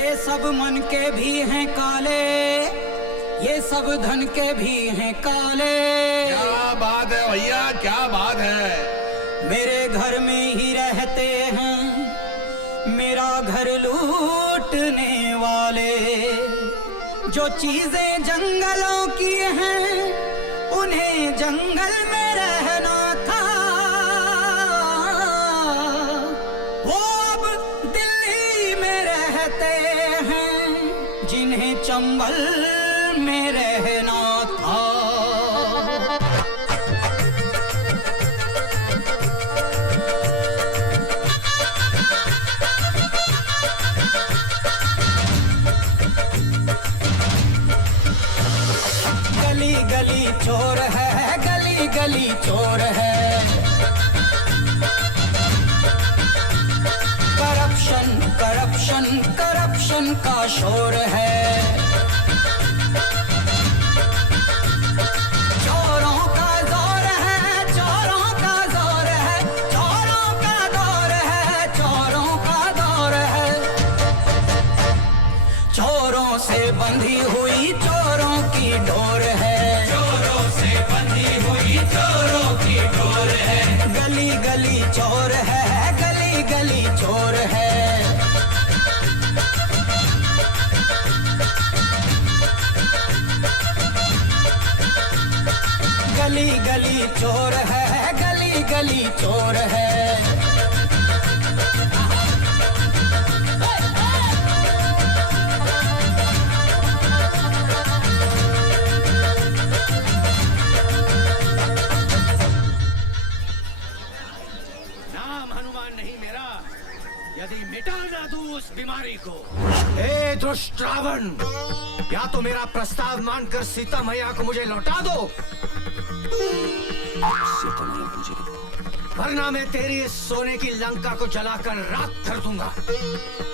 ये सब मन के भी हैं काले, ये सब धन के भी हैं काले। क्या बात है भैया, क्या बात है। मेरे घर में ही रहते हैं मेरा घर लूटने वाले। जो चीजें जंगलों की हैं उन्हें जंगल में रहना था। वो अब दिल्ली में रहते हैं जिन्हें चंबल में रहना था। गली गली चोर है, गली गली चोर है। करप्शन करप्शन करप्शन का शोर है। चोरों का दौर है, चोरों का दौर है, चोरों का दौर है, चोरों का दौर है। चोरों से बंधी हुई चोरों की डोर है। चोरों से बंधी हुई चोरों की डोर है। गली गली चोर है, गली गली चोर है। गली गली चोर है, गली गली चोर है। यदि मिटा ना दूं उस बीमारी को। हे दुष्ट रावण, या तो मेरा प्रस्ताव मानकर सीता मैया को मुझे लौटा दो, सीता मैया मुझे, वरना मैं तेरी इस सोने की लंका को जलाकर राख कर दूंगा,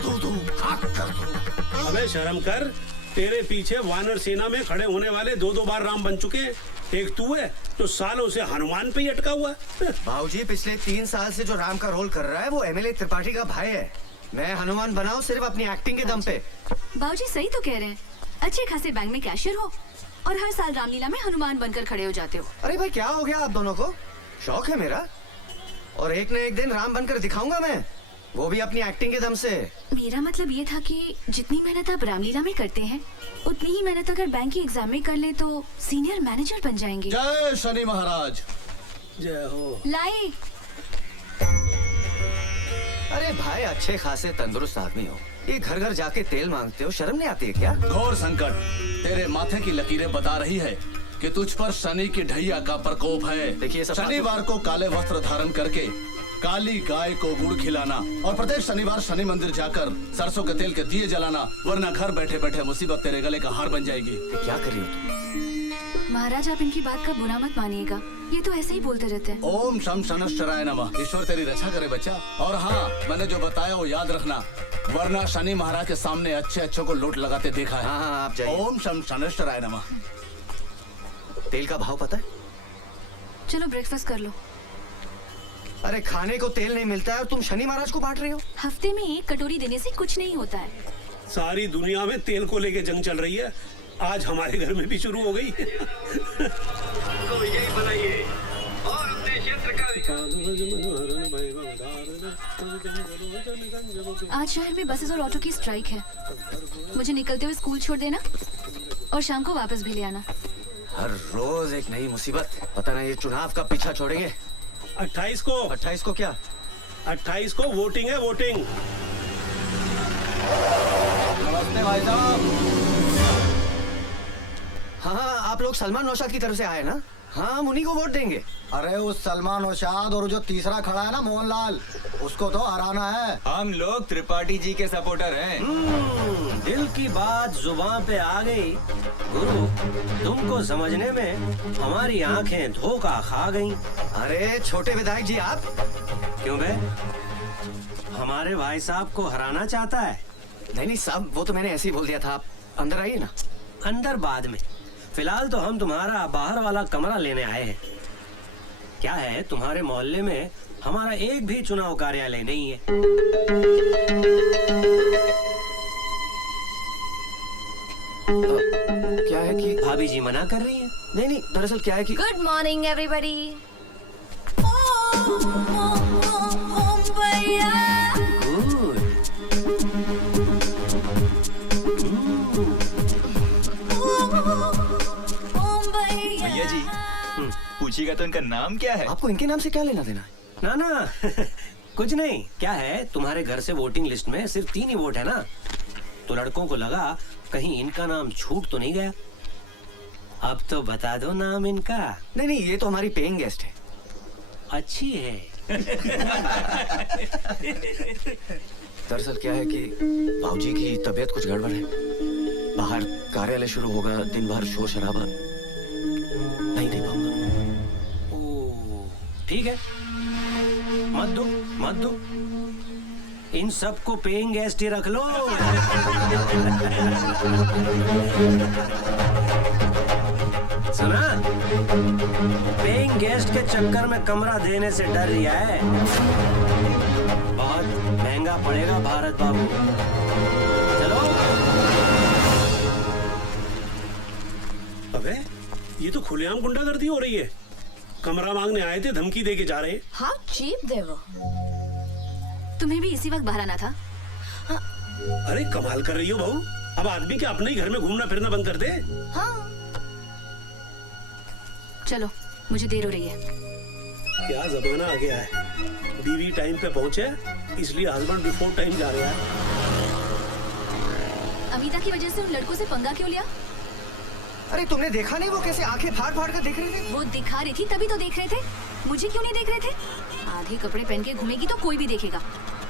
दूधू खाक कर दूंगा। अबे शर्म कर, तेरे पीछे वानर सेना में खड़े होने वाले दो बार राम बन चुके हैं। एक तू है तो सालों से हनुमान पे ही अटका हुआ है। भाऊजी, पिछले 3 साल से जो राम का रोल कर रहा है वो एमएलए त्रिपाठी का भाई है। मैं हनुमान बनाऊं सिर्फ अपनी एक्टिंग के दम पे। बाबूजी सही तो कह रहे हैं। अच्छे खासे बैंक में कैशियर हो और हर साल रामलीला में हनुमान बनकर खड़े हो जाते हो। अरे भाई, क्या हो गया आप दोनों को? शौक है मेरा, और एक न एक दिन राम बनकर दिखाऊंगा मैं, वो भी अपनी एक्टिंग के दम से। मेरा मतलब ये था कि जितनी मेहनत आप रामलीला में करते हैं उतनी ही मेहनत अगर बैंक की एग्जाम में कर ले तो सीनियर मैनेजर बन जाएंगे। जय शनि महाराज। जय हो। लाई। अरे भाई, अच्छे खासे तंदुरुस्त आदमी हो, ये घर घर जाके तेल मांगते हो, शर्म नहीं आती है क्या? घोर संकट तेरे माथे की लकीरें बता रही है कि तुझ पर शनि की ढैया का प्रकोप है। देखिए, शनिवार को काले वस्त्र धारण करके काली गाय को गुड़ खिलाना और प्रत्येक शनिवार शनि मंदिर जाकर सरसों के तेल के दिए जलाना, वरना घर बैठे बैठे मुसीबत तेरे गले का हार बन जाएगी। क्या कर रही हो तुम? महाराज, आप इनकी बात का बुरा मत मानिएगा, ये तो ऐसे ही बोलते रहते हैं। ओम शम शनश्चराय नमः। ईश्वर तेरी रक्षा करे बच्चा। और हाँ, मैंने जो बताया वो याद रखना, वरना शनि महाराज के सामने अच्छे अच्छों को लूट लगाते देखा है। हाँ, आप जाइए। ओम शम शनश्चराय नमः। तेल का भाव पता है? चलो ब्रेकफास्ट कर लो। अरे खाने को तेल नहीं मिलता है और तुम शनि महाराज को बांट रही हो? हफ्ते में 1 कटोरी देने से कुछ नहीं होता है। सारी दुनिया में तेल को लेके जंग चल रही है, आज हमारे घर में भी शुरू हो गई। तो यही बनाइए और अपने क्षेत्र का आज शहर में बसेस और ऑटो की स्ट्राइक है। मुझे निकलते हुए स्कूल छोड़ देना और शाम को वापस भी ले आना। हर रोज एक नई मुसीबत। पता नहीं ये चुनाव का पीछा छोड़ेंगे। 28 को। 28 को क्या? 28 को वोटिंग है, वोटिंग। नमस्ते भाई साहब। हाँ, आप लोग सलमान नौशाद की तरफ से आए ना? हाँ, हम उन्हीं को वोट देंगे। अरे उस सलमान नौशाद और जो तीसरा खड़ा है ना मोहनलाल, उसको तो हराना है। हम लोग त्रिपाठी जी के सपोर्टर हैं। दिल की बात जुबान पे आ गई। गुरु, तुमको समझने में हमारी आंखें धोखा खा गईं। अरे छोटे विधायक जी, आप क्यों बे? हमारे भाई साहब को हराना चाहता है? नहीं साहब, वो तो मैंने ऐसे ही बोल दिया था। आप अंदर आइए ना। अंदर बाद में, फिलहाल तो हम तुम्हारा बाहर वाला कमरा लेने आए हैं। क्या है, तुम्हारे मोहल्ले में हमारा एक भी चुनाव कार्यालय नहीं है। कि भाभी जी मना कर रही है। नहीं नहीं, दरअसल क्या है कि गुड मॉर्निंग एवरीबॉडी। गुड। भैया जी पूछिएगा तो इनका नाम क्या है? आपको इनके नाम से क्या लेना देना है? ना ना कुछ नहीं। क्या है, तुम्हारे घर से वोटिंग लिस्ट में सिर्फ 3 ही वोट है ना, तो लड़कों को लगा कहीं इनका नाम छूट तो नहीं गया। अब तो बता दो नाम इनका। नहीं नहीं, ये तो हमारी पेइंग गेस्ट है। अच्छी है। दरअसल क्या है कि भाऊजी की तबीयत कुछ गड़बड़ है। बाहर कार्यालय शुरू होगा, दिन भर शोर शराबा, नहीं दे पाऊंगा। ओ ठीक है, मत दो मत दो, इन सबको पेइंग गेस्ट ही रख लो। सुना, पेइंग गेस्ट के चक्कर में कमरा देने से डर रहा है, बहुत महंगा पड़ेगा भारत बाबू। चलो। अबे ये तो खुलेआम गुंडागर्दी हो रही है। कमरा मांगने आए थे, धमकी दे के जा रहे हैं। हाउ चीप दे वो। तुम्हें भी इसी वक्त बाहर आना था। अरे कमाल कर रही हो बहू, अब आदमी क्या अपने ही घर में घूमना फिरना बंद कर दे? हाँ, चलो, मुझे देर हो रही है। क्या जमाना आ गया है, बीवी टाइम पे पहुंचे इसलिए हस्बैंड बिफोर टाइम जा रहा है। अमिता की वजह से उन लड़कों से पंगा क्यों लिया? अरे तुमने देखा नहीं वो कैसे आंखें फाड़ फाड़ कर देख रहे थे? वो दिखा रही थी तभी तो देख रहे थे, मुझे क्यों नहीं देख रहे थे? आधे कपड़े पहन के घूमेगी तो कोई भी देखेगा,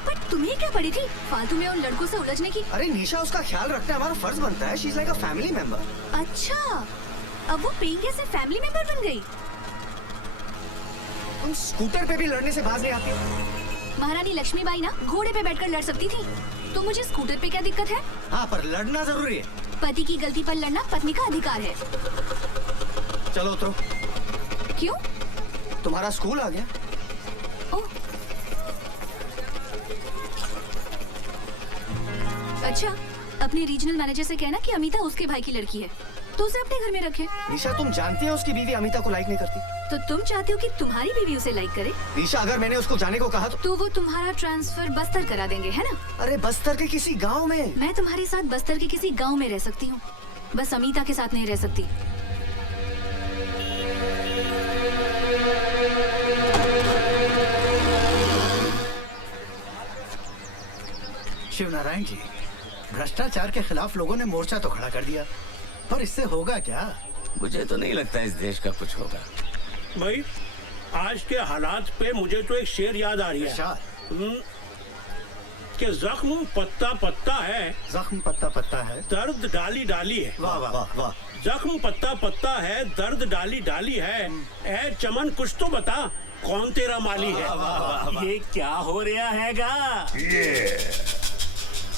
पर तुम्हें क्या पड़ी थी फालतू में उन लड़कों से उलझने की? अरे निशा, उसका ख्याल रखना हमारा फर्ज बनता है। She is like a family member. अच्छा, अब वो पेइंग गेस्ट से फैमिली मेंबर बन गई। तुम स्कूटर पे भी लड़ने से बाज नहीं आती। महारानी लक्ष्मीबाई ना घोड़े पे बैठकर लड़ सकती थी, तो मुझे स्कूटर पे क्या दिक्कत है? हाँ, पर लड़ना जरूरी है। पति की गलती पर लड़ना पत्नी का अधिकार है। चलो उतरो। क्यों? तुम्हारा स्कूल आ गया। ओह, अच्छा, अपने रीजनल मैनेजर से कहना कि अमिता उसके भाई की लड़की है, तो उसे अपने घर में रखे। निशा, तुम जानती हो उसकी बीवी अमिता को लाइक नहीं करती। तो तुम चाहते हो कि तुम्हारी बीवी उसे लाइक करे? निशा, अगर मैंने उसको जाने को कहा तो वो तुम्हारा ट्रांसफर बस्तर करा देंगे, है ना? अरे बस्तर के किसी गांव में। मैं तुम्हारे साथ बस्तर के किसी गांव में रह सकती हूँ, बस अमिता के साथ नहीं रह सकती। शिवनारायण जी, भ्रष्टाचार के खिलाफ लोगों ने मोर्चा तो खड़ा कर दिया, पर इससे होगा क्या? मुझे तो नहीं लगता इस देश का कुछ होगा। भाई आज के हालात पे मुझे तो एक शेर याद आ रही है कि जख्म पत्ता पत्ता है, जख्म पत्ता पत्ता है, दर्द डाली डाली है। वाह वाह वाह वाह। जख्म पत्ता पत्ता है, दर्द डाली डाली है, ए चमन कुछ तो बता कौन तेरा माली है। ये क्या हो रहा हैगा?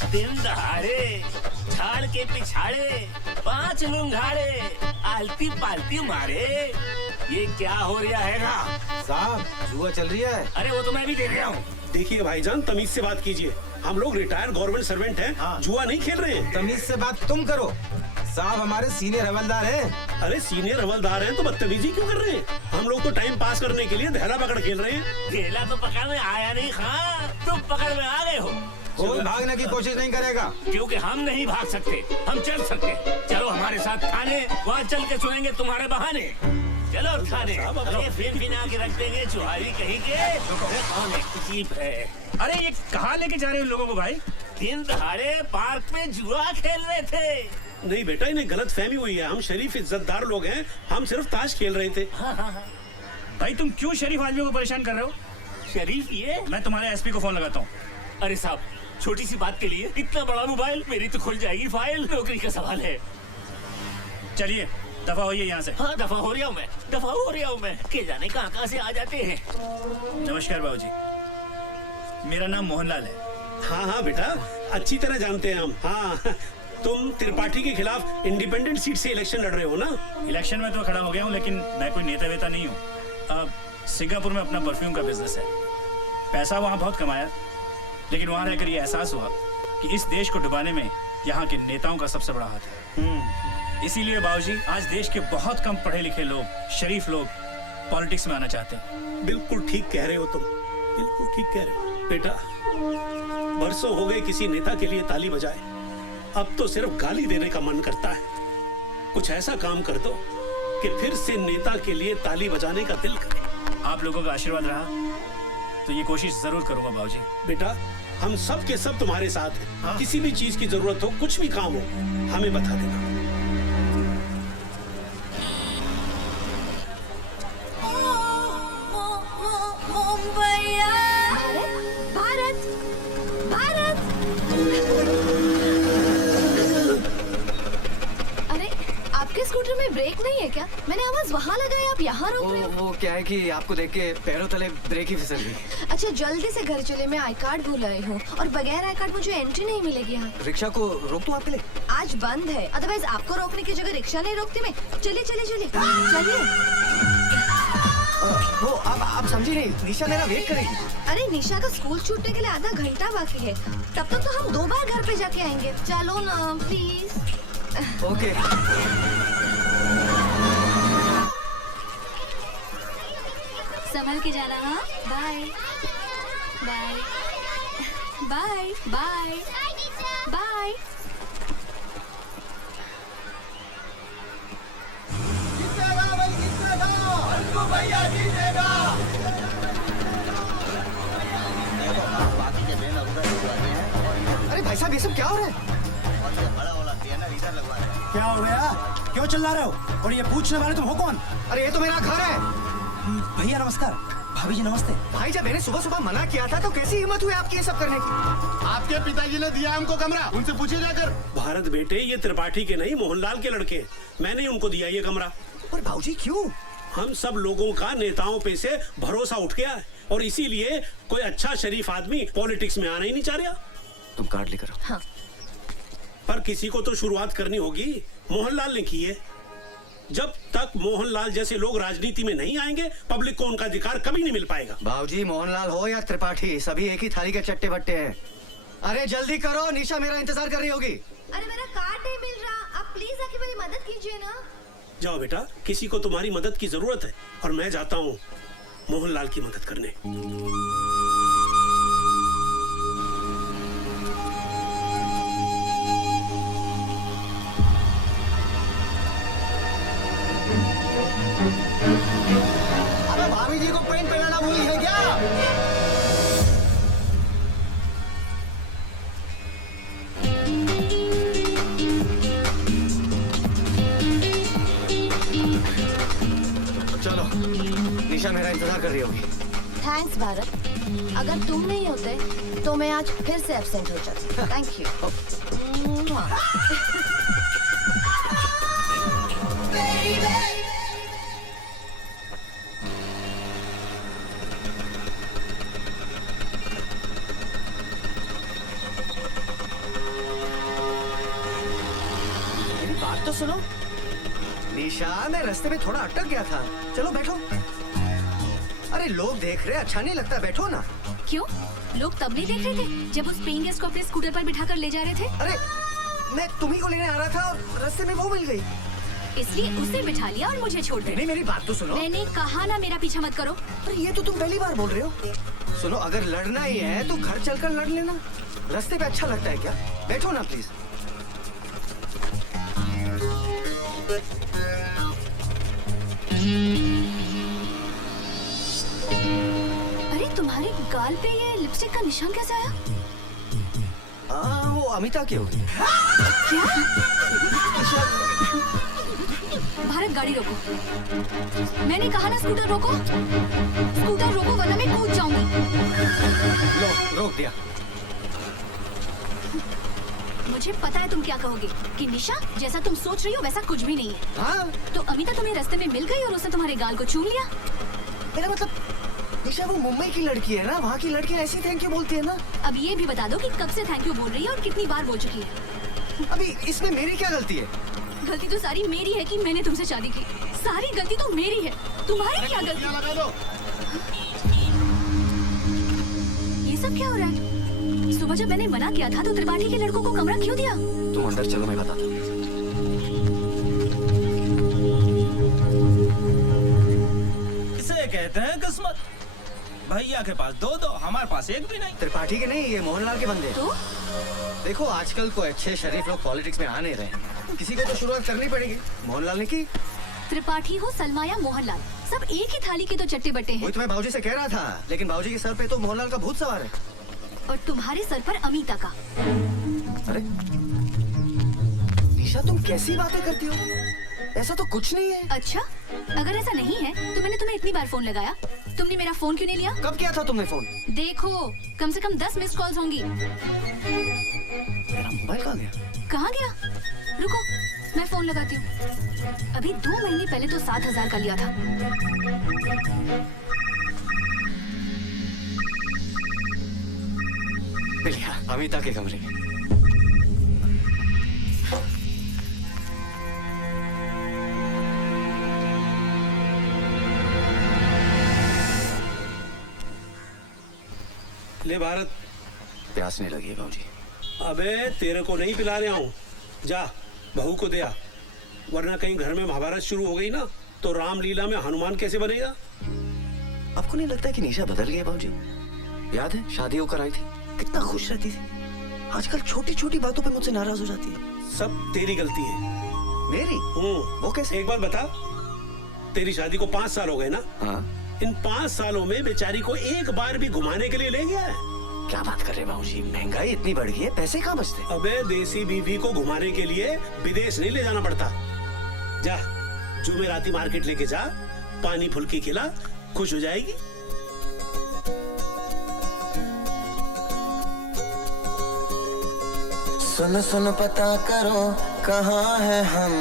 दिन दहाड़े झाड़ के पिछाड़े 5 लुंगाड़े आलती पालती मारे, ये क्या हो रहा हैगा? साहब, जुआ चल रही है। अरे वो तो मैं भी देख रहा हूँ। देखिए भाईजान, तमीज से बात कीजिए, हम लोग रिटायर्ड गवर्नमेंट सर्वेंट हैं, जुआ नहीं खेल रहे हैं। तमीज से बात तुम करो, साहब हमारे सीनियर हवलदार हैं। अरे सीनियर हवलदार हैं तो बदतमीजी क्यों कर रहे हैं? हम लोग तो टाइम पास करने के लिए धैला पकड़ खेल रहे हैं। धेला तो पकड़ में आया नहीं खां, तुम पकड़ में आ गए हो। कोई भागने की कोशिश नहीं करेगा, क्योंकि हम नहीं भाग सकते, हम चल सकते। चलो हमारे साथ थाने, वहाँ चल के सुनेंगे तुम्हारे बहाने। चलो थाने। अरे फिर बिना के रख देंगे चुहारी कहीं के। अरे कौन है जीप है? अरे ये कहाँ लेके जा रहे हो लोगों को भाई? दिन दहाड़े पार्क में जुआ खेल रहे थे। नहीं बेटा, इन्हें गलत फहमी हुई है, हम शरीफ इज्जतदार लोग हैं, हम सिर्फ ताश खेल रहे थे। भाई तुम क्यों शरीफ आदमियों को परेशान कर रहे हो? शरीफ ये? मैं तुम्हारे एसपी को फोन लगाता हूँ। अरे साहब, छोटी सी बात के लिए इतना बड़ा मोबाइल? मेरी तो खुल जाएगी फाइल, नौकरी का सवाल है। चलिए दफा होइए यहाँ से। हाँ दफा हो रहा हूँ मैं, दफा हो रहा हूँ मैं। के जाने कहाँ से आ जाते हैं। नमस्कार बाबूजी, मेरा नाम मोहनलाल है। हाँ हाँ बेटा, अच्छी तरह जानते हैं हम। हाँ, तुम त्रिपाठी के खिलाफ इंडिपेंडेंट सीट से इलेक्शन लड़ रहे हो ना? इलेक्शन में तो खड़ा हो गया हूँ, लेकिन मैं कोई नेता वेता नहीं हूँ। अब सिंगापुर में अपना परफ्यूम का बिजनेस है, पैसा वहाँ बहुत कमाया, लेकिन वहाँ रहकर ये एहसास हुआ कि इस देश को डुबाने में यहाँ के नेताओं का सबसे बड़ा हाथ है। इसीलिए बाबूजी आज देश के बहुत कम पढ़े लिखे लोग, शरीफ लोग पॉलिटिक्स में आना चाहते हैं। बिल्कुल ठीक कह रहे हो तुम, बिल्कुल ठीक कह रहे हो बेटा। बरसों हो गए किसी नेता के लिए ताली बजाए, अब तो सिर्फ गाली देने का मन करता है। कुछ ऐसा काम कर दो कि फिर से नेता के लिए ताली बजाने का दिल करे। आप लोगों का आशीर्वाद रहा तो ये कोशिश जरूर करूंगा बाबूजी। बेटा हम सब के सब तुम्हारे साथ हैं। हाँ? किसी भी चीज की जरूरत हो, कुछ भी काम हो, हमें बता देना। भारत भारत। अरे आपके स्कूटर में ब्रेक नहीं है क्या? मैंने आवाज वहाँ लगाई, आप यहाँ रोक रहे हो। वो क्या है कि आपको देख के पैरों तले ब्रेक ही फिसल गई। अच्छा जल्दी से घर चले, मैं आई कार्ड भूल आई हूँ और बगैर आई कार्ड मुझे एंट्री नहीं मिलेगी यहाँ। रिक्शा को रोक दूं आपके लिए? आज बंद है, अदरवाइज आपको रोकने की जगह रिक्शा नहीं रोकती मैं। चलिए चलिए चलिए चलिए। वो आप समझी नहीं, निशा मेरा वेट करेगी। अरे निशा का स्कूल छूटने के लिए आधा घंटा बाकी है, तब तक तो हम 2 बार घर पे जाके आएंगे। चलो ना प्लीज। ओके। संभल के जाना। हाँ bye bye bye bye bye. अरे भाई साहब ये सब क्या हो रहा है? क्या हो गया? क्यों चिल्ला रहे हो? और ये पूछने वाले तुम हो कौन? अरे ये तो मेरा घर है। भैया नमस्कार। भाभी जी नमस्ते। भाई जब मैंने सुबह सुबह मना किया था तो कैसी हिम्मत हुई आपकी ये सब करने की? आपके पिताजी ने दिया हमको कमरा, उनसे पूछे जाकर। भारत बेटे, ये त्रिपाठी के नहीं मोहनलाल के लड़के, मैंने उनको दिया ये कमरा। पर भाऊजी क्यों? हम सब लोगों का नेताओं पे से भरोसा उठ गया है और इसीलिए कोई अच्छा शरीफ आदमी पॉलिटिक्स में आना ही नहीं चाह रहा। तुम कार्ड लेकर आओ। हाँ। पर किसी को तो शुरुआत करनी होगी। मोहनलाल ने की है। जब तक मोहनलाल जैसे लोग राजनीति में नहीं आएंगे, पब्लिक को उनका अधिकार कभी नहीं मिल पाएगा। भाऊजी मोहनलाल हो या त्रिपाठी, सभी एक ही थाली के चट्टे बट्टे हैं। अरे जल्दी करो, निशा मेरा इंतजार कर रही होगी। अरे मेरा कार्ड नहीं मिल रहा, आप प्लीज आके मेरी मदद कीजिए ना। जाओ बेटा, किसी को तुम्हारी मदद की जरूरत है और मैं जाता हूँ मोहनलाल की मदद करने। अबे भाभी जी को पेंट पहनाना भूल है क्या? चलो, निशा मेरा इंतजार कर रही होगी। थैंक्स भारत, अगर तुम नहीं होते तो मैं आज फिर से एब्सेंट हो जाती। Thank you. मेरी बात तो सुनो। निशा, मैं रास्ते में थोड़ा अटक गया था। चलो बैठो। अरे लोग देख रहे, अच्छा नहीं लगता, बैठो ना। क्यों? लोग तब नहीं देख रहे थे जब उस पेइंग गेस्ट को अपने स्कूटर पर बिठाकर ले जा रहे थे? अरे मैं तुम्ही को लेने आ रहा था और रास्ते में वो मिल गई। इसलिए उसे बिठा लिया और मुझे छोड़ नहीं, दिया। मेरी बात तो सुनो। मैंने कहा ना मेरा पीछा मत करो। अरे ये तो तुम पहली बार बोल रहे हो। सुनो, अगर लड़ना ही है तो घर चलकर लड़ लेना। रास्ते पे अच्छा लगता है क्या? बैठो ना प्लीज। अरे तुम्हारे गाल पे ये लिपस्टिक का निशान कैसे आया? हाँ, वो अमिता की होगी। क्या? भारत गाड़ी रोको। मैंने कहा ना स्कूटर रोको। स्कूटर रोको वरना मैं कूद जाऊंगी। लो, रोक दिया। मुझे पता है तुम क्या कहोगे कि निशा जैसा तुम सोच रही हो वैसा कुछ भी नहीं है। हाँ, तो अमिता तुम्हें रास्ते में मिल गई और उसने तुम्हारे गाल को चूम लिया। मेरा मतलब निशा वो मुंबई की लड़की है ना, वहाँ की लड़कियाँ ऐसी थैंक यू बोलती है ना। अब ये भी बता दो कि कब से थैंक यू बोल रही है और कितनी बार बोल चुकी है। अभी इसमें मेरी क्या गलती है? गलती तो सारी मेरी है कि मैंने तुमसे शादी की। सारी गलती तो मेरी है, तुम्हारी क्या गलती? लगा दो। ये सब क्या हो रहा है? सुबह जब मैंने मना किया था तो त्रिपाठी के लड़कों को कमरा क्यों दिया? तुम अंदर चलो, मैं बताता हूँ। कहते हैं किस्मत। भैया के पास दो दो, हमारे पास एक भी नहीं। त्रिपाठी के नहीं, ये मोहनलाल के बंदे। तो देखो आजकल कोई अच्छे शरीफ लोग पॉलिटिक्स में आ नहीं रहे, किसी को तो शुरुआत करनी पड़ेगी। मोहनलाल ने की। त्रिपाठी हो सलमा या मोहनलाल, सब एक ही थाली के तो चट्टे बट्टे हैं। वही तो मैं भाऊजी से कह रहा था, लेकिन भाऊजी के सर पे तो मोहनलाल का भूत सवार है। और तुम्हारे सर पर अमीता का। अरे ईशा, तुम कैसी बातें करती हो? ऐसा तो कुछ नहीं है। अच्छा, अगर ऐसा नहीं है तो मैंने तुम्हें इतनी बार फोन लगाया, तुमने मेरा फोन क्यों नहीं लिया? कब किया था तुमने फोन? देखो, कम से कम 10 मिस कॉल्स होंगी। मेरा मोबाइल कहाँ गया? कहाँ गया? रुको, मैं फोन लगाती हूँ। अभी 2 महीने पहले तो 7,000 का लिया था। मिलिया, अमिता के कमरे में। ले भारत, प्यासने लगी है भाऊजी। अबे तेरे को नहीं पिला रहा हूँ, जा बहू को दे आ, वरना कहीं घर में महाभारत शुरू हो गई ना तो रामलीला में हनुमान कैसे बनेगा? आपको नहीं लगता कि निशा बदल गई है भाऊजी? याद है शादी होकर आई थी, कितना खुश रहती थी। आजकल छोटी छोटी बातों पे मुझसे नाराज हो जाती है। सब तेरी गलती है। मेरी? वो कैसे? एक बार बता, तेरी शादी को 5 साल हो गए ना? हाँ। इन 5 सालों में बेचारी को एक बार भी घुमाने के लिए ले गया है? क्या बात कर रहे हैं भाऊजी, महंगाई इतनी बढ़ गई है, पैसे कहाँ बचते? अबे देसी बीवी को घुमाने के लिए विदेश नहीं ले जाना पड़ता। जा जुमेराती मार्केट लेके जा, पानी फुल्की खिला, खुश हो जाएगी। सुनो सुनो पता करो कहाँ है हम,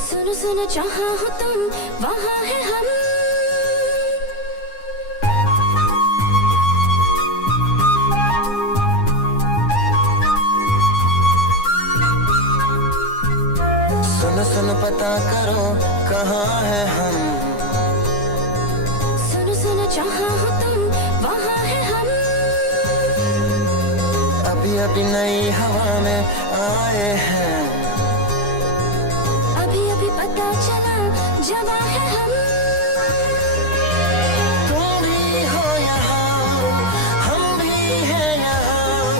सुनो सुनो जहाँ हो तुम वहाँ है हम। सुनो सुनो पता करो कहाँ है हम, सुनो सुनो जहाँ हो तुम वहाँ है हम। अभी अभी नई हवा में आए हैं, अभी अभी पता चला जवां है हम। तुम भी हो यहाँ, हम भी हैं यहाँ,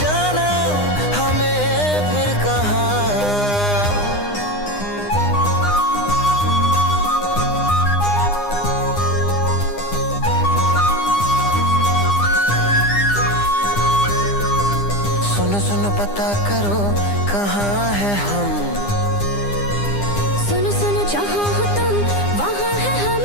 जाना हमें फिर कहाँ। सुनो सुनो पता करो कहाँ है हम, सुनो सुनो जहाँ हो तुम वहाँ है हम।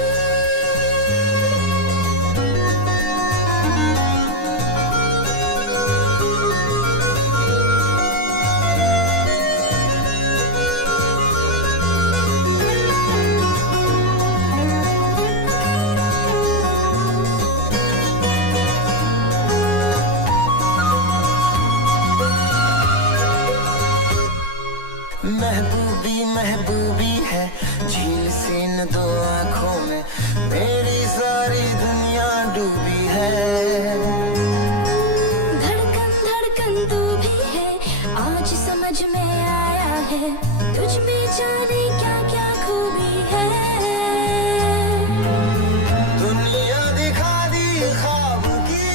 महबूबी महबूबी है झील सी न 2 आँखों में, मेरी सारी दुनिया डूबी है। धड़कन धड़कन तू भी है, आज समझ में आया है, तुझ में जाने क्या क्या खूबी है। दुनिया दिखा दी ख्वाब की,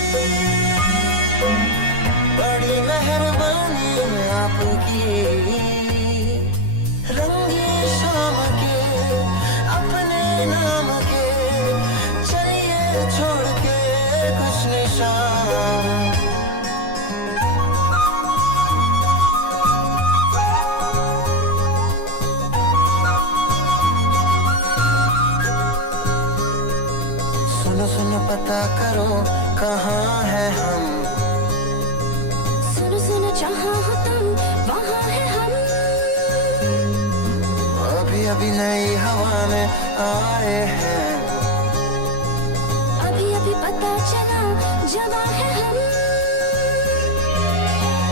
बड़ी मेहरबानी आपकी। रंगी शाम के अपने नाम के, चलिए छोड़ के कुछ निशान। सुनो सुनो पता करो कहाँ है हम, सुनो सुनो जहाँ हो तुम वहाँ है हम। अभी अभी नई हवा में आए हैं, अभी अभी पता चला जवां है हम।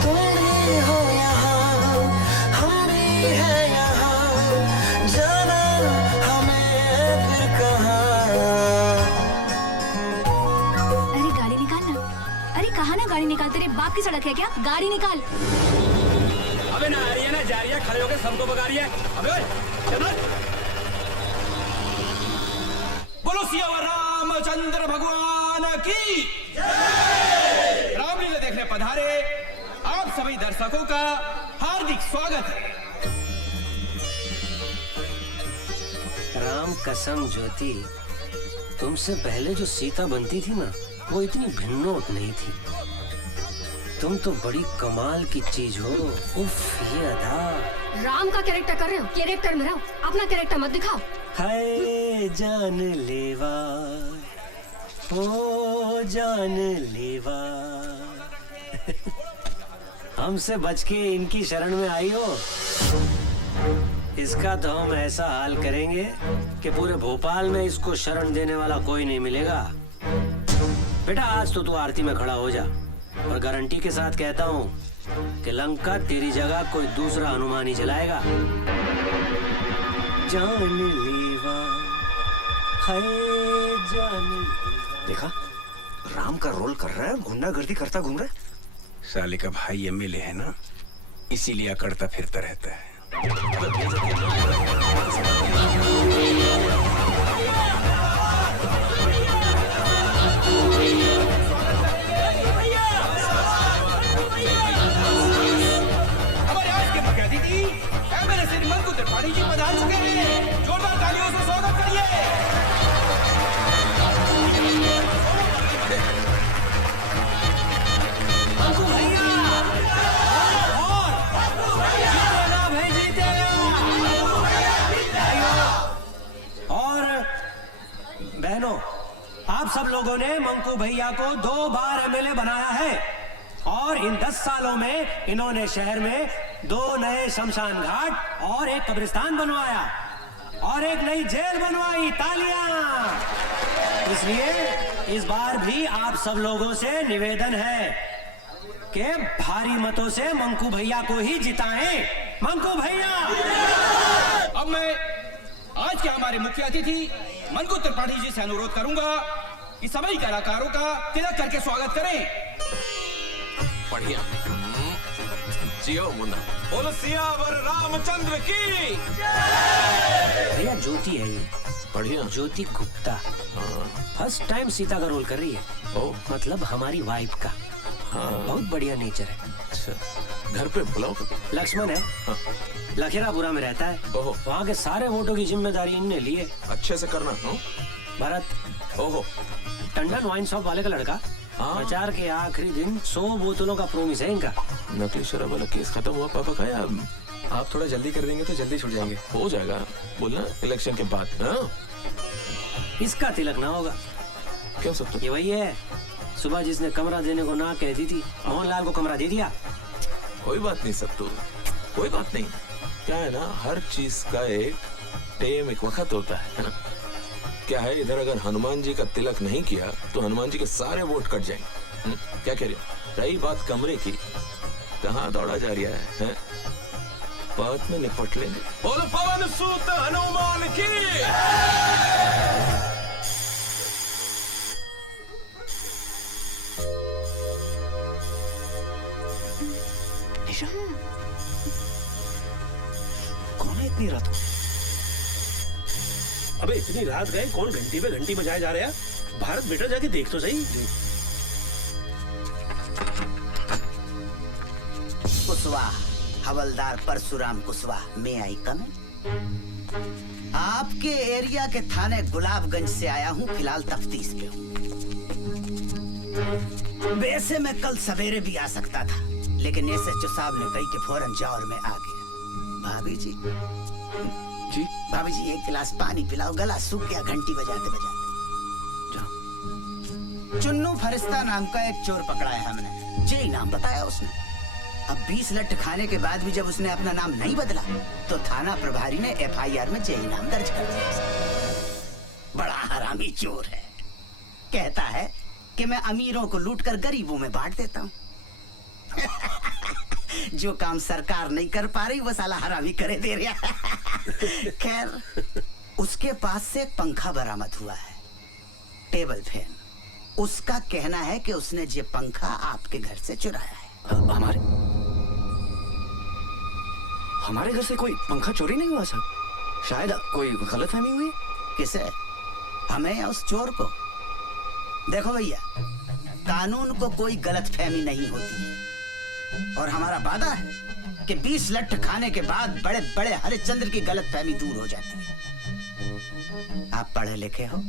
तुम भी हो यहाँ, हम भी हैं यहाँ, जाना हमें फिर कहाँ। अरे गाड़ी निकाल ना। अरे कहाँ ना गाड़ी निकाल, तेरे बाप की सड़क है क्या? गाड़ी निकाल। अबे ना आ रही है ना जा रही है, खड़े होकर सबको भगा रही है। अबे चलो। बोलो सियावर रामचंद्र भगवान की रामलीला देखने पधारे आप सभी दर्शकों का हार्दिक स्वागत है। राम कसम ज्योति, तुमसे पहले जो सीता बनती थी ना, वो इतनी भिन्नोट नहीं थी। तुम तो बड़ी कमाल की चीज हो। उफ, ये अदा। राम का कैरेक्टर कर रहे हो, कैरेक्टर में रहो, अपना कैरेक्टर मत दिखाओ। हाय जान लेवा, ओ जान लेवा। हमसे बच के इनकी शरण में आई हो। इसका तो हम ऐसा हाल करेंगे कि पूरे भोपाल में इसको शरण देने वाला कोई नहीं मिलेगा। बेटा आज तो तू आरती में खड़ा हो जा, और गारंटी के साथ कहता हूँ कि लंका तेरी जगह कोई दूसरा हनुमान ही चलाएगा। जान लेवा, हाय जान लेवा। देखा, राम का रोल कर रहा है, गुंडागर्दी करता घूम रहा है। साले का भाई एमएलए है ना, इसीलिए अकड़ता फिरता रहता है। हमारे आज के मुख्य अतिथि एमएलए श्री मंकू त्रिपाठी जी पधार चुके हैं। जोरदार तालियों से स्वागत करिए। मंकू भैया और बहनों, आप सब लोगों ने मंकू भैया को 2 बार एमएलए बनाया है, और इन 10 सालों में इन्होंने शहर में 2 नए शमशान घाट और एक कब्रिस्तान बनवाया और एक नई जेल बनवाई। तालियां! इसलिए इस बार भी आप सब लोगों से निवेदन है कि भारी मतों से मंकू भैया को ही जिताएं। मंकू भैया! अब मैं आज के हमारे मुख्य अतिथि मंकू त्रिपाठी जी से अनुरोध करूंगा कि सभी कलाकारों का तिलक करके स्वागत करें। बढ़िया। जियो मुन्ना। बोलो सियावर रामचंद्र की। भैया ज्योति है ये, बढ़िया। ज्योति गुप्ता फर्स्ट टाइम सीता का रोल कर रही है। ओ, मतलब हमारी वाइफ का। हाँ। बहुत बढ़िया नेचर है। अच्छा, घर पे बुलाओ। लक्ष्मण है, लखेरापुरा में रहता है। ओहो। वहाँ के सारे वोटों की जिम्मेदारी इनने ली है। अच्छे से करना। भरत, ओहो, टंडन वाइन शॉप वाले का लड़का। हाँ। प्रचार के आखिरी दिन 100 बोतलों का प्रोमिस है इनका। नकली शराब वाला केस खत्म हुआ पापा का, या आप थोड़ा जल्दी कर देंगे तो जल्दी छूट जाएंगे। हो जाएगा, बोलना इलेक्शन के बाद। हाँ? इसका तिलक ना होगा। क्यों सब तो? ये वही है, सुबह जिसने कमरा देने को ना कह दी थी, मोहनलाल को कमरा दे दिया। कोई बात नहीं सब तो, कोई बात नहीं। क्या है ना, हर चीज का एक टाइम, एक वक्त होता है ना? क्या है, इधर अगर हनुमान जी का तिलक नहीं किया तो हनुमान जी के सारे वोट कट जाएंगे। क्या कह रहे हो? रही बात कमरे की, कहाँ दौड़ा जा रहा है? बात में निपट लेंगे। बोलो पवन सूत हनुमान की। निशा, कौन है इतनी रात को? अबे इतनी रात गए, कौन घंटी पे घंटी बजाए जा रहे हैं? भारत बेटा जाके देख तो सही। कुशवाहा, हवलदार परशुराम कुशवाहा, मैं आई कम। आपके एरिया के थाने गुलाबगंज से आया हूँ, फिलहाल तफ्तीश पे हूँ। वैसे मैं कल सवेरे भी आ सकता था, लेकिन एसएचओ साहब ने कही कि फौरन जाओ और मैं आ गया। भाभी जी, जी भाभी जी एक गिलास पानी पिलाओ, गला सूख गया घंटी बजाते बजाते। जाओ। चुन्नू फरिश्ता नाम का एक चोर पकड़ा है हमने, जे नाम बताया उसने। अब 20 लट्ठ खाने के बाद भी जब उसने अपना नाम नहीं बदला तो थाना प्रभारी ने एफआईआर में जे नाम दर्ज कर दिया। बड़ा हरामी चोर है, कहता है कि मैं अमीरों को लूटकर गरीबों में बांट देता हूँ। जो काम सरकार नहीं कर पा रही वो साला हरामी करे दे रहा। खैर, उसके पास से एक पंखा बरामद हुआ है, टेबल फैन। उसका कहना है कि उसने ये पंखा आपके घर से चुराया है। हमारे घर से कोई पंखा चोरी नहीं हुआ साहब। शायद कोई गलतफहमी हुई। किसे? हमें या उस चोर को? देखो भैया, कानून को कोई गलतफहमी नहीं होती है और हमारा वादा है कि 20 लट्ठ खाने के बाद बड़े बड़े हरिश्चंद्र की गलतफहमी दूर हो जाती है। आप पढ़े लिखे हो,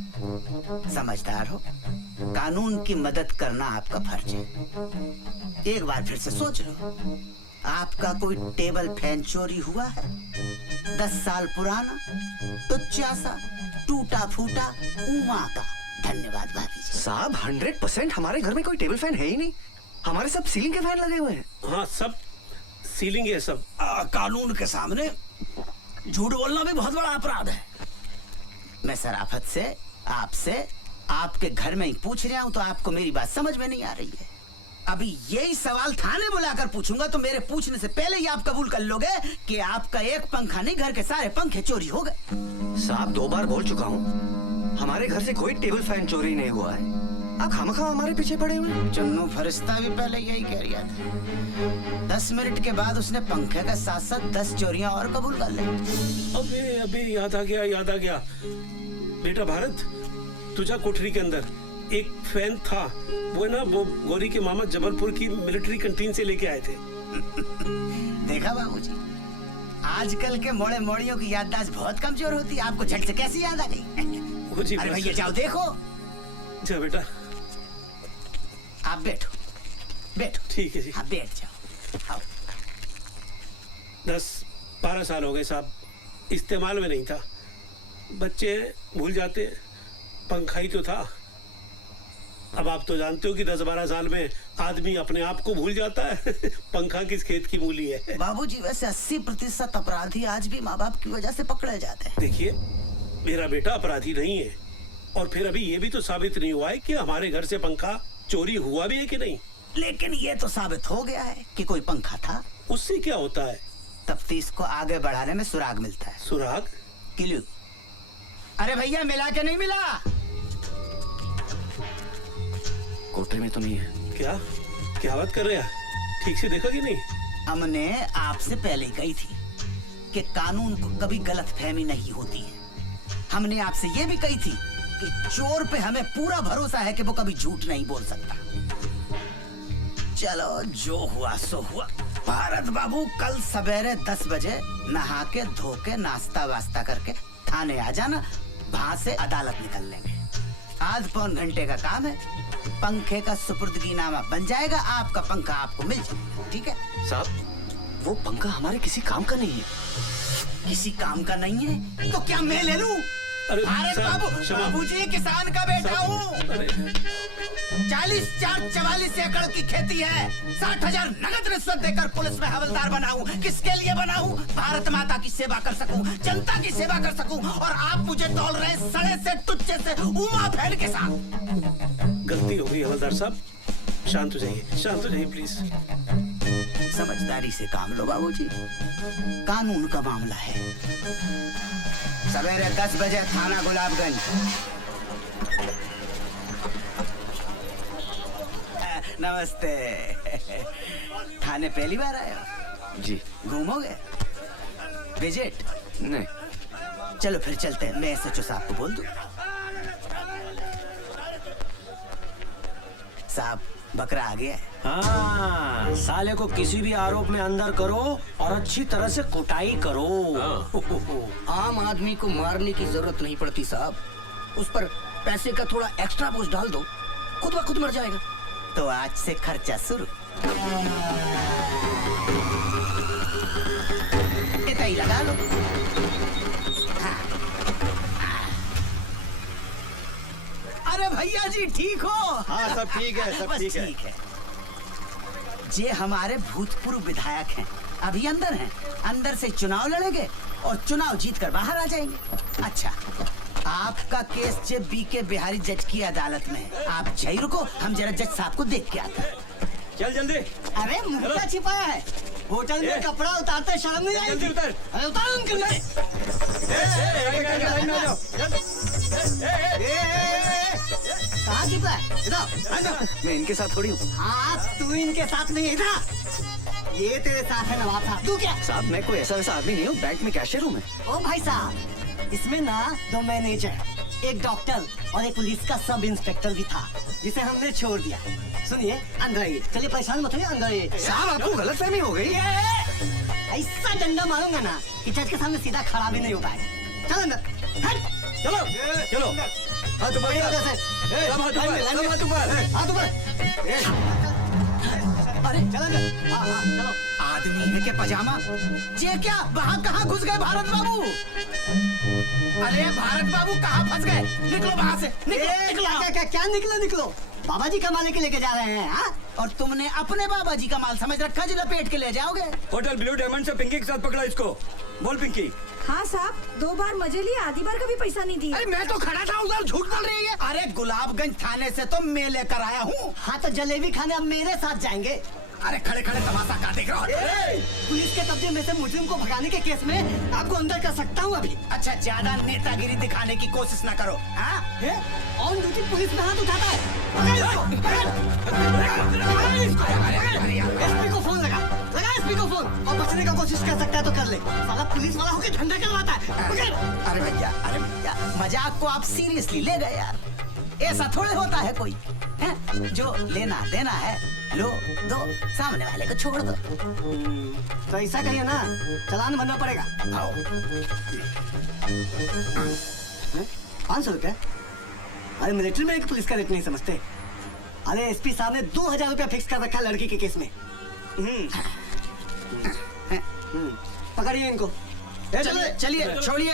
समझदार हो, कानून की मदद करना आपका फर्ज है। एक बार फिर से सोच लो, आपका कोई टेबल फैन चोरी हुआ है? 10 साल पुराना, टुच्चा सा, टूटा फूटा, उमा का। धन्यवाद भाभी जी। साहब 100% हमारे घर में कोई टेबल फैन है ही नहीं। हमारे सब सीलिंग के फैन लगे हुए हैं। हाँ, सब सीलिंग है सब। कानून के सामने झूठ बोलना भी बहुत बड़ा अपराध है। मैं शराफत से आपसे आपके घर में ही पूछ रहा हूँ, तो आपको मेरी बात समझ में नहीं आ रही है। अभी यही सवाल थाने बुलाकर पूछूंगा तो मेरे पूछने से पहले ही आप कबूल कर लोगे कि आपका एक पंखा नहीं, घर के सारे पंखे चोरी हो गए। साहब 2 बार बोल चुका हूँ, हमारे घर से कोई टेबल फैन चोरी नहीं हुआ है। आप खामखा हमारे पीछे पड़े हुए हैं। चुन्नू फरिश्ता भी पहले यही कह रहा था। 10 मिनट के बाद उसने पंखे के साथ साथ 10 चोरियां और कबूल कर ली। अबे याद आ गया। बेटा भारत, तुझा कोठरी के अंदर एक फैन था, वो ना वो गौरी के मामा जबलपुर की मिलिट्री कैंटीन से लेके आए थे। देखा बाबूजी, आजकल के मोड़े मोड़ियों की याददाश्त बहुत कमजोर होती है। आपको झट से कैसे याद आ गई? अरे भैया जाओ देखो। जा बेटा, आप बैठो। ठीक है जी। हाँ बैठ जाओ। आओ। 10-12 साल हो गए साहब, इस्तेमाल में नहीं था। बच्चे भूल जाते, पंखा ही तो था। अब आप तो जानते हो कि 10-12 साल में आदमी अपने आप को भूल जाता है। पंखा किस खेत की मूली है। बाबूजी वैसे 80% अपराधी आज भी माँ बाप की वजह से पकड़े जाते हैं। देखिए, मेरा बेटा अपराधी नहीं है, और फिर अभी ये भी तो साबित नहीं हुआ है कि हमारे घर से पंखा चोरी हुआ भी है कि नहीं। लेकिन ये तो साबित हो गया है कि कोई पंखा था। उससे क्या होता है? तफ्तीश को आगे बढ़ाने में सुराग मिलता है। सुराग? क्लू। अरे भैया मिला के नहीं मिला? कोठरी में तो नहीं है। क्या बात कर रहे हैं? ठीक से देखा कि नहीं? हमने आपसे पहले ही कही थी कि कानून को कभी गलतफहमी नहीं होती है। हमने आपसे ये भी कही थी कि चोर पे हमें पूरा भरोसा है कि वो कभी झूठ नहीं बोल सकता। चलो जो हुआ सो हुआ। भारत बाबू कल सवेरे 10 बजे नहा के धो के नाश्ता वास्ता करके थाने आ जाना, वहां से अदालत निकल लेंगे। आध पौन घंटे का काम है, पंखे का सुपुर्दगीनामा बन जाएगा, आपका पंखा आपको मिल जाएगा। ठीक है साहब, वो पंखा हमारे किसी काम का नहीं है। किसी काम का नहीं है तो क्या मैं ले लूं? भारत बाबूजी किसान का बेटा हूँ। 44 एकड़ की खेती है। 60,000 नगद रिश्वत देकर पुलिस में हवलदार बनाऊं। किसके लिए बनाऊं? भारत माता की सेवा कर सकूं, जनता की सेवा कर सकूं, और आप मुझे तौल रहे सड़े से टुच्चे से उमा फैन के साथ। गलती हो गई हवलदार साहब, शांत हो जाइए प्लीज। समझदारी से काम लो बाबूजी, कानून का मामला है। सवेरे 10 बजे थाना गुलाबगंज। नमस्ते। थाने पहली बार आए हो? जी। घूमोगे? विजिट? नहीं। चलो फिर चलते हैं, मैं SHO साहब को बोल दूं। साहब बकरा आ गया है। हाँ, साले को किसी भी आरोप में अंदर करो और अच्छी तरह से कुटाई करो। आम आदमी को मारने की जरूरत नहीं पड़ती साहब, उस पर पैसे का थोड़ा एक्स्ट्रा बोझ डाल दो, खुद ब खुद मर जाएगा। तो आज से खर्चा शुरू। इतना ही लगा लो। अरे भैया जी ठीक हो? हाँ सब ठीक है, सब ठीक है। जे हमारे भूतपूर्व विधायक हैं, अभी अंदर हैं। अंदर से चुनाव लड़ेंगे और चुनाव जीतकर बाहर आ जाएंगे। अच्छा, आपका केस जे BK बिहारी जज की अदालत में है। आप जय रुको, हम जरा जज साहब को देख के आते हैं। चल जल्दी। अरे मुर्गा छिपाया है होटल में, कपड़ा उतारते शर्म नहीं आएगी? उतर। अरे उतारो उनके लिए। कहाँ छिपा है? इधर। मैं इनके साथ थोड़ी हूँ। हाँ तू इनके साथ नहीं, इधर। ये तेरे साथ है नवाब साहब। तू क्या? साहब मैं कोई ऐसा आदमी नहीं हूँ, बैंक में कैशियर हूँ मैं। ओ भाई साहब, इसमें ना 2 मैनेजर, एक डॉक्टर और एक पुलिस का सब इंस्पेक्टर भी था जिसे हमने छोड़ दिया। सुनिए अंदर आइए। चलिए परेशान मत होइए, अंदर आइए। साहब आपको गलतफहमी हो गई। ऐसा डंडा मारूंगा ना कि जज के सामने सीधा खड़ा भी नहीं हो पाएगा। चलो अंदर, हट। चलो चलो हाथ ऊपर बड़ी वजह से। हाथ ऊपर हाथ ऊपर। अरे चलो अंदर। हाँ हाँ चलो। आदमी है के पजामा, ये क्या वहाँ कहाँ घुस गए भारत बाबू? अरे भारत बाबू कहाँ फंस गए? निकलो वहाँ से, निकलो। क्या निकलो? बाबा जी का माल लेके लेके जा रहे हैं। हाँ? और तुमने अपने बाबा जी का माल समझ रखा जो लपेट के ले जाओगे? होटल ब्लू डायमंड से पिंकी के साथ पकड़ा इसको। बोल पिंकी। हाँ साहब, 2 बार मजे लिए, आधी बार का भी पैसा नहीं दिया। अरे मैं तो खड़ा था उधर, झूठ बोल रही है। अरे गुलाबगंज थाने से तो मैं लेकर आया हूँ। हाँ तो जलेबी खाने अब मेरे साथ जाएंगे। अरे खड़े खड़े तमाशा का देख रहा हो? पुलिस के कब्जे में से मुजरिम को भगाने के केस में आपको अंदर कर सकता हूँ अभी। अच्छा ज्यादा नेतागिरी दिखाने की कोशिश न करो। हाँ? ऑन ड्यूटी पुलिस में हाथ उठाता है। एसपी को फोन लगा एसपी को फोन। और बचने का कोशिश कर सकता है तो कर ले। साला पुलिस वाला होकर धंधा करवाता है। अरे भैया मजाक को आप सीरियसली ले गए यार। ऐसा थोड़े होता है कोई है? जो लेना देना है लो दो, सामने वाले को छोड़ दो। तो ऐसा कहिए ना, चालान भरना पड़ेगा। 500 रुपया? अरे मिलिट्री में एक पुलिस का रेट नहीं समझते। अरे एसपी साहब ने 2000 रुपया फिक्स कर रखा लड़की के केस में। पकड़िए इनको। चलिए छोड़िए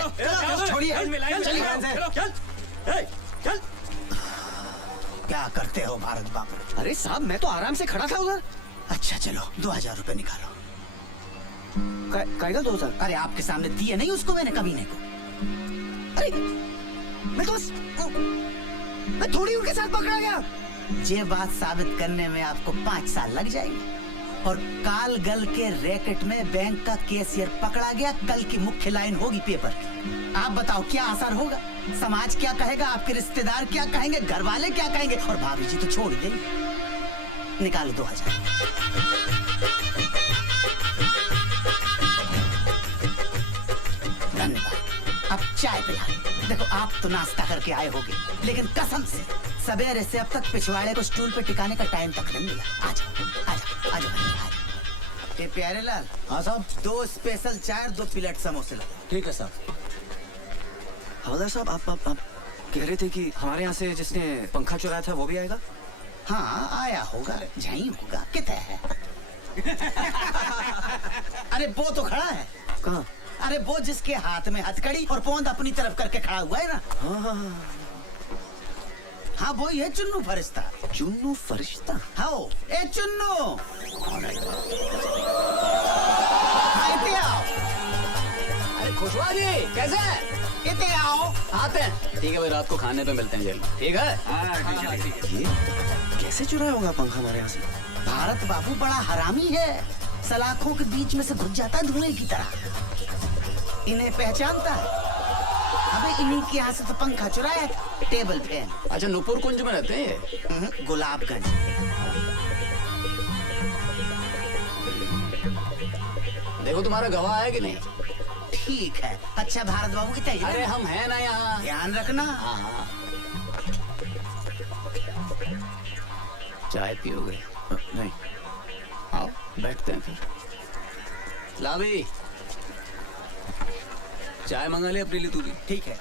चल। क्या करते हो भारत बाबू? अरे साहब मैं तो आराम से खड़ा था उधर। अच्छा चलो 2000 रुपए निकालो। कहेगा 2000? अरे आपके सामने दिए नहीं उसको मैंने कमीने को। अरे मैं तो बस मैं थोड़ी उनके साथ पकड़ा गया। ये बात साबित करने में आपको 5 साल लग जाएंगे। और काल गल के रैकेट में बैंक का कैशियर पकड़ा गया, कल की मुख्य लाइन होगी पेपर की। आप बताओ क्या असर होगा? समाज क्या कहेगा? आपके रिश्तेदार क्या कहेंगे? घर वाले क्या कहेंगे? और भाभी जी तो छोड़ देंगे। निकालो 2000। धन्यवाद। अब चाय पिला। देखो आप तो नाश्ता करके आए होगे, लेकिन कसम से सवेरे से अब तक पिछवाड़े को स्टूल पे टिकाने का टाइम तक नहीं मिला। आजा। ये प्यारे लाल। हाँ साहब। 2 स्पेशल चाय, 2 प्लेट समोसे लो। ठीक है साहब। हवलदार साहब आप कह रहे थे कि हमारे यहाँ से जिसने पंखा चुराया था वो भी आएगा? हाँ आया होगा, यहीं होगा। कितना है? अरे वो तो खड़ा है। कहाँ? अरे वो जिसके हाथ में हथकड़ी और पोंद अपनी तरफ करके खड़ा हुआ है ना। हाँ वही है चुन्नू फरिश्ता। चुन्नू फरिश्ता? हाँ ए चुन्नू। अरे खुशवा जी कैसे है? कितने आओ? आते हैं। ठीक है भाई, रात को खाने पे मिलते हैं जेल में। ठीक है? ये कैसे चुराया होगा पंखा हमारे यहाँ से? भारत बाबू बड़ा हरामी है। सलाखों के बीच में से घुस जाता है धुएं की तरह। इन्हें पहचानता है। अबे इन्हीं के यहाँ से तो पंखा चुराया, टेबल फैन। अच्छा नूपुर कुंज में रहते हैं? गुलाबगंज। देखो तुम्हारा गवाह है कि नहीं? ठीक है। अच्छा भारत बाबू की तैयारी? अरे हम हैं ना यहाँ। ध्यान रखना। हाँ। चाय पियोगे? नहीं। आओ बैठते हैं फिर। लावी चाय मंगा ले अपने लिए तू भी। ठीक है।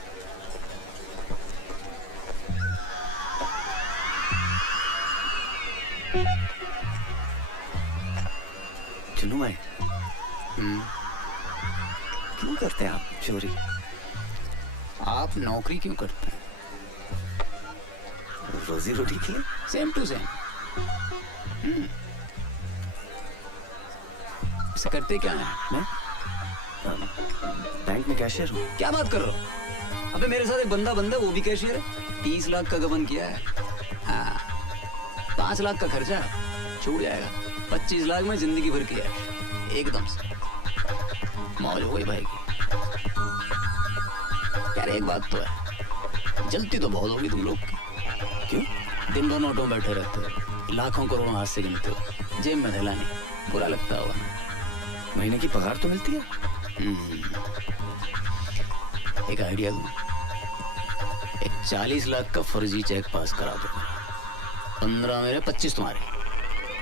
चुन्नू भाई क्यों करते हैं आप चोरी? आप नौकरी क्यों करते हैं? रोजी रोटी के लिए। Same to same. इसे करते क्या है? मैं बैंक में कैशियर हूँ। क्या बात कर रहे हो? अबे मेरे साथ एक बंदा वो भी कैशियर है। 30 लाख का गबन किया है। हाँ 5 लाख का खर्चा छूट जाएगा। 25 लाख में जिंदगी भर किया है एकदम से। मौज हो गई भाई की। यार एक बात तो है, जलती तो बहुत होगी तुम लोग की। क्यों? दिन भर नोटों में बैठे रहते हो, लाखों करोड़ों हाथ से गिनते हो, जेब में थैला नहीं। बुरा लगता होगा ना? महीने की पगार तो मिलती है। एक आइडिया दूं, एक 40 लाख का फर्जी चेक पास करा दो। 15 मेरे 25 तुम्हारे।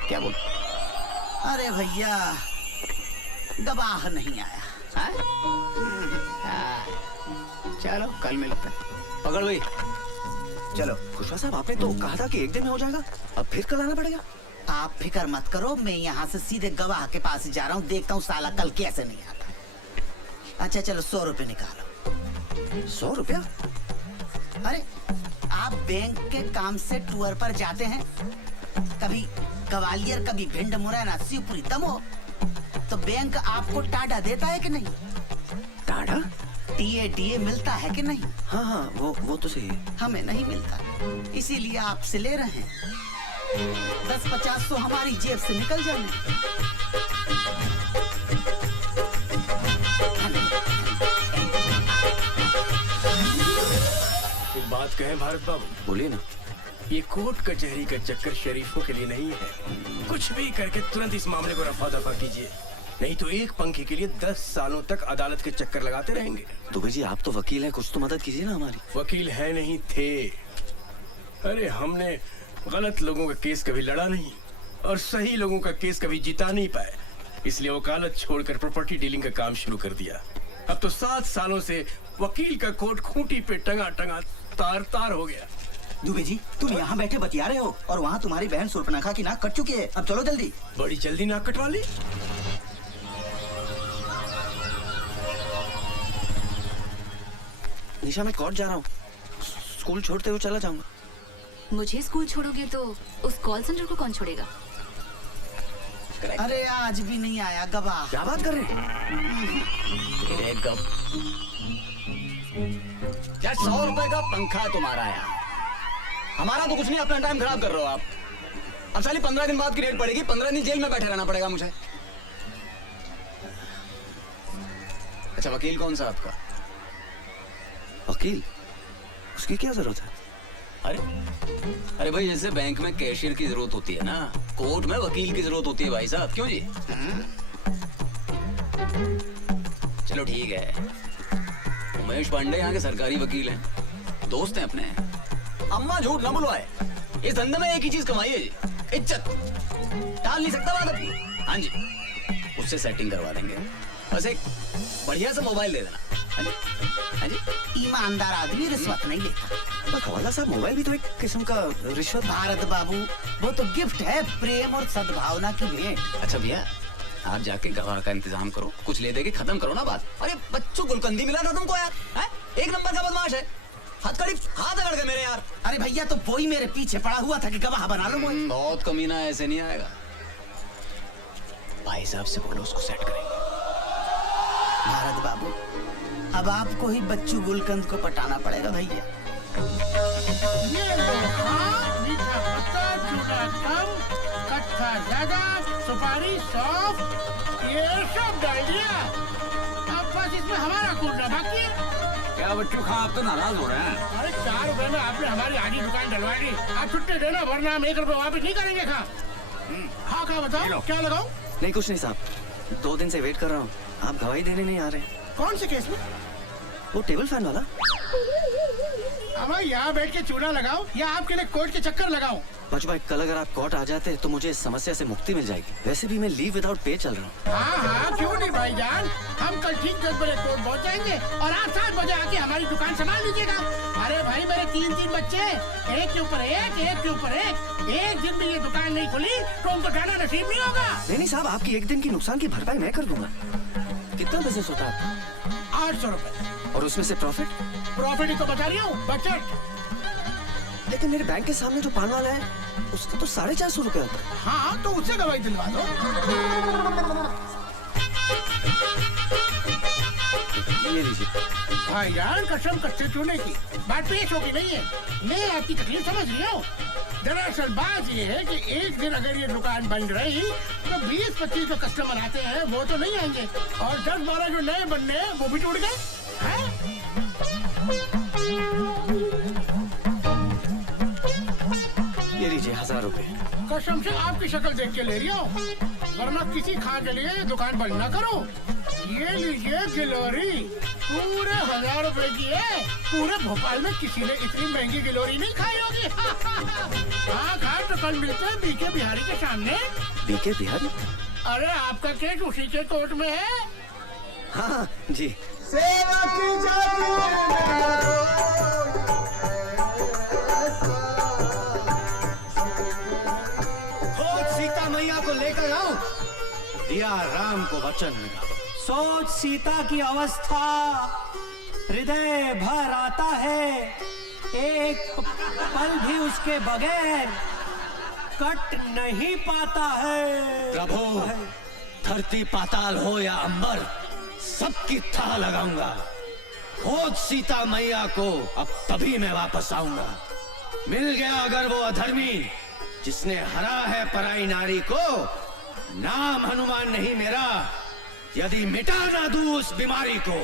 क्या बोल? अरे भैया गवाह नहीं आया है? चलो कल मिलते हैं। पकड़ भाई। चलो खुशवा साहब, आपने तो कहा था कि एक दिन में हो जाएगा, अब फिर कल आना पड़ेगा। आप फिक्र मत करो, मैं यहाँ से सीधे गवाह के पास ही जा रहा हूँ, देखता हूँ साला कल कैसे नहीं आता। अच्छा चलो 100 रुपए निकालो। 100 रुपया? अरे आप बैंक के काम से टूर पर जाते हैं, कभी ग्वालियर कभी भिंड मुरैना शिवपुरी दमो, तो बैंक आपको टाडा देता है कि नहीं? टाडा? टीए मिलता है कि नहीं? हाँ हाँ, वो तो सही है। हमें नहीं मिलता, इसीलिए आपसे ले रहे हैं। 10-50 तो हमारी जेब से निकल जाएंगे। एक बात कहें भारत बाबू? बोलिए ना। ये कोर्ट कचहरी का चक्कर शरीफों के लिए नहीं है। कुछ भी करके तुरंत इस मामले को रफा दफा कीजिए, नहीं तो एक पंखे के लिए 10 सालों तक अदालत के चक्कर लगाते रहेंगे। दुबे जी, आप तो वकील हैं, कुछ तो मदद कीजिए ना हमारी। वकील है नहीं थे। अरे हमने गलत लोगों का केस कभी लड़ा नहीं और सही लोगों का केस कभी जिता नहीं पाए, इसलिए वकालत छोड़कर प्रॉपर्टी डीलिंग का काम शुरू कर दिया। अब तो 7 सालों से वकील का कोट खूंटी पे टंगा टंगा तार तार हो गया। दुबे जी, तुम यहाँ बैठे बतिया रहे हो और वहाँ तुम्हारी बहन सुर्पनखा की नाक कट चुकी है। अब चलो जल्दी। बड़ी जल्दी नाक कटवा ली। निशा, मैं कोर्ट जा रहा हूँ, स्कूल छोड़ते हुए चला जाऊंगा। मुझे स्कूल छोड़ोगे तो उस कॉल सेंटर को कौन छोड़ेगा? अरे आज भी नहीं आया गवाह। क्या बात कर रहे हैं? क्या 100 रुपए का पंखा तुम्हारा यार? हमारा तो कुछ नहीं, अपना टाइम खराब कर रहे हो आप। अब साली 15 दिन बाद की डेट पड़ेगी, 15 दिन जेल में बैठे रहना पड़ेगा मुझे। अच्छा वकील कौन सा आपका? वकील? उसकी क्या जरूरत है? अरे भाई, जैसे बैंक में कैशियर की जरूरत होती है ना, कोर्ट में वकील की जरूरत होती है भाई साहब। क्यों जी? चलो ठीक है, उमेश पांडे यहाँ के सरकारी वकील हैं, दोस्त हैं अपने। अम्मा झूठ ना बुलवाए, इस धंधे में एक ही चीज कमाई है जी, इज्जत। टाल नहीं सकता बात अपनी। हाँ जी, उससे सेटिंग करवा देंगे, बस एक बढ़िया सा मोबाइल दे देना। हाँ जी, हाँ जी। ईमानदार आदमी रिश्वत नहीं लेता। पर खवाला साहब, मोबाइल भी तो एक किस्म का रिश्वत। भारत बाबू, वो तो गिफ्ट है, प्रेम और सद्भावना की भेंट। अच्छा भैया, आप जाके गवाह का इंतजाम करो, कुछ ले दे के खत्म करो ना बात। अरे बच्चों, गुलकंदी मिला था तुमको यार, है? एक नंबर का बदमाश है, हथकड़ी हाथ अकड़ गए मेरे यार। अरे भैया, तो वही मेरे पीछे पड़ा हुआ था कि गवाह बना लो मुझे। बहुत कमीना, ऐसे नहीं आएगा। भाई साहब से बोलो, उसको सेट करेंगे। भारत बाबू, अब आपको ही बच्चू गुलकंद को पटाना पड़ेगा भैया। ये मीठा पत्ता, चूड़ा कम, कट्ठा ज्यादा, सुपारी सौंफ, ये सब डाल दिया। अब बस इसमें हमारा कूटना बाकी है। क्या बच्चू खां, आप तो नाराज हो रहे हैं? अरे 4 रुपए में आपने हमारी आधी दुकान डलवा दी। आप छुट्टी देना, वरना हम 1 रुपए वापस नहीं करेंगे। खा बताओ, क्या लगाओ? नहीं कुछ नहीं साहब, 2 दिन से वेट कर रहा हूँ, आप गवाही देने नहीं आ रहे। कौन से केस में? वो टेबल फैन वाला। अब यहाँ बैठ के चूड़ा लगाओ या आपके लिए कोर्ट के चक्कर लगाओ? बच भाई, कल अगर आप कोर्ट आ जाते तो मुझे इस समस्या से मुक्ति मिल जाएगी। वैसे भी मैं लीव विदाउट पे चल रहा हूँ। हाँ, क्यों नहीं भाईजान, हम कल ठीक 10 बजे कोर्ट पहुँचाएंगे और आप 7 बजे आके हमारी दुकान संभाल लीजिएगा। अरे भाई, मेरे 3 बच्चे, एक के ऊपर एक के ऊपर एक दिन भी ये दुकान नहीं खुली तो उनको खाना नसीब नहीं होगा। नहीं साहब, आपकी एक दिन की नुकसान की भरपाई मैं कर दूंगा। कितना बिजनेस होता है? 800 रुपए। और उसमें से प्रॉफिट ही तो बता रही हूँ, बजट। लेकिन मेरे बैंक के सामने जो पान वाला है, उसका तो 450 रुपए होता है। हाँ, तो उससे गवाही दिलवा दो। ये लीजिए भाईजान, कसम कच्चे चूने की बात पेश होगी नहीं है। मैं आपकी तकलीफ समझ रही हूँ। दरअसल बात ये है कि एक दिन अगर ये दुकान बंद रही तो 20-25 जो कस्टमर आते हैं वो तो नहीं आएंगे, और 10-12 जो नए बनने हैं वो भी टूट गए। ये लीजिए 1000 रुपए। कसम से आपकी शक्ल देख के ले रही हूँ, वरना किसी खा के लिए दुकान बंद ना करो। ये लीजिए गिलोरी, पूरे 1000 रुपए की है। पूरे भोपाल में किसी ने इतनी महंगी गिलोरी नहीं खाई होगी। हाँ खा तो कल मिलते हैं बीके बिहारी के सामने। बीके बिहारी? अरे आपका केस उसी के कोर्ट में है। हाँ जी। सेवा की जाती खोज सीता मैया को लेकर आओ, दिया राम को वचन मिला। सोच सीता की अवस्था, हृदय भर आता है, एक पल भी उसके बगैर कट नहीं पाता है। प्रभु, धरती पाताल हो या अंबर, सबकी थाह लगाऊंगा। खोज सीता मैया को, अब तभी मैं वापस आऊंगा। मिल गया अगर वो अधर्मी जिसने हरा है पराई नारी को, नाम हनुमान नहीं मेरा, यदि मिटा ना दूं उस बीमारी को।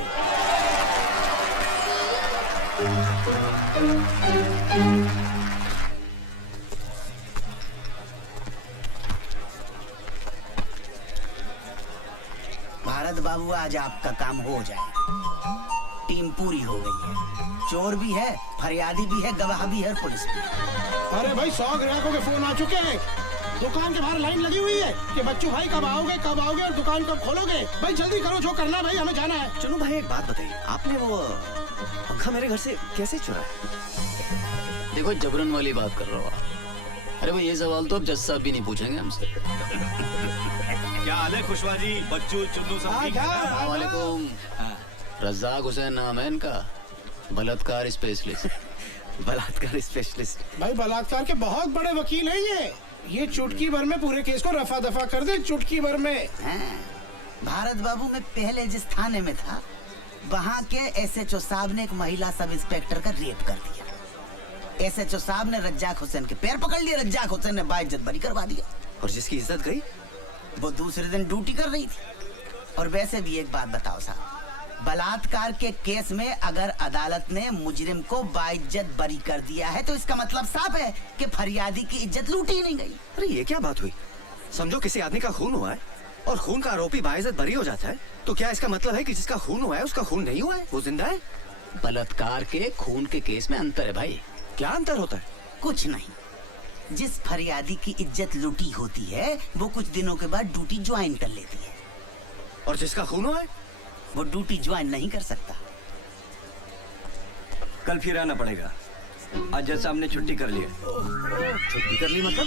भारत बाबू, आज आपका काम हो जाएगा। टीम पूरी हो गई है, चोर भी है, फरियादी भी है, गवाह भी है, पुलिस भी। अरे भाई 100 ग्राहकों के फोन आ चुके हैं। दुकान के बाहर लाइन लगी हुई है कि बच्चों भाई कब आओगे और दुकान कब खोलोगे। भाई जल्दी करो, जो करना भाई, हमें जाना है। चलो भाई एक बात बताइए, आपने वो पंखा मेरे घर से कैसे चुराया? देखो जबरन वाली बात कर रहा हो आप। अरे भाई ये सवाल तो अब जज साहब भी नहीं पूछेंगे हमसे। क्या हाल है खुशवा जी, बच्चू चुन्नू सब ठीक है? वालेकुम। रज़ाक हुसैन नाम है इनका, बलात्कार स्पेशलिस्ट। बलात्कार स्पेशलिस्ट? भाई बलात्कार के बहुत बड़े वकील हैं ये चुटकी भर में पूरे केस को रफा दफा कर दे, चुटकी भर में। भारत बाबू, मैं पहले जिस थाने में था, वहाँ के SHO साहब ने एक महिला सब इंस्पेक्टर का रेप कर दिया। SHO साहब ने रज्जाक हुसैन के पैर पकड़ लिए, रज्जाक हुसैन ने बाइज्जत बरी करवा दिया। और जिसकी इज्जत गई, वो दूसरे दिन ड्यूटी कर रही थी। और वैसे भी एक बात बताओ साहब, बलात्कार के केस में अगर अदालत ने मुजरिम को बाइज्जत बरी कर दिया है, तो इसका मतलब साफ है कि फरियादी की इज्जत लूटी ही नहीं गई। अरे ये क्या बात हुई? समझो किसी आदमी का खून हुआ है और खून का आरोपी बाइज्जत बरी हो जाता है, तो क्या इसका मतलब है कि जिसका खून हुआ है उसका खून नहीं हुआ है, वो जिंदा है? बलात्कार के खून के केस में अंतर है भाई। क्या अंतर होता है? कुछ नहीं। जिस फरियादी की इज्जत लूटी होती है, वो कुछ दिनों के बाद ड्यूटी ज्वाइन कर लेती है। और जिसका खून हुआ है, वो ड्यूटी ज्वाइन नहीं कर सकता। कल फिर आना पड़ेगा। आज जज साहब ने छुट्टी कर ली है। छुट्टी कर ली मतलब?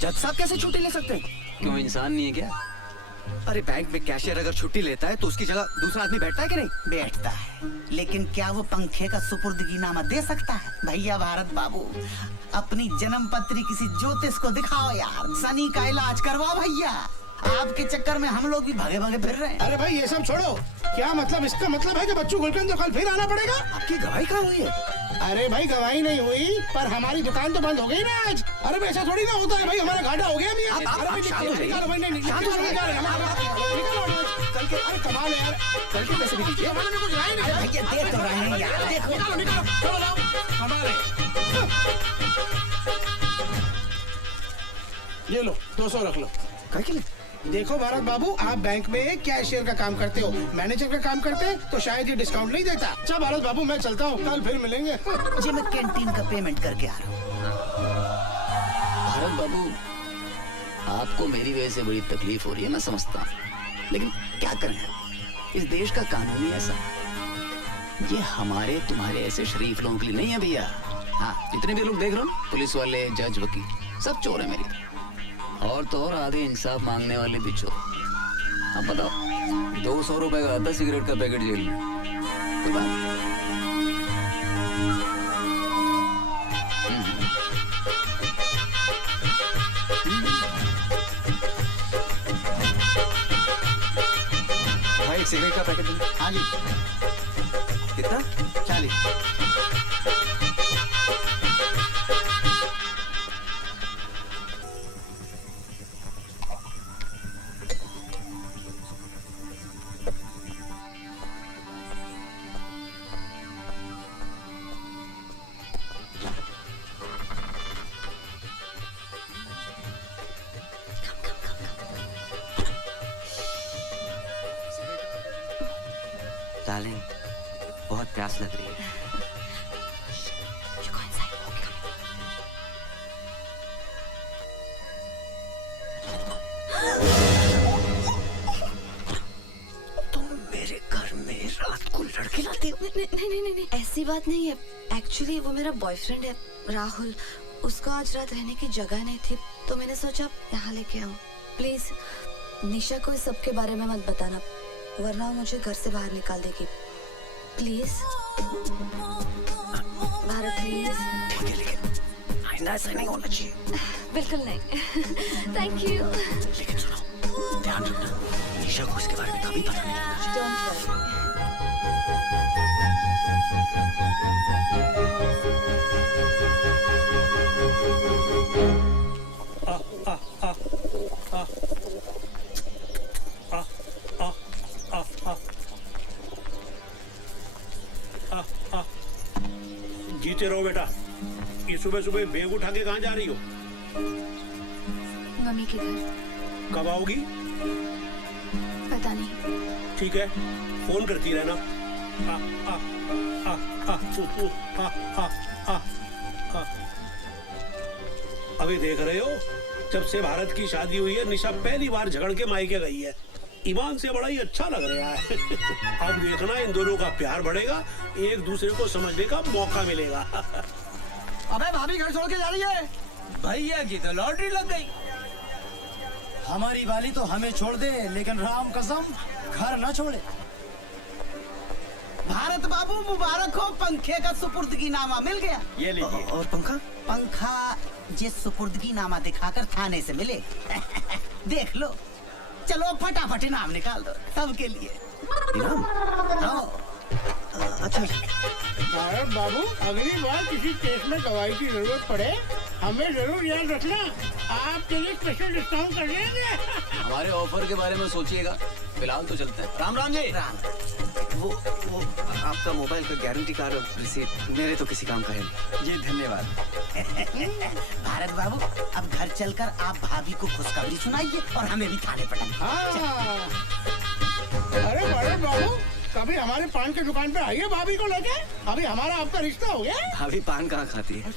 जज साहब कैसे छुट्टी ले सकते हैं? क्यों, इंसान नहीं है क्या? अरे बैंक में कैशियर अगर छुट्टी लेता है तो उसकी जगह दूसरा आदमी बैठता है कि नहीं? बैठता है, लेकिन क्या वो पंखे का सुपुर्दगीनामा दे सकता है? भैया भारत बाबू, अपनी जन्म पत्री किसी ज्योतिष को दिखाओ यार, शनि का इलाज करवाओ भैया। आपके चक्कर में हम लोग भी भागे भागे फिर रहे हैं। अरे भाई ये सब छोड़ो, क्या मतलब? इसका मतलब है कि बच्चू गुलकंद तो कल फिर आना पड़ेगा। आपकी गवाही कहाँ हुई है? अरे भाई गवाही नहीं हुई, पर हमारी दुकान तो बंद हो गई ना आज। अरे भाई ऐसा थोड़ी ना होता है भाई, हमारा घाटा हो गया भी। शांत हो जाइए। अरे कमाल है यार, कल के पैसे भी दीजिए। भैया दे तो रहे हैं यार, देखो। ये लो 200 रख लो। क्या के लिए? देखो भारत बाबू, आप बैंक में कैशियर का काम करते हो, मैनेजर का काम करते हैं तो शायद ये डिस्काउंट नहीं देता। अच्छा भारत बाबू, मैं चलता हूँ, कल फिर मिलेंगे। जी मैं कैंटीन का पेमेंट करके आ रहा हूँ। भारत बाबू, आपको मेरी वजह से बड़ी तकलीफ हो रही है, मैं समझता हूँ, लेकिन क्या करें, इस देश का कानून ही ऐसा। ये हमारे तुम्हारे ऐसे शरीफ लोगों के लिए नहीं है भैया। हाँ, जितने भी लोग देख रहे हो, पुलिस वाले, जज, वकील, सब चोर है मेरी तरह। और तो और आधे इंसाफ मांगने वाले भी चोर। अब बताओ, 200 रुपए का आता सिगरेट का पैकेट जेल में, कोई बात नहीं। भाई एक सिगरेट का पैकेट दो। हाँ जी। कितना? 40। डार्लिंग, बहुत प्यास लग रही है। तुम मेरे घर में रात को लड़के लाते हो? नहीं, ऐसी बात नहीं है। एक्चुअली वो मेरा बॉयफ्रेंड है, राहुल। उसको आज रात रहने की जगह नहीं थी, तो मैंने सोचा यहाँ लेके आऊँ। प्लीज निशा को इस सब के बारे में मत बताना, वरना वो मुझे घर से बाहर निकाल देगी। Please Bharat, please. ठीक है, लेकिन आइंदा ऐसा नहीं होना चाहिए। बिल्कुल नहीं। Thank you. लेकिन सुनो, ध्यान रखना, निशा को इसके बारे में कभी पता नहीं लगना चाहिए। Don't worry. जीते रहो बेटा। ये सुबह सुबह बैग उठा के कहाँ जा रही हो? मम्मी के घर। कब आओगी? पता नहीं। ठीक है, फोन करती रहना। अभी देख रहे हो, जब से भारत की शादी हुई है, निशा पहली बार झगड़ के मायके गई है। ईमान से बड़ा ही अच्छा लग रहा है। अब देखना, इन दोनों का प्यार बढ़ेगा, एक दूसरे को समझने का मौका मिलेगा। अबे भाभी घर छोड़ के जा रही है। भैया की तो लॉटरी लग गई। हमारी वाली तो हमें छोड़ दे, लेकिन राम कसम घर न छोड़े। भारत बाबू मुबारक हो, पंखे का सुपुर्दगी नामा मिल गया। ये लीजिए। और पंखा? पंखा जिस सुपुर्दगी नामा दिखाकर थाने से मिले। देख लो, चलो फटाफट इनाम निकाल दो सबके लिए। इनाम? अच्छा। भारत बाबू, अगली बार किसी केस में गवाही की जरूरत पड़े, हमें जरूर याद रखना। आपके लिए स्पेशल डिस्काउंट कर देंगे। हमारे ऑफर के बारे में सोचिएगा, फिलहाल तो चलते हैं। राम राम जी। राम। वो आपका मोबाइल का गारंटी कार्ड और रिसीट मेरे तो किसी काम का है नहीं। जी धन्यवाद। भारत बाबू, अब घर चलकर आप भाभी को खुशखबरी सुनाइए और हमें भी थाने पटाइए। अरे भारत बाबू, कभी हमारे पान की दुकान पे आइए भाभी को लेके। अभी हमारा आपका रिश्ता हो गया। भाभी पान कहाँ खाती है?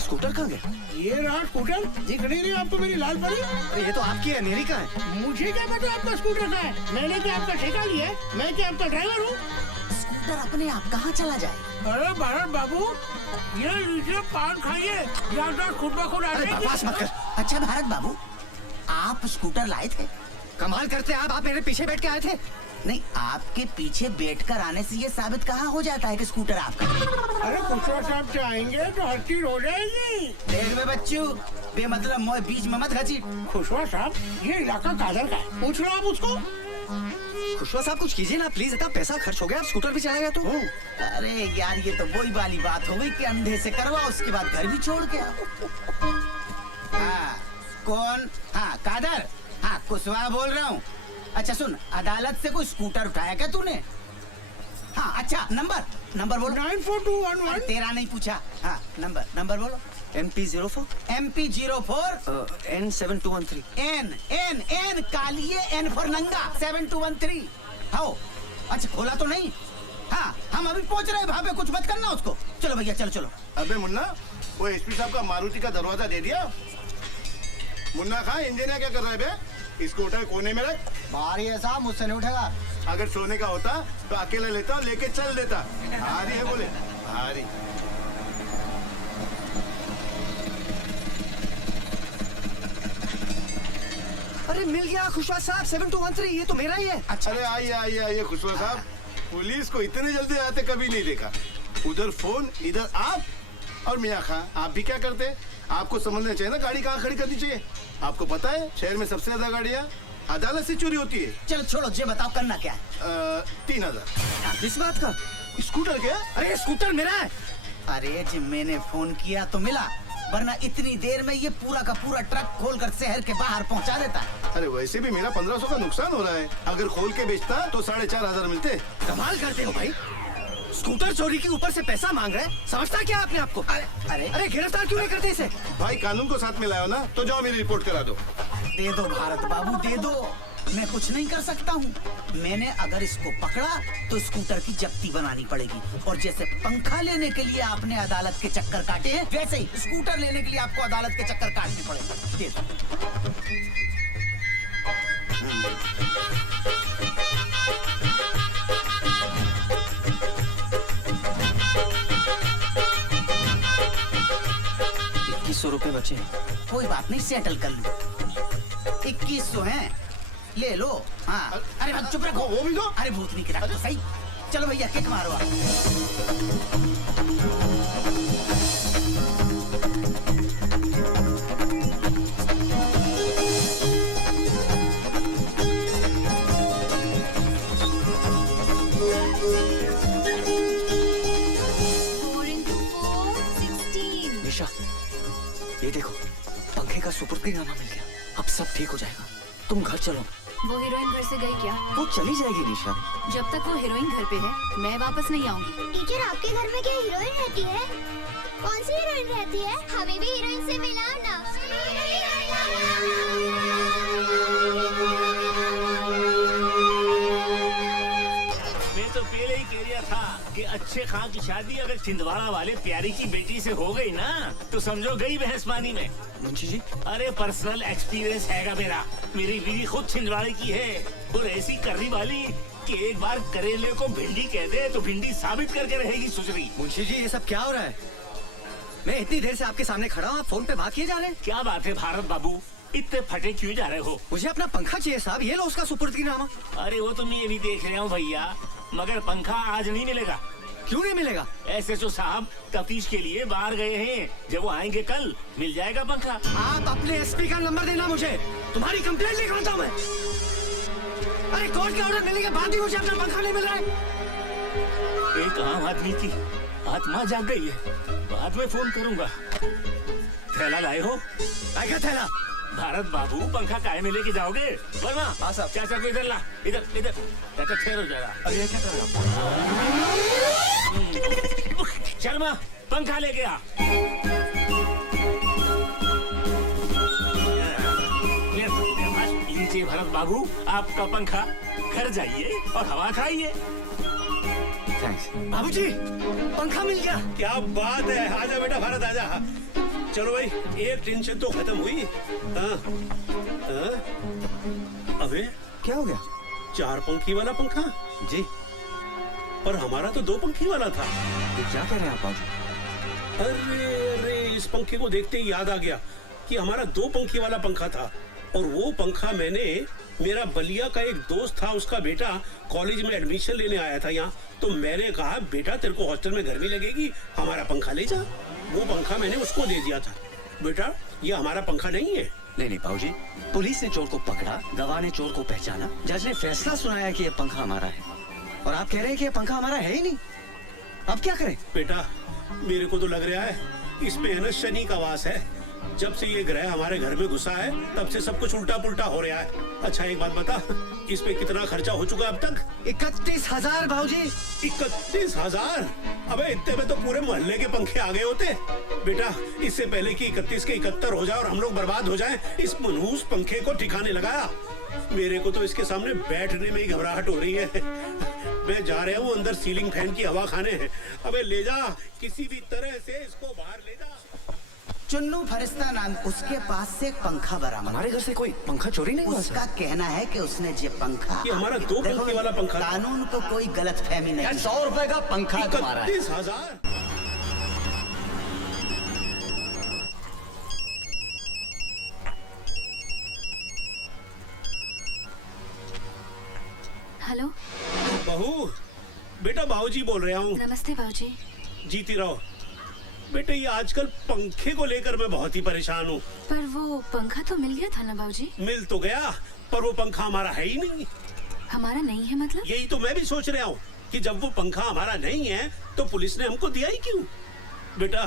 स्कूटर कहाँ गया? ये रहा स्कूटर, दिख नहीं रही आपको मेरी लाल परी? ये तो आपकी है, मेरी कहाँ है? मुझे क्या पता आपका स्कूटर कहाँ है? मैंने क्या आपका ठेका लिया है? मैं क्या आपका ड्राइवर हूँ? स्कूटर अपने आप कहाँ चला जाए? अरे भारत बाबू, ये लीजिए पान खाइए, याददाश्त खुद ब खुद आ जाएगी। बकवास मत कर। अच्छा भारत बाबू, आप स्कूटर लाए थे? कमाल करते आप मेरे पीछे बैठ के आए थे। नहीं, आपके पीछे बैठकर आने से ये साबित कहाँ हो जाता है कि स्कूटर आपका है? अरे खुशवा साहब चाहेंगे तो हर चीज हो जाएगी। देख में बच्चू, बेमतलब मोए बीच में मत घसीट। खुशवा साहब, ये इलाका कादर का है, पूछ लो आप उसको। खुशवा साहब कुछ कीजिए ना प्लीज, इतना पैसा खर्च हो गया, आप स्कूटर भी चलाएगा तो। अरे यार, ये तो वही वाली बात हो गई कि अंधे से करवा, उसके बाद घर भी छोड़ के आओ। हाँ, कौन? हाँ कादर। हाँ कुशवाहा बोल रहा हूँ। अच्छा सुन, अदालत से कोई स्कूटर उठाया क्या तूने? हाँ अच्छा, नंबर बोलो। 94211। तेरा नहीं पूछा। हाँ नंबर बोलो। MP04 N7213 N कालिए N फॉर नंगा 7213। हाँ अच्छा, खोला तो नहीं? हाँ हम अभी पहुंच रहे हैं, वहाँ पे कुछ मत करना उसको। चलो भैया चलो। अबे मुन्ना, वो एसपी साहब का मारुति का दरवाजा दे दिया? मुन्ना खां, इंजीनियर क्या कर रहा है बे? इसको उठा कोने में रख। भारी है साहब, मुझसे नहीं उठेगा। अगर सोने का होता तो अकेला लेता और लेके चल देता। भारी है बोले, भारी। अरे मिल गया खुशवा साहब, 7213, ये तो मेरा ही है। अच्छा। अरे आइए खुशवा साहब, पुलिस को इतने जल्दी आते कभी नहीं देखा। उधर फोन, इधर आप। और मियाँ खां, आप भी क्या करते? आपको समझना चाहिए ना, गाड़ी कहाँ खड़ी करनी चाहिए। आपको पता है शहर में सबसे ज्यादा गाड़ियाँ अदालत से चोरी होती है। चलो छोड़ो, ये बताओ करना क्या है? 3000। इस बात का? स्कूटर क्या? अरे स्कूटर मेरा है। अरे जी मैंने फोन किया तो मिला, वरना इतनी देर में ये पूरा का पूरा ट्रक खोलकर शहर के बाहर पहुंचा देता। अरे वैसे भी मेरा 1500 का नुकसान हो रहा है। अगर खोल के बेचता तो 4500 मिलते। कमाल करते हो भाई, स्कूटर चोरी के ऊपर से पैसा मांग रहे हैं। समझता क्या आपने आपको? अरे गिरफ्तार क्यों नहीं करते इसे? भाई कानून को साथ में लाओ ना, तो जाओ मेरी रिपोर्ट करा दो। दे दो भारत बाबू, दे दो। मैं कुछ नहीं कर सकता हूँ। मैंने अगर इसको पकड़ा तो स्कूटर की जब्ती बनानी पड़ेगी, और जैसे पंखा लेने के लिए आपने अदालत के चक्कर काटे हैं, वैसे ही स्कूटर लेने के लिए आपको अदालत के चक्कर काटने पड़ेंगे। दे दो। ₹2100 बचे। कोई बात नहीं, सेटल कर लो। 2100 हैं, ले लो। हाँ, अरे भाई चुप रखो। वो भी दो। अरे भूतनी की रख दो सही। चलो भैया किक मारो आप। निशा, ये देखो, पंखे का सुपुर्दीनामा मिल गया। अब सब ठीक हो जाएगा। तुम घर चलो। वो हीरोइन घर से गई क्या? वो चली जाएगी निशा। जब तक वो हीरोइन घर पे है मैं वापस नहीं आऊंगी। टीचर, आपके घर में क्या हीरोइन रहती है? कौन सी हीरोइन रहती है? हमें भी हीरोइन से मिलाओ ना। मैं तो पहले ही कह रहा था कि अच्छे खां की शादी अगर छिंदवाड़ा वाले प्यारी की बेटी से हो गई ना तो समझो गई भैंसमानी में। मुंशी जी, अरे पर्सनल एक्सपीरियंस हैगा मेरा। मेरी बीवी खुद छिंदवाड़े की है और ऐसी कर्री वाली कि एक बार करेले को भिंडी कह दे तो भिंडी साबित करके रहेगी सुसरी। मुंशी जी, ये सब क्या हो रहा है? मैं इतनी देर से आपके सामने खड़ा हूँ, आप फोन पे बात किए जा रहे हैं। क्या बात है भारत बाबू, इतने फटे क्यों जा रहे हो? मुझे अपना पंखा चाहिए साहब, ये लो उसका सुपुर्दीनामा। अरे वो तो मैं ये भी देख रहा हूँ भैया, मगर पंखा आज नहीं मिलेगा। क्यों नहीं मिलेगा? SHO साहब तफ्तीश के लिए बाहर गए हैं, जब वो आएंगे कल मिल जाएगा पंखा। आप अपने SP का नंबर देना मुझे, तुम्हारी कंप्लेंट लिख रहा था मैं। अरे कोर्ट के ऑर्डर मिलने के बाद भी मुझे अपना पंखा नहीं मिल रहा है। एक आम आदमी की आत्मा जाग गई है, बाद में फोन करूंगा। थैला लाए हो? क्या थैला? भारत बाबू, पंखा काहे में लेके जाओगे? वर्मा, हाँ साहब। चाचा को इधर ला, इधर इधर। चाचा ठहरो जरा। अरे ये क्या कर रहे हो? शर्मा, पंखा लेके आ। लीजिए भरत बाबू, आपका पंखा। घर जाइए और हवा खाइए। बाबूजी, पंखा मिल गया। क्या बात है, आजा बेटा भारत आजा। चलो भाई, एक टेंशन तो खत्म हुई। हाँ, हाँ? अबे क्या हो गया? 4 पंखी वाला पंखा जी, पर हमारा तो 2 पंखी वाला था। ये क्या कह रहे हैं आप बाबूजी? अरे अरे, इस पंखे को देखते ही याद आ गया कि हमारा 2 पंखी वाला पंखा था, और वो पंखा मैंने, मेरा बलिया का एक दोस्त था, उसका बेटा कॉलेज में एडमिशन लेने आया था यहाँ, तो मैंने कहा बेटा तेरे को हॉस्टल में गर्मी लगेगी, हमारा पंखा ले जा। वो पंखा मैंने उसको दे दिया था। बेटा ये हमारा पंखा नहीं है। नहीं नहीं बाबूजी, पुलिस ने चोर को पकड़ा, गवाह ने चोर को पहचाना, जज ने फैसला सुनाया कि ये पंखा हमारा है, और आप कह रहे हैं कि ये पंखा हमारा है ही नहीं। अब क्या करें? बेटा मेरे को तो लग रहा है इस पे है ना शनि का वास है। जब से ये ग्रह हमारे घर में घुसा है तब से सब कुछ उल्टा पुल्टा हो रहा है। अच्छा एक बात बता, इस पे कितना खर्चा हो चुका अब तक? 31,000 बाबूजी। 31,000? अबे इतने में तो पूरे मोहल्ले के पंखे आ गए होते। बेटा इससे पहले कि 31 के 71 हो जाए और हम लोग बर्बाद हो जाएं, इस मनहूस पंखे को ठिकाने लगाया। मेरे को तो इसके सामने बैठने में ही घबराहट हो रही है। मैं जा रहा हूँ अंदर सीलिंग फैन की हवा खाने हैं। अबे ले जा, किसी भी तरह से इसको बाहर ले जा। चुन्नू फरिश्ता नाम, उसके पास से एक पंखा बरामद। हमारे घर से कोई पंखा चोरी नहीं हुआ? उसका कहना है कि उसने जो पंखा, ये हमारा 2 पंखे वाला पंखा। कानून को कोई गलत फहमी नहीं। 100 रुपए का पंखा तुम्हारा है। 31,000? हेलो बहू, बेटा बाबूजी बोल रहा हूँ। नमस्ते बाबूजी। जीती रहो। बेटे ये आजकल पंखे को लेकर मैं बहुत ही परेशान हूँ। पर वो पंखा तो मिल गया था ना बाबूजी? मिल तो गया, पर वो पंखा हमारा है ही नहीं। हमारा नहीं है मतलब? यही तो मैं भी सोच रहा हूँ कि जब वो पंखा हमारा नहीं है तो पुलिस ने हमको दिया ही क्यों? बेटा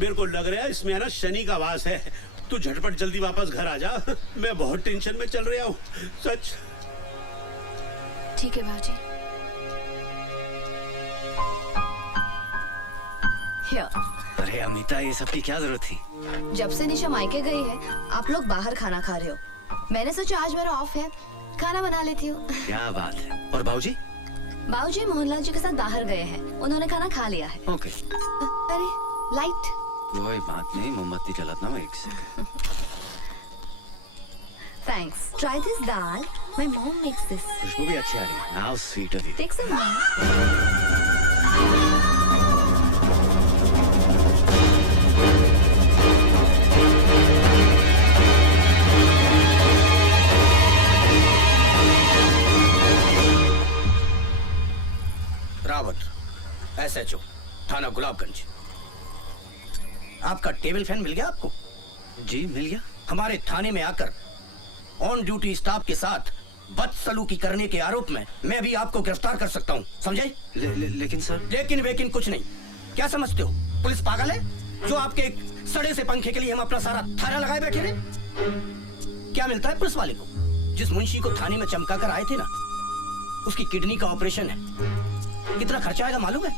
मेरे को लग रहा है इसमें है ना शनि का वास है। तू झटपट जल्दी वापस घर आ जा, मैं बहुत टेंशन में चल रहा हूँ सच। ठीक है बाबूजी। अरे अमिता, ये सब की क्या जरूरत थी? जब से निशा मायके गई है आप लोग बाहर खाना खा रहे हो। मैंने सोचा आज मेरा ऑफ है खाना बना लेती हूँ। क्या बात है। और बाबूजी? बाबूजी मोहनलाल जी के साथ बाहर गए हैं, उन्होंने खाना खा लिया है। ओके। अरे लाइट। कोई बात नहीं, मोमबत्ती जलाता हूँ एक second. Thanks. Try this dal. My mom makes this. खुशबू भी अच्छी आ रही है। How sweet of you. Take some. Rawat, SHO, थाना गुलाबगंज। आपका टेबल फैन मिल गया आपको? जी मिल गया। हमारे थाने में आकर ऑन ड्यूटी स्टाफ के साथ बदसलूकी करने के आरोप में मैं भी आपको गिरफ्तार कर सकता हूँ, समझे? लेकिन सर। लेकिन वेकिन कुछ नहीं। क्या समझते हो, पुलिस पागल है जो आपके एक सड़े से पंखे के लिए हम अपना सारा थाना लगाए बैठे रहे? क्या मिलता है पुलिस वाले को? जिस मुंशी को थाने में चमका कर आए थे ना, उसकी किडनी का ऑपरेशन है। कितना खर्चा आएगा मालूम है?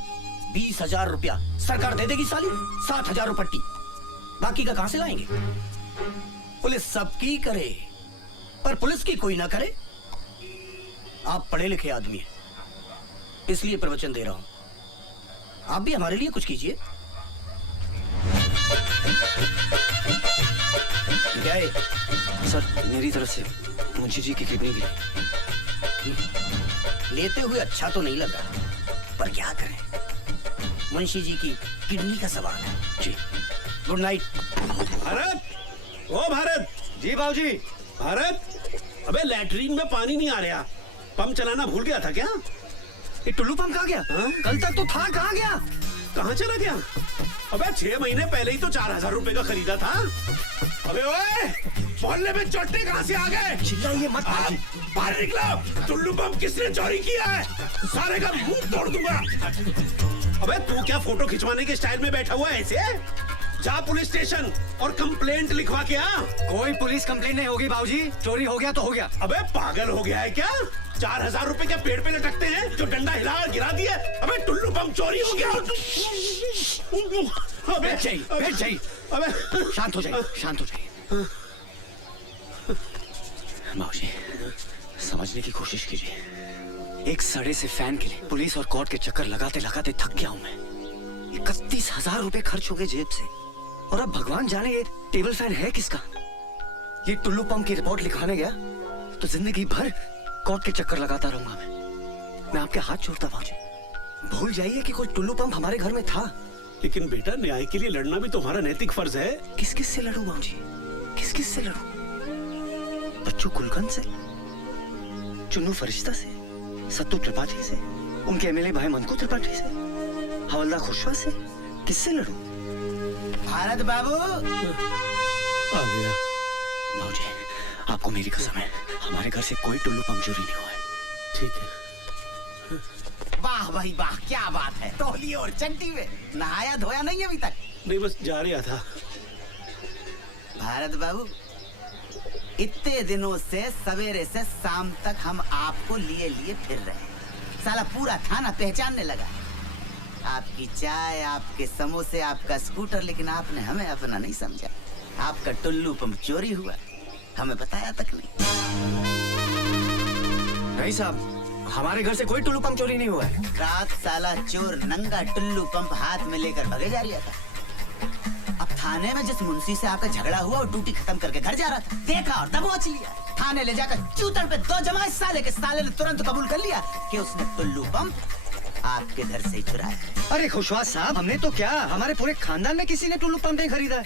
20,000 रुपया सरकार दे देगी साली, 7,000 पट्टी। बाकी का कहां से लाएंगे? पुलिस सबकी करे पर पुलिस की कोई ना करे। आप पढ़े लिखे आदमी हैं, इसलिए प्रवचन दे रहा हूं। आप भी हमारे लिए कुछ कीजिए। गए सर, मेरी तरफ से मुंशी जी की किडनी भी लेते हुए अच्छा तो नहीं लगा, पर क्या करें, मुंशी जी की किडनी का सवाल है। जी गुड नाइट। भारत, ओ भारत। जी बाबूजी। भारत, अबे लैट्रीन में पानी नहीं आ रहा, पंप चलाना भूल गया था क्या? ये टुल्लू पंप कहाँ गया? कल तक तो था, कहाँ गया? कहाँ चला गया? अबे 6 महीने पहले ही तो 4,000 रुपए का खरीदा था। अबे ओए, मोहल्ले में चोटे कहाँ से आ गए? चिल्लाइए मत। बाहर निकलो, टुल्लू पंप किसने चोरी किया है? सारे का मुंह तोड़ दूंगा। अबे तू क्या फोटो खिंचवाने के स्टाइल में बैठा हुआ है ऐसे? जा पुलिस स्टेशन और कंप्लेंट लिखवा के आ। कोई पुलिस कंप्लेंट नहीं होगी बाबूजी, चोरी हो गया तो हो गया। अबे पागल हो गया है क्या? 4,000 रुपए क्या पेड़ पे लटकते हैं जो डंडा हिला और गिरा दिया? अबे टुल्लू पंप चोरी हो गया। अबे बैठ जाइए। अबे शांत हो जाइए, शांत हो जाइए। बाबूजी, समझने की कोशिश कीजिए। एक सड़े से फैन के लिए पुलिस और कोर्ट के चक्कर लगाते लगाते थक गया हूं मैं। 31,000 रुपए खर्च हो गए जेब से, और अब भगवान जाने ये टेबल फैन है किसका। ये टुल्लू पंप की रिपोर्ट लिखवाने गया तो जिंदगी भर कोर्ट के चक्कर लगाता रहूंगा मैं आपके हाथ छोड़ता बाबूजी। भूल जाइए कि कोई टुल्लू पंप हमारे घर में था। लेकिन बेटा, न्याय के लिए लड़ना भी तुम्हारा नैतिक फर्ज है। किस किस से लड़ूं बाबूजी, किस किस से लड़ूं? बच्चू गुलकंद से, चुन्नू फरिश्ता से, सत्तू त्रिपाठी से, उनके एमएलए भाई मनकू त्रिपाठी से, हवलदार खुशवा से, किससे लड़ूं? भारत बाबू आ गया। बाबूजी, आपको मेरी कसम है, हमारे घर से कोई टुल्लू पंप चोरी नहीं हुआ है। ठीक है। वाह भाई वाह, क्या बात है। तौलिए और चड्डी में नहाया धोया नहीं अभी तक? नहीं, बस जा रहा था। भारत बाबू, इतने दिनों से सवेरे से शाम तक हम आपको लिए लिए फिर रहे हैं। साला पूरा थाना पहचानने लगा। आपकी चाय, आपके समोसे, आपका स्कूटर, लेकिन आपने हमें अपना नहीं समझा। आपका टुल्लू पंप चोरी हुआ, हमें बताया तक नहीं। नहीं साहब, हमारे घर से कोई टुल्लू पंप चोरी नहीं हुआ है। रात साला चोर नंगा टुल्लू पंप हाथ में लेकर भगे जा रहा था। अब थाने में जिस मुंशी से आपका झगड़ा हुआ और ड्यूटी खत्म करके घर जा रहा था, देखा और दबोच लिया। थाने ले जाकर चूतड़ पे 2 जमाए साले के। साले ने तुरंत कबूल कर लिया कि उसने टुल्लू पंप आपके घर से ही चुराया। अरे खुशवा साहब, हमने तो क्या, हमारे पूरे खानदान में किसी ने टुल्लू पंप नहीं खरीदा है।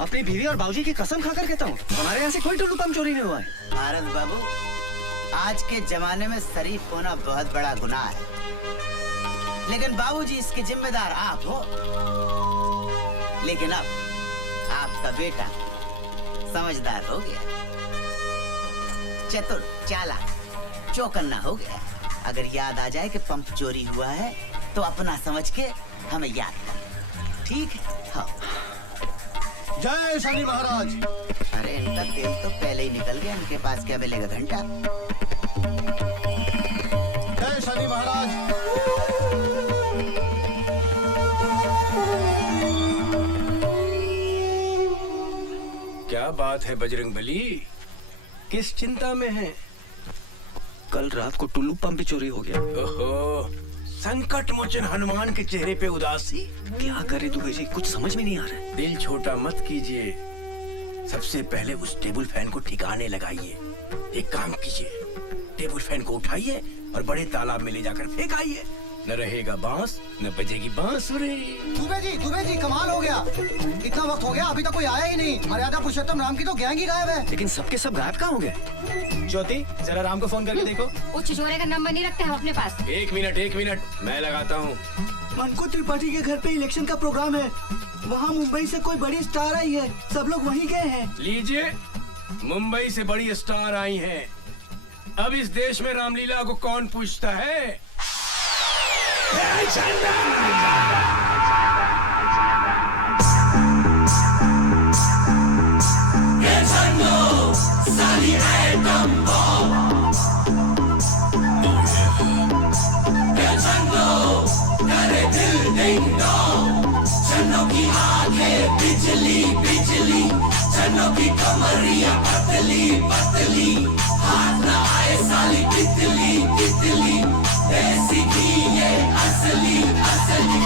अपनी बीवी और बाबूजी की कसम खाकर कहता हूँ, हमारे यहाँ से कोई टुल्लू पंप चोरी नहीं हुआ है। भारत बाबू, आज के जमाने में शरीफ होना बहुत बड़ा गुनाह है, लेकिन बाबूजी इसके जिम्मेदार आप हो। लेकिन अब आपका बेटा समझदार हो गया, चतुर, चालाक, चौकन्ना हो गया। अगर याद आ जाए कि पंप चोरी हुआ है तो अपना समझ के हमें याद कर, ठीक है? हाँ। जय शनि महाराज। अरे इनका तेल तो पहले ही निकल गया, इनके पास क्या मिलेगा घंटा? जय शनि महाराज। क्या बात है बजरंगबली, किस चिंता में है? कल रात को टुल्लू पंप भी चोरी हो गया। ओहो, संकट मोचन हनुमान के चेहरे पे उदासी। क्या करे दुबे जी, कुछ समझ में नहीं आ रहा है। दिल छोटा मत कीजिए, सबसे पहले उस टेबल फैन को ठिकाने लगाइए। एक काम कीजिए, टेबल फैन को उठाइए और बड़े तालाब में ले जाकर फेंकाइए। न रहेगा बांस, न बजेगी बांसुरी। दुबे जी कमाल हो गया। इतना वक्त हो गया अभी तक कोई आया ही नहीं। मर्यादा पुरुषोत्तम राम की तो गैंग ही गायब है। लेकिन सबके सब गायब कहाँ हो गए? ज्योति जरा राम को फोन करके देखो। वो छिछोरे का नंबर नहीं रखते हम अपने पास। एक मिनट, मैं लगाता हूँ। मनकू त्रिपाठी के घर पे इलेक्शन का प्रोग्राम है। वहाँ मुंबई से कोई बड़ी स्टार आई है, सब लोग वहीं गए हैं। लीजिए, मुंबई से बड़ी स्टार आई हैं। अब इस देश में रामलीला को कौन पूछता है? चन्नों की आंखें बिजली बिजली, चन्नों की कमरिया पतली पतली, हाथ न आए साली तितली तितली, ऐसी की ये असली असली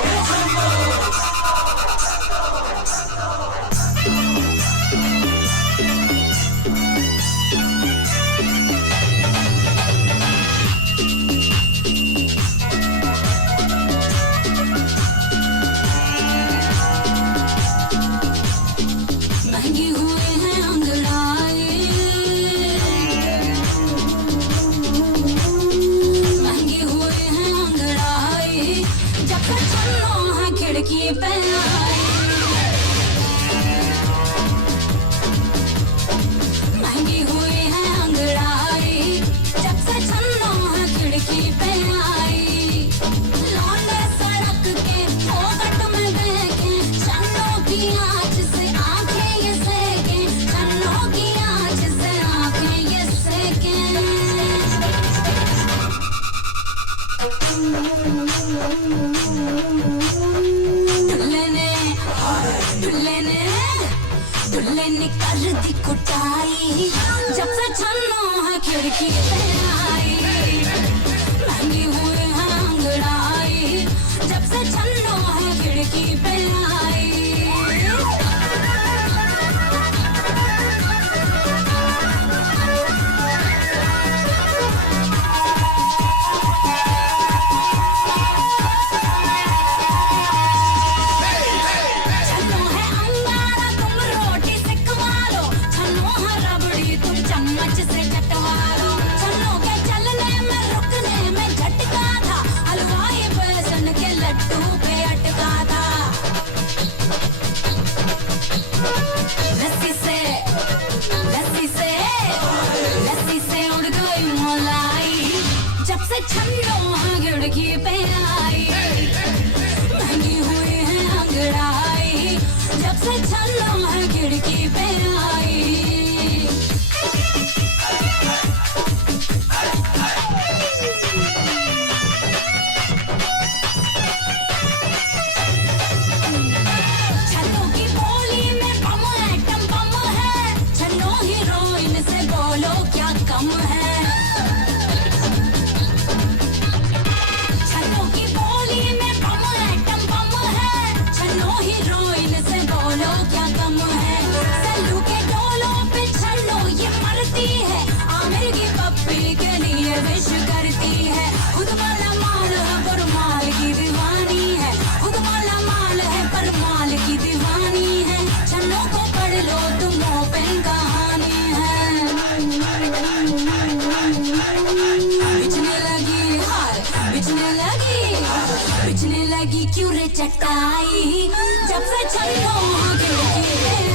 चटाई जब से छन्नो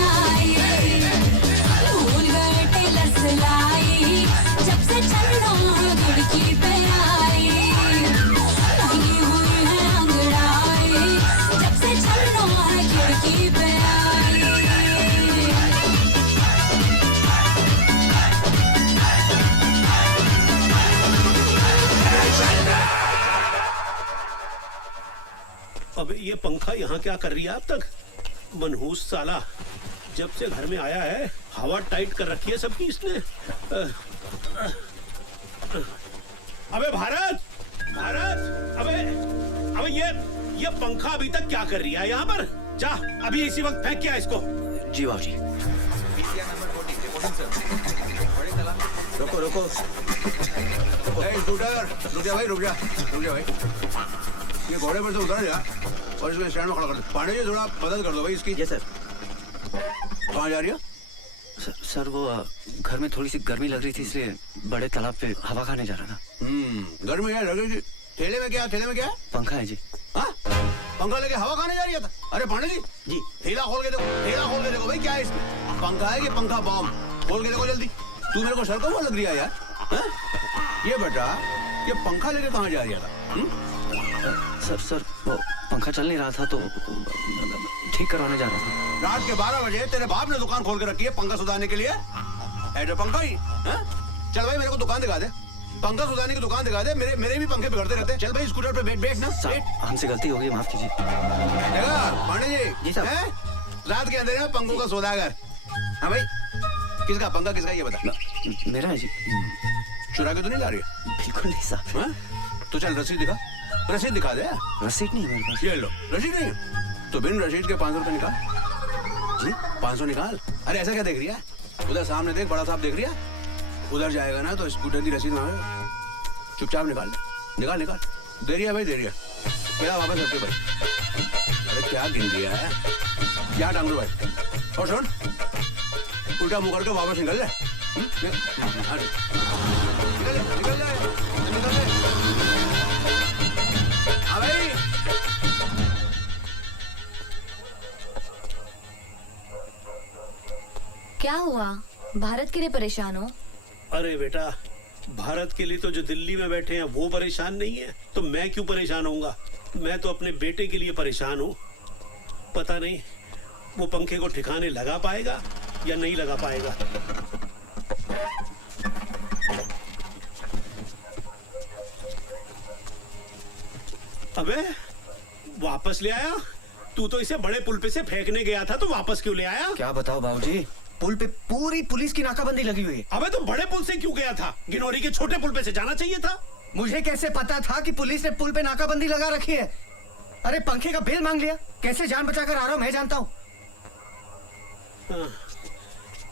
आई, भूल गए टेलर सिलाई जब से छन्नो खिड़की पे आई, लगी हुई है अंगड़ाई जब से छन्नो खिड़की पे अब ये पंखा यहाँ क्या कर रही है अब तक? मनहूस साला, जब से घर में आया है हवा टाइट कर रखी है सबकी इसने। अबे भारत, भारत, अबे ये पंखा अभी तक क्या कर रही है यहाँ पर? जा अभी इसी वक्त फेंक क्या इसको। जी बाबूजी। रुको रुको। स्कूटर रुक जा भाई, रुक जा भाई। ये घोड़े पर से उतर जा और इसको स्टैंड में खड़ा कर दो। पांडे जी थोड़ा मदद कर दो भाई इसकी। Yes sir. कहाँ जा रही है? सर वो घर में थोड़ी सी गर्मी लग रही थी, इसलिए बड़े तालाब पे हवा खाने जा रहा था। गर्मी है लग रही थी। ठेले में क्या है? पंखा है जी। हाँ, पंखा लेके हवा खाने जा रही था? अरे पांडे जी ठेला खोल के देखो भाई, क्या है इसमें? पंखा है कि पंखा बॉम्ब? खोल के देखो जल्दी। तू मेरे को सर को वो लग रही है यार। हा? ये बेटा ये पंखा लेके कहाँ जा रही था? सर वो पंखा चल नहीं रहा था तो ठीक करवाने जा रहा था। रात के 12 बजे तेरे बाप ने दुकान खोल के रखी है पंखा सुधारने के लिए? ऐसा पंखा ही? चल भाई मेरे को दुकान दिखा दे, पंखा सुधारने की दुकान दिखा दे। मेरे भी पंखे बिगड़ते रहते हैं। चल भाई स्कूटर पे बैठ ना। हमसे गलती हो गई, माफ कीजिए। पांडे जी रात के अंधेरे में पंखों का सौदागर। हाँ भाई किसका पंखा किसका ये बता। मेरा है जी। चुरा के तो नहीं ला रही है? बिल्कुल नहीं साहब। तो चल रसीद दिखा, रसीद दिखा दे। रसीद नहीं है मेरे पास। ये लो रसीद नहीं है तो बिन रसीद के 500 रुपए निकाल। जी 500 निकाल। अरे ऐसा क्या देख रही है? उधर सामने देख, बड़ा साहब देख रही है। उधर जाएगा ना तो स्कूटर की रसीद मांगेगा। चुपचाप निकाल निकाल। दे रही है भाई, दे रही है। मेरा वापस रखते भाई। अरे क्या गिन दिया है? क्या टांग लो भाई। और सुन उल्टा मुंह करके वापस निकल ले। निकल ले। हाँ भाई। क्या हुआ? भारत के लिए परेशान हो? अरे बेटा भारत के लिए तो जो दिल्ली में बैठे हैं वो परेशान नहीं है तो मैं क्यों परेशान होऊंगा? मैं तो अपने बेटे के लिए परेशान हूँ। पता नहीं वो पंखे को ठिकाने लगा पाएगा या नहीं लगा पाएगा। अबे वापस ले आया? तू तो इसे बड़े पुल पे से फेंकने गया था तो वापस क्यों ले आया? क्या बताओ बाबूजी, पुल पे पूरी पुलिस की नाकाबंदी लगी हुई है। अबे तो बड़े पुल से क्यों गया था? गिनौरी के छोटे पुल पे से जाना चाहिए था। मुझे कैसे पता था कि पुलिस ने पुल पे नाकाबंदी लगा रखी है? अरे पंखे का बिल मांग लिया, कैसे जान बचाकर आ रहा हूँ मैं जानता हूँ।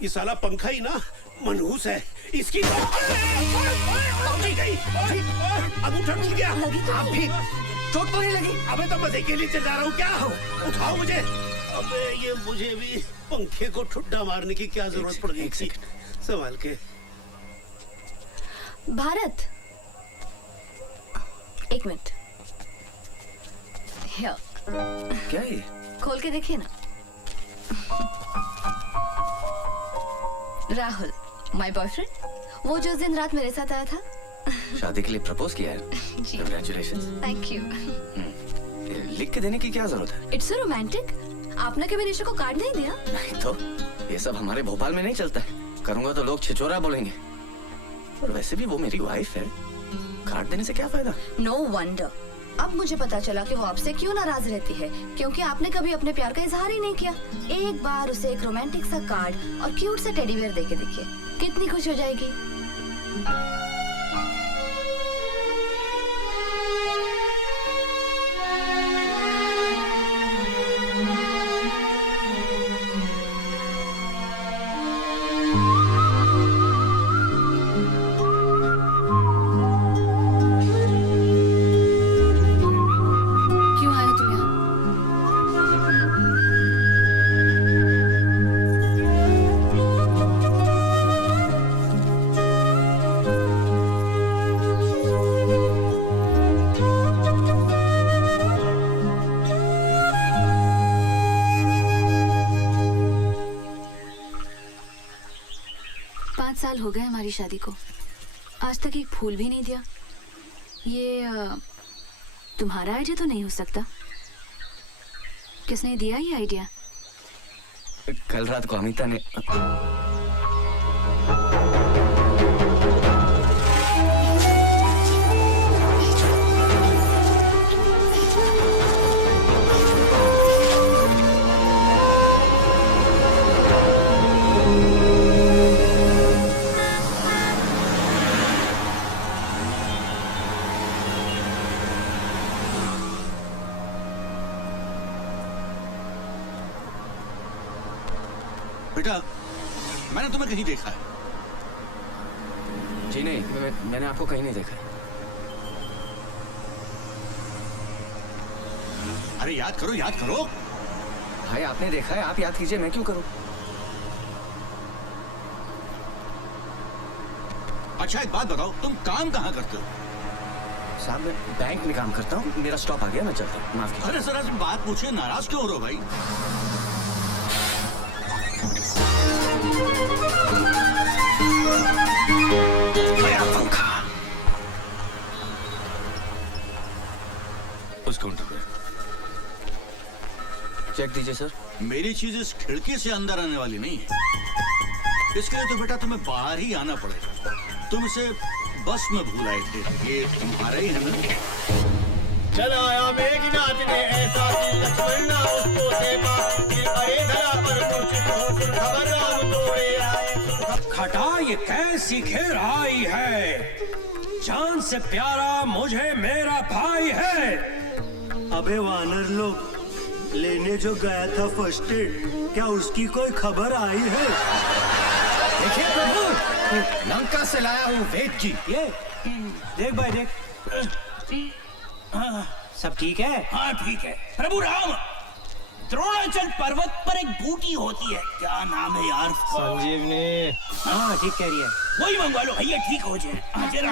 ये साला पंखा ही ना मनहूस है इसकी। अब उठ गया। आप भी चोट तो नहीं लगी? अबे तो मजे के लिए चला रहा हूँ क्या? उठाओ मुझे। अबे ये मुझे भी पंखे को ठुड्डा मारने की क्या जरूरत पड़ गई थी? संभाल के। भारत एक मिनट। क्या ये? खोल के देखिए ना। राहुल माय बॉयफ्रेंड, वो जो उस दिन रात मेरे साथ आया था। शादी के लिए प्रपोज किया है? जी Congratulations। Thank you. लिख के देने की क्या जरूरत है? It's so romantic. आपने कभी ऋषि को कार्ड नहीं दिया? नहीं तो ये सब हमारे भोपाल में नहीं चलता है। करूंगा तो लोग छिछोरा बोलेंगे। और वैसे भी वो मेरी वाइफ है, कार्ड देने से क्या फायदा? No wonder. अब मुझे पता चला कि वो आपसे क्यों नाराज रहती है, क्योंकि आपने कभी अपने प्यार का इजहार ही नहीं किया। एक बार उसे एक रोमांटिक सा कार्ड और क्यूट सा टेडी बियर देके देखिए, कितनी खुश हो जाएगी। क्यों आए तुम यहाँ? 5 साल हो गए हमारी शादी को, आज तक एक फूल भी नहीं दिया। ये तुम्हारा आइडिया तो नहीं हो सकता। किसने दिया ये आइडिया? कल रात को अमिता ने मैंने तुम्हें कहीं देखा है? जी नहीं, मैंने आपको कहीं नहीं देखा। अरे याद करो, याद करो। भाई आपने देखा है, आप याद कीजिए, मैं क्यों करूं? अच्छा एक बात बताओ, तुम काम कहाँ करते हो? साहब मैं बैंक में काम करता हूँ, मेरा स्टॉप आ गया, मैं चलता हूँ, माफ कीजिए। अरे सर तुम बात पूछे, नाराज क्यों हो रहे हो भाई? पंखा उस काउंटर पे चेक दीजिए सर। मेरी चीज इस खिड़की से अंदर आने वाली नहीं है, इसके लिए तो बेटा तुम्हें बाहर ही आना पड़ेगा। तुम इसे बस में भूल आए थे, ये तुम्हारा ही है ना? चला आया मेघनाथ ने ऐसा कि लक्ष्मण ना उसको सेवा, फिर अरे धरा पर मूर्छित हो, फिर खबर राम तोड़े आए। खटा ये कैसी घेर आई है, जान से प्यारा मुझे मेरा भाई है। अबे वानर लोग, लेने जो गया था फर्स्ट एड, क्या उसकी कोई खबर आई है? देखिए प्रभु, लंका से लाया हूँ वेद जी। ये देख भाई देख, सब ठीक है? हाँ ठीक है। प्रभु राम, द्रोणाचल पर्वत पर एक बूटी होती है, क्या नाम है यार? संजीवनी। हाँ ठीक कह रही है। वही मंगवा लो भैया, ठीक हो जाए। हाँ जरा।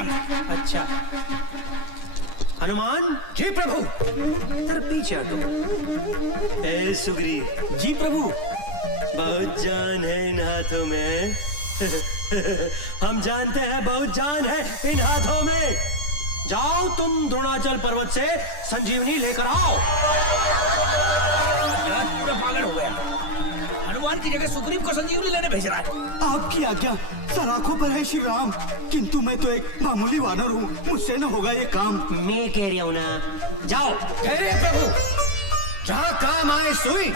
अच्छा हनुमान जी प्रभु। तेरे पीछे हटो। ए सुग्रीव जी प्रभु। बहुत जान है इन हाथों में। हम जानते हैं बहुत जान है इन हाथों में। जाओ तुम द्रोणाचल पर्वत से संजीवनी लेकर आओ। पूरा पागल हो गया, हनुमान की जगह सुग्रीव को संजीवनी लेने भेज रहा है। आपकी आज्ञा, सर आंखों पर है श्री राम, किंतु मैं तो एक मामूली वानर हूँ, मुझसे न होगा ये काम। मैं कह रहा हूँ ना, जाओ। अरे प्रभु, जहाँ काम आए सुई,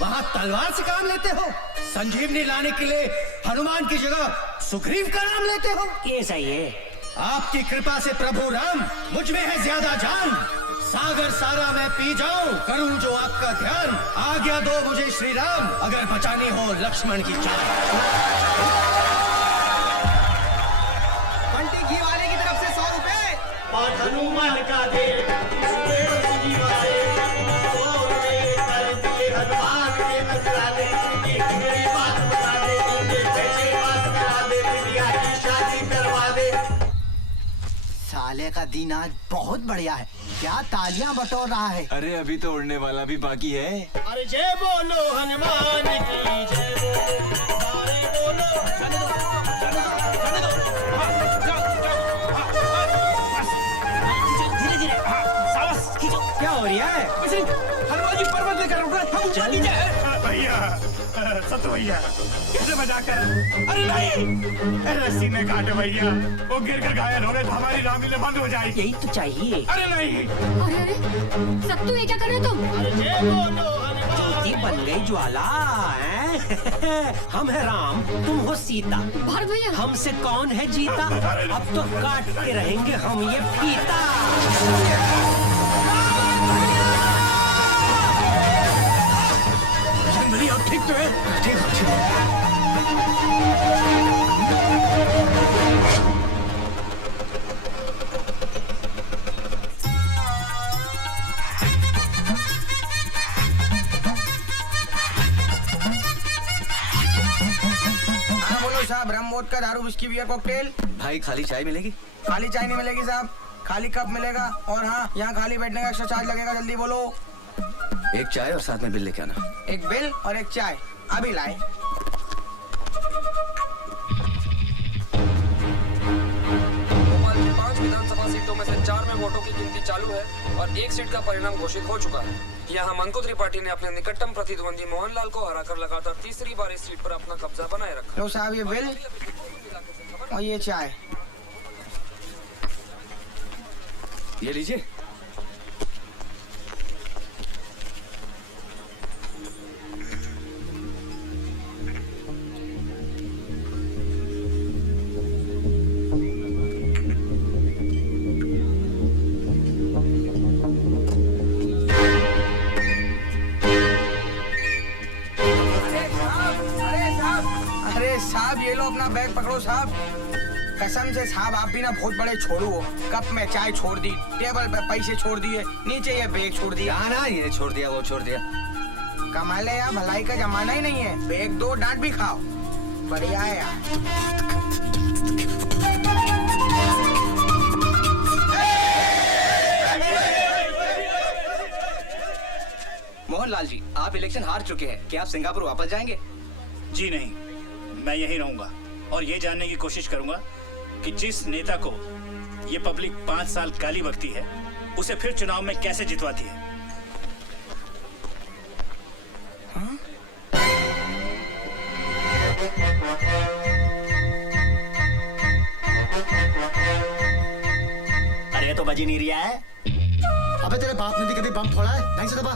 वहाँ तलवार से काम लेते हो। संजीवनी लाने के लिए हनुमान की जगह सुग्रीव का नाम लेते हो। ये सही है। आपकी कृपा से प्रभु राम, मुझ में है ज्यादा जान। सागर सारा मैं पी जाऊं, करूं जो आपका ध्यान। आज्ञा दो मुझे श्री राम, अगर बचानी हो लक्ष्मण की जान। बंटी घी वाले की तरफ से 100 रुपए। और हनुमान का दे हनुमान के नजराने, एक मेरी बात बता दे, पैसे पास करा दे, बिटिया की शादी करवा दे। साले का दिन आज बहुत बढ़िया है, क्या तालियां बटोर रहा है। अरे अभी तो उड़ने वाला भी बाकी है। अरे जय बोलो हनुमान की जय बोलो, अरे बोलो। धीरे धीरे, सावस खींचो। क्या हो रहा है? हनुमान जी पर्वत लेकर उड़ रहे हैं, हम ऊपर नीचे हैं। भैया, सत्तू भैया, कैसे बचा कर? अरे नहीं, रस्सी में काटे भैया, वो गिर कर घायल हो गए तो हमारी रामलीला बंद हो जाएगी। यही तो चाहिए। अरे नहीं। अरे अरे सत्तू, ये क्या कर रहे हो तुम? ज्योति बन गई ज्वाला हैं? हम है राम, तुम हो सीता। भारत भैया, हमसे कौन है जीता? अब तो काट के रहेंगे हम ये फीता। अब ठीक तो है? ठीक हो, ठीक हो। हाँ बोलो साहब, रम वोडका दारू विस्की बियर कॉकटेल। भाई खाली चाय मिलेगी? खाली चाय नहीं मिलेगी साहब, खाली कप मिलेगा। और हाँ, यहाँ खाली बैठने का एक्स्ट्रा चार्ज लगेगा, जल्दी बोलो। एक चाय और साथ में बिल लेके आना। एक बिल और एक चाय, अभी लाए। भोपाल की 5 विधानसभा सीटों में से 4 में वोटों की गिनती चालू है और एक सीट का परिणाम घोषित हो चुका है। यहाँ मंकोत्री पार्टी ने अपने निकटतम प्रतिद्वंदी मोहनलाल को हराकर लगातार तीसरी बार इस सीट पर अपना कब्जा बनाए रखा। लो साहब ये बिल और ये चाय। ये लीजिए। अरे अरे साहब ये लो अपना बैग पकड़ो साहब। कसम से साहब आप भी ना बहुत बड़े छोड़ू हो। कप में चाय छोड़ दी, टेबल पे पैसे छोड़ दिए, नीचे ये बैग छोड़ दिया। ना ये छोड़ दिया वो छोड़ दिया। कमाल है यार, भलाई का जमाना ही नहीं है। बैग दो डांट भी खाओ, बढ़िया है यार। मोहनलाल जी, आप इलेक्शन हार चुके हैं, क्या आप सिंगापुर वापस जाएंगे? जी नहीं, मैं यहीं रहूंगा और ये जानने की कोशिश करूंगा कि जिस नेता को ये पब्लिक 5 साल गाली बकती है उसे फिर चुनाव में कैसे जितवाती है। अरे तो बज ही नहीं रहा है। अबे तेरे बाप ने भी कभी बम फोड़ा है? नहीं से दबा।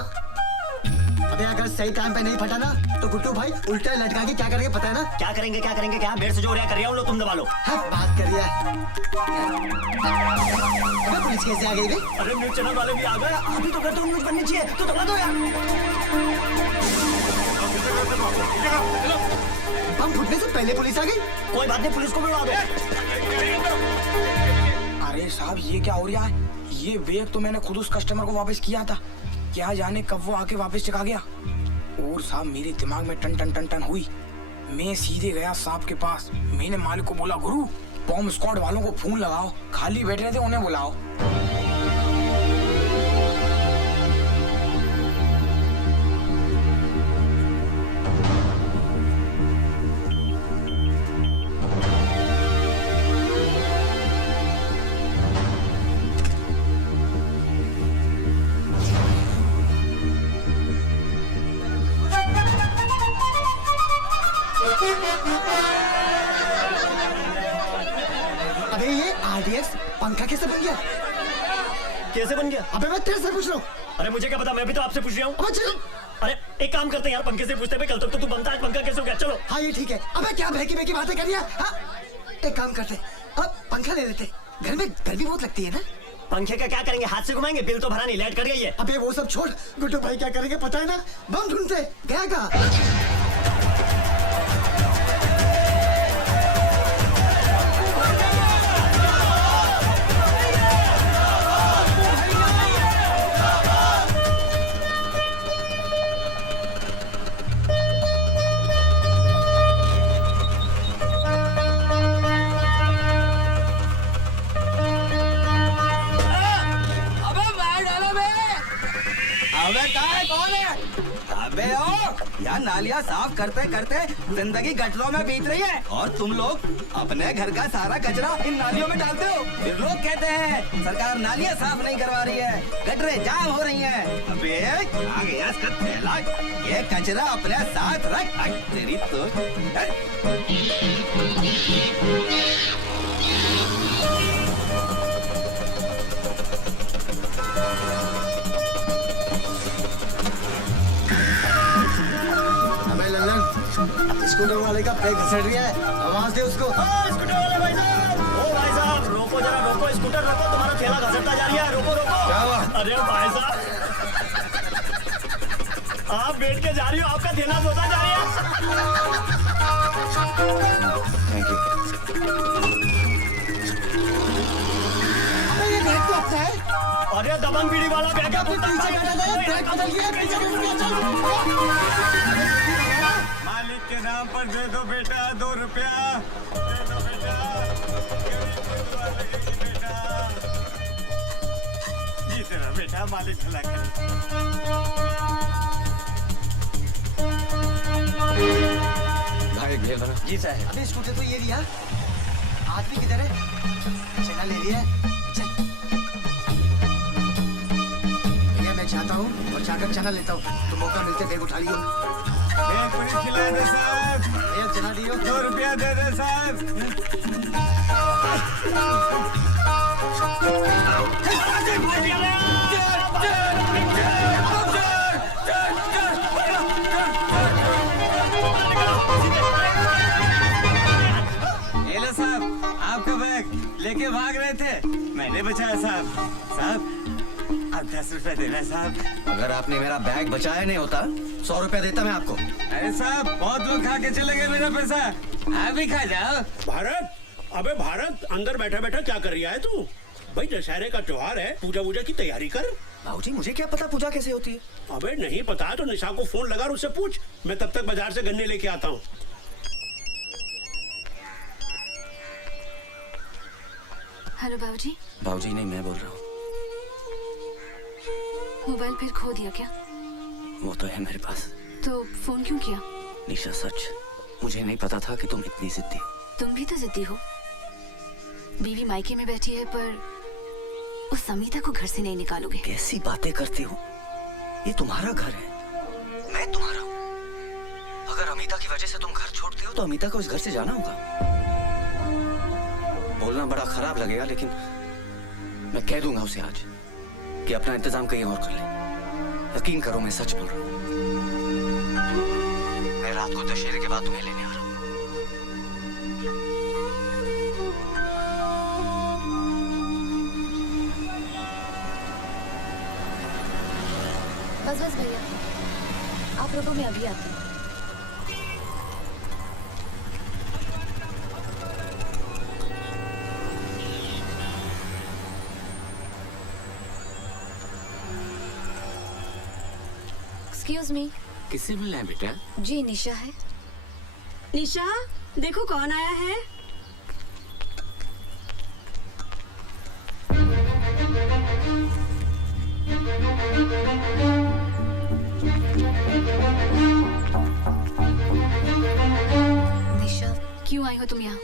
अबे अगर सही टाइम पे नहीं फटा ना तो गुड्डू भाई उल्टा लटका के क्या करेंगे पता है ना? क्या करेंगे क्या मेरे से जो रहा कर रहा हूँ लो तुम दबा लो। बात करिए। अबे पुलिस कैसे आ गई बे? अरे मिर्च चना वाले भी आ गए। अभी तो कहते मिर्च बननी चाहिए तो दबा दो यार। बम फूटने से पहले पुलिस आ गई। कोई बात नहीं, पुलिस को बुला दो। अरे साहब ये क्या हो रहा है? ये बैग तो मैंने खुद उस कस्टमर को वापस किया था, क्या जाने कब वो आके वापस चका गया। और साहब मेरे दिमाग में टन टन टन टन हुई। मैं सीधे गया साहब के पास। मैंने मालिक को बोला, गुरु बॉम्ब स्क्वाड वालों को फोन लगाओ, खाली बैठ रहे थे उन्हें बुलाओ। अबे ये आरडीएक्स पंखा कैसे बन गया? कैसे बन गया? अबे मैं तेरे से पूछ रहा हूँ। अरे मुझे क्या पता, मैं भी तो आपसे पूछ रहा हूँ। अबे चलो। अरे एक काम करते हैं यार, पंखे से पूछते हैं। कल तक तो तू बनता है, पंखा कैसे हो गया? चलो। हाँ ये ठीक है। अबे क्या बहकी बहकी बातें कर रही है? हाँ एक काम करते, अब पंखा ले लेते। घर में गर्मी बहुत लगती है ना। पंखे का क्या करेंगे? हाथ से घुमाएंगे? बिल तो भरा नहीं, लाइट कट गई है। अबे वो सब छोड़, गुड्डू भाई क्या करेंगे पता है ना? बम ढूंढते गया कहाँ? यार नालियाँ साफ करते करते जिंदगी गटरों में बीत रही है और तुम लोग अपने घर का सारा कचरा इन नालियों में डालते हो। फिर लोग कहते हैं सरकार नालियाँ साफ नहीं करवा रही है, गटरें जाम हो रही हैं। अबे आ गया इसका थैला, ये कचरा अपने साथ रख। तेरी तो स्कूटर वाले का ब्रेक घसट रहा है, आवाज दे उसको। स्कूटर वाले भाई साहब, ओ भाई साहब रोको जरा, रोको स्कूटर रोको, तुम्हारा ठेला घसटता जा रहा है, रोको रोको। क्या हुआ? अरे भाई साहब आप बैठ के जा रही हो, आपका ठेला धोता जा रहा है। Thank you. अरे ये बैग तो अच्छा है। अरे दबंग बीड़ी वाला बैग है, पीछे बैठा था, बैग बदल गया, पीछे मालिक के नाम पर दे दो बेटा 2 रुपया, दे दो बेटा, बेटा जीते रहो बेटा, मालिक भला करे। भाई भेल भरा। जी साहब। अबे स्कूटर तो ये लिया, आदमी किधर है? चना ले लिया। चल भैया मैं चाहता हूँ और जाकर चना लेता हूँ, तो मौका मिलते बैग उठा लियो। एक पूरी खिला दे साहब, एक चना दियो। 2 रुपया दे दे साहब। ये लो साहब, आपका बैग लेके भाग रहे थे, मैंने बचाया साहब। साहब आप 10 रुपया देना साहब। अगर आपने मेरा बैग बचाया नहीं होता 100 रुपया देता मैं आपको। अरे साहब बहुत लोग खा के चले गए मेरा पैसा, आप भी खा जाओ। भारत, अबे भारत, अंदर बैठा बैठा क्या कर रहा है तू? भाई दशहरे का त्योहार है, पूजा वूजा की तैयारी कर। बाबूजी मुझे क्या पता पूजा कैसे होती है? अबे नहीं पता तो निशा को फोन लगा और उससे पूछ। मैं तब तक बाजार से गन्ने लेके आता हूँ। हेलो बाबूजी। बाबूजी नहीं, मैं बोल रहा हूँ। मोबाइल फिर खो दिया क्या? वो तो है मेरे पास। तो फोन क्यों किया? निशा सच, मुझे नहीं पता था कि तुम इतनी जिद्दी हो। तुम भी तो जिद्दी हो। बीवी मायके में बैठी है पर उस समीता को घर से नहीं निकालोगे। कैसी बातें करती हो? ये तुम्हारा घर है, मैं तुम्हारा हूँ। अगर अमिता की वजह से तुम घर छोड़ते हो तो अमिता को इस घर से जाना होगा। बोलना बड़ा खराब लगेगा लेकिन मैं कह दूंगा उसे आज कि अपना इंतजाम कहीं और कर ले। यकीन करो मैं सच बोल रहा हूँ। मैं रात को दशहरे के बाद तुम्हें लेने आ रहा हूँ। बस बस भैया, आप रुको, मैं अभी आती हूँ। Excuse me. किससे मिलना है बेटा? जी निशा है। निशा, देखो कौन आया है। निशा, क्यों आई हो तुम यहाँ?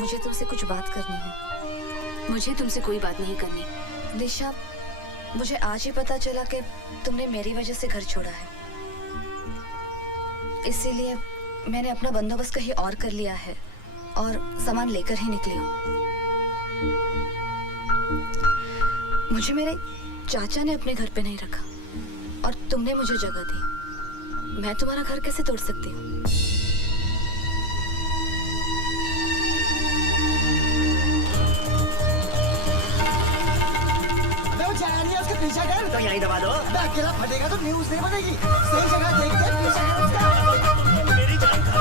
मुझे तुमसे कुछ बात करनी है। मुझे तुमसे कोई बात नहीं करनी। निशा, मुझे आज ही पता चला कि तुमने मेरी वजह से घर छोड़ा है, इसीलिए मैंने अपना बंदोबस्त कहीं और कर लिया है और सामान लेकर ही निकली हूँ। मुझे मेरे चाचा ने अपने घर पे नहीं रखा और तुमने मुझे जगह दी। मैं तुम्हारा घर कैसे तोड़ सकती हूँ? पीछा कर तो यहीं दबा दो। अकेला फटेगा तो न्यूज़ नहीं बनेगी। सही जगह देख के पीछा कर उसका। मेरी जान खा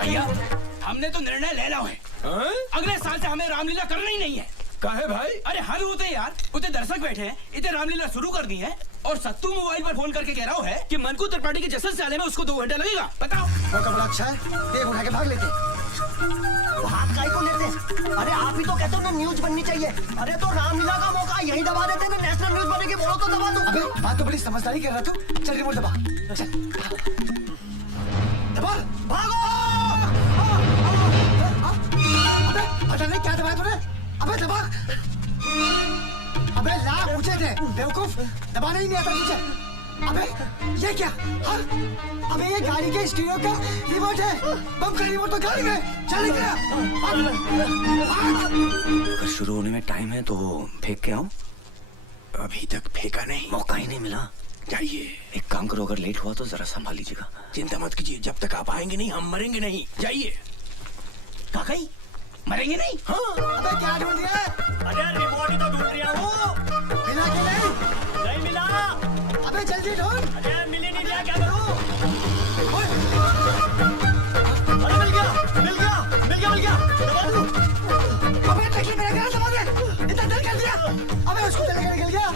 भैया हमने तो निर्णय ले लिया है। अगले साल से हमें रामलीला करना ही नहीं है। काहे भाई? अरे हर होते यार, उतने दर्शक बैठे हैं, इतने रामलीला शुरू कर दी है और सत्तू मोबाइल पर फोन करके कह रहा है कि मनकू त्रिपाठी के जश्न से आने में उसको 2 घंटा लगेगा। बताओ। वो तो बड़ा अच्छा है, देख उठा के भाग लेते। भाग काहे को लेते? अरे आप ही तो कहते हो ना न्यूज बननी चाहिए। अरे तो रामलीला का मौका यही दबा देते ना, नेशनल न्यूज बनेगी। बोलो तो दबा दो। अबे बात तो बड़ी समझदारी कर रहा तू। चल रिमोट दबा, चल दबा, भागो। अबे पता नहीं क्या दबाया तूने। अबे दबा। अबे ला पूछे थे बेवकूफ, दबाना ही नहीं आता तुझे। अबे ये क्या? हाँ? अबे ये गाड़ी के स्टीरियो का रिमोट है। बम का रिमोट तो गाड़ी में। चल गया। अगर शुरू होने में टाइम है तो फेंक के आऊं? अभी तक फेंका नहीं, मौका ही नहीं मिला। जाइए। एक काम करो, अगर लेट हुआ तो जरा संभाल लीजिएगा। चिंता मत कीजिए, जब तक आप आएंगे नहीं हम मरेंगे नहीं। जाइए। काकाई मरेंगे नहीं? हाँ। अबे क्या ढूंढ रहा है? अरे रिमोट ही तो ढूंढ रहा हूँ। मिला कि नहीं? नहीं मिला। अबे जल्दी ढूंढ। अरे मिल ही नहीं रहा, क्या करूँ? अरे मिल गया, मिल गया, मिल गया, मिल गया। दबा दूँ। अबे टकली मेरा घर दबा दे। इतना देर कर दिया। अबे उसको लेकर निकल गया।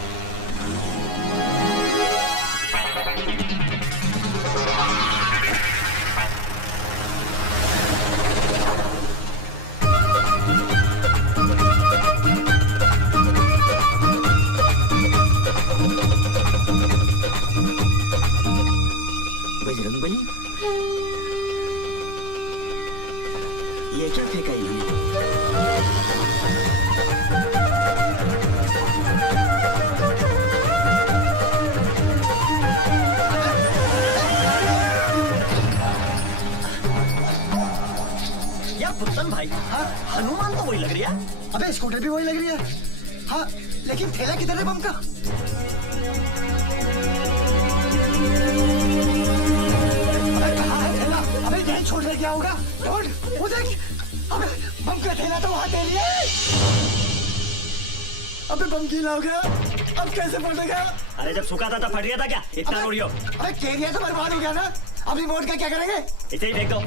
बजरंगबली, ये क्या फेंका इन्होंने? यार पुत्तन भाई, हाँ हनुमान तो वही लग रही है। अबे स्कूटर भी वही लग रही है। हाँ लेकिन थैला किधर है बम का? तूने क्या होगा? ढूंढ, वो देख, अबे बम का थैला तो वहाँ दे लिया। अबे बम गीला हो गया, अब कैसे फटेगा? अरे जब सूखा था तब फट गया था क्या? इतना रोड़ियो। अबे कैरियर तो बर्बाद हो गया ना, अब रिमोट का क्या करेंगे? इसे ही फेंक दो।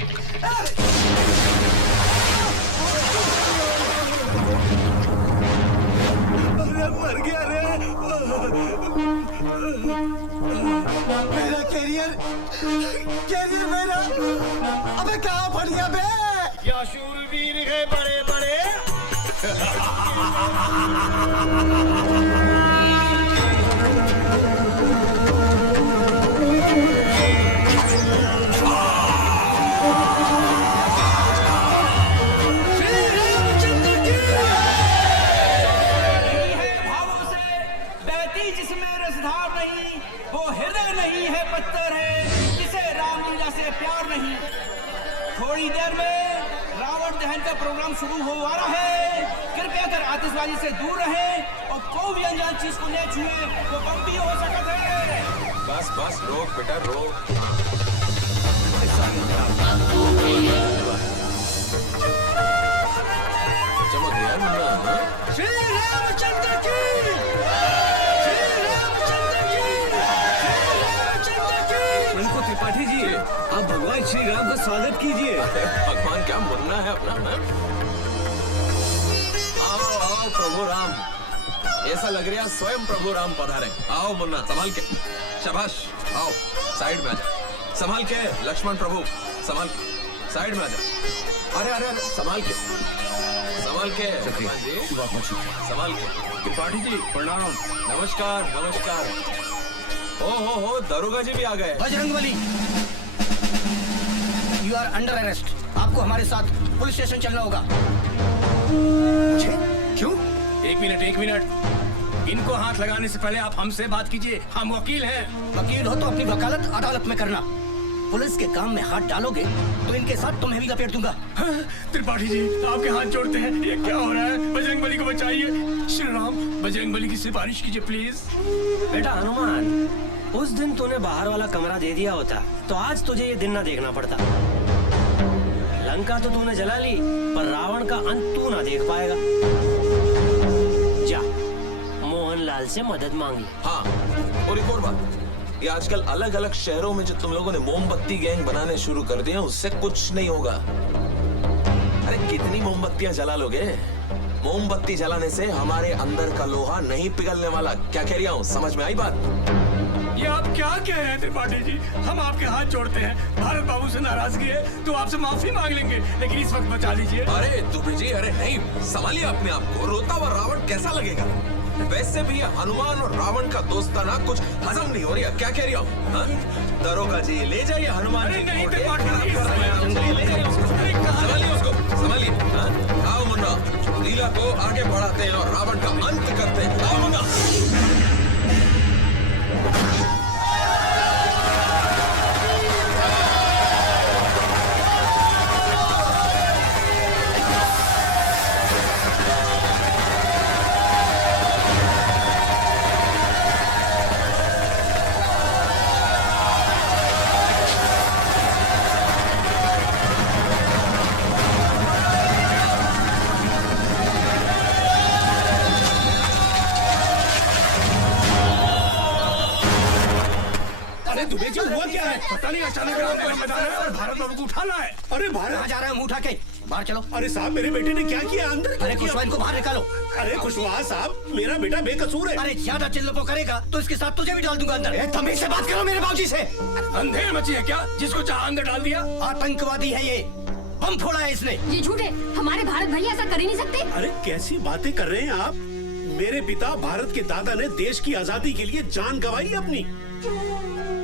अरे मर गया रे। मेरा कैरियर मेरा, अबे कहाँ फट गया बे? क्या शूरवीर है बड़े बड़े। जिसमें रसधार नहीं, वो हृदय नहीं है पत्थर है, जिसे रामलीला से प्यार नहीं। थोड़ी देर में रावण दहन का प्रोग्राम शुरू हो रहा है। कृपया कर आतिशबाजी से दूर रहें और कोई भी अनजान चीज को न छुए, वो बम भी हो सकता है। बस बस रोक बेटा रोक। चलो ध्यान ना। श्री रामचंद्र की, मनको त्रिपाठी जी, आप भगवान श्री राम का स्वागत कीजिए। भगवान क्या मुन्ना है अपना है? आओ आओ प्रभु राम, ऐसा लग रहा है स्वयं प्रभु राम पधारे। आओ मुन्ना संभाल के, शाबाश। आओ साइड में आजा, संभाल के। लक्ष्मण प्रभु संभाल के, साइड में आजा। अरे अरे अरे संभाल के, संभाल के। हनुमान जी संभाल के। त्रिपाठी जी प्रणाम। नमस्कार नमस्कार। हो दरोगा जी भी आ गए। Bajrangbali, you are under arrest. आपको हमारे साथ पुलिस स्टेशन चलना होगा। क्यों? एक मिनट, इनको हाथ लगाने से पहले आप हमसे बात कीजिए, हम वकील हैं। वकील हो तो अपनी वकालत अदालत में करना। पुलिस के काम में हाथ डालोगे तो इनके साथ तुम्हें भी लपेट दूंगा। त्रिपाठी जी आपके हाथ जोड़ते हैं, ये क्या हो रहा है? बजरंगबली को बचाइए। श्री राम, बजरंगबली की सिफारिश कीजिए प्लीज। बेटा हनुमान, उस दिन तूने बाहर वाला कमरा दे दिया होता तो आज तुझे ये दिन ना देखना पड़ता। लंका तो तूने जला ली, पर रावण का अंत तू ना देख पाएगा। जा मोहनलाल से मदद मांगी। हाँ, और एक और बात, ये आजकल अलग अलग शहरों में जो तुम लोगों ने मोमबत्ती गैंग बनाने शुरू कर दिए, उससे कुछ नहीं होगा। अरे कितनी मोमबत्तियां जला लोगे? मोमबत्ती जलाने से हमारे अंदर का लोहा नहीं पिघलने वाला। क्या कह रहा हूँ, समझ में आई बात? ये आप क्या कह रहे हैं त्रिपाठी जी? हम आपके हाथ जोड़ते हैं। भारत बाबू से नाराजगी है तो आपसे माफी मांग लेंगे, लेकिन इस वक्त बचा लीजिए। अरे दुबे जी, अरे नहीं, संभालिए अपने आप को। रोता हुआ रावण कैसा लगेगा? वैसे भी ये हनुमान और रावण का दोस्ताना कुछ हजम नहीं हो रहा। क्या कह रहा हूँ? दरोगा जी ले जाइए हनुमान जी। नहीं, ले जाइए उसको, संभालिए उसको, संभालिए। आओ मुन्ना, लीला को आगे बढ़ाते हैं और रावण का अंत करते हैं। आओ मुन्ना। दुबे जी हुआ क्या है? पता नहीं, अचानक भारत बाबू को उठाना है। अरे बाहर कहाँ जा रहे हैं? मुंह उठा के बाहर चलो। अरे साहब, मेरे बेटे ने क्या किया? अंदर अरे खुशवा, इनको बाहर निकालो। अरे खुशवा साहब, मेरा बेटा बेकसूर है। अरे ज्यादा चिल्लपो करेगा तो इसके साथ तुझे भी डाल दूंगा अंदर। तमीज से बात करो मेरे बाबूजी से। अंधेर मची है क्या? जिसको चाह अंदर डाल दिया। आतंकवादी है ये, बम फोड़ा है इसने। ये झूठ है, हमारे भारत भैया ऐसा कर ही नहीं सकते। अरे कैसी बातें कर रहे हैं आप? मेरे पिता भारत के दादा ने देश की आजादी के लिए जान गंवाई अपनी।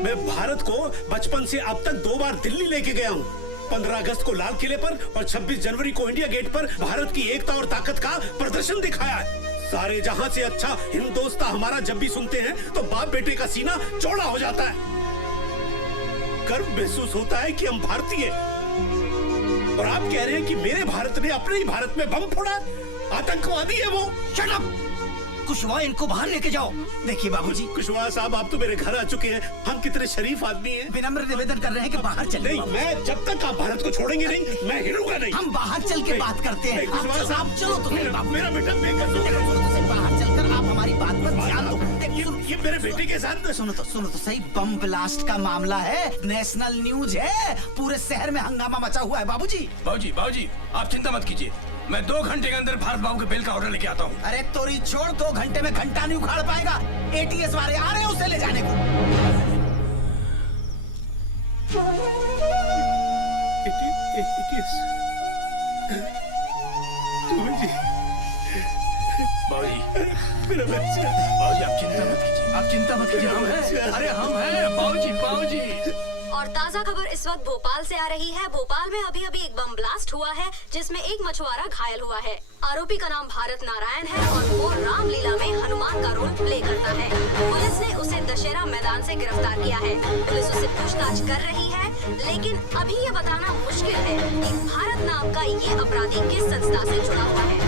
मैं भारत को बचपन से अब तक 2 बार दिल्ली लेके गया हूँ। 15 अगस्त को लाल किले पर और 26 जनवरी को इंडिया गेट पर भारत की एकता और ताकत का प्रदर्शन दिखाया है। सारे जहां से अच्छा हिंदोस्तां हमारा जब भी सुनते हैं तो बाप बेटे का सीना चौड़ा हो जाता है। गर्व महसूस होता है कि हम भारतीय। और आप कह रहे हैं कि मेरे भारत ने अपने ही भारत में बम फोड़ा? आतंकवादी है वो। Shut up! कुशवाहा इनको बाहर लेके जाओ। देखिए बाबूजी, कुशवाहा साहब आप तो मेरे घर आ चुके हैं, हम कितने शरीफ आदमी हैं। विनम्र निवेदन कर रहे हैं कि बाहर चले। नहीं, मैं जब तक आप भारत को छोड़ेंगे नहीं, मैं हिलूंगा नहीं। हम बाहर चल के बात करते हैं। कुशवाहा साहब चलो तो मेरा बेटा बेकसूर बाहर चलकर आप हमारी बात पर ध्यान दो। ये मेरे बेटे के साथ सुनो तो सही, बम ब्लास्ट का मामला है, नेशनल न्यूज है, पूरे शहर में हंगामा मचा हुआ है बाबूजी। बाबूजी आप चिंता मत कीजिए, मैं 2 घंटे के अंदर भारत बाबू के बिल का ऑर्डर लेके आता हूँ। अरे तोरी छोड़, 2 घंटे में घंटा नहीं उखाड़ पाएगा। एटीएस वाले आ रहे हैं उसे ले जाने को। मेरा बच्चा। बाबूजी आप चिंता मत कीजिए, हम हैं। अरे हम हैं बाबूजी। और ताजा खबर इस वक्त भोपाल से आ रही है। भोपाल में अभी एक बम ब्लास्ट हुआ है जिसमें एक मछुआरा घायल हुआ है। आरोपी का नाम भारत नारायण है और वो रामलीला में हनुमान का रोल प्ले करता है। पुलिस ने उसे दशहरा मैदान से गिरफ्तार किया है। पुलिस उससे पूछताछ कर रही है, लेकिन अभी ये बताना मुश्किल है कि भारत नाम का ये अपराधी किस संस्था से जुड़ा हुआ है।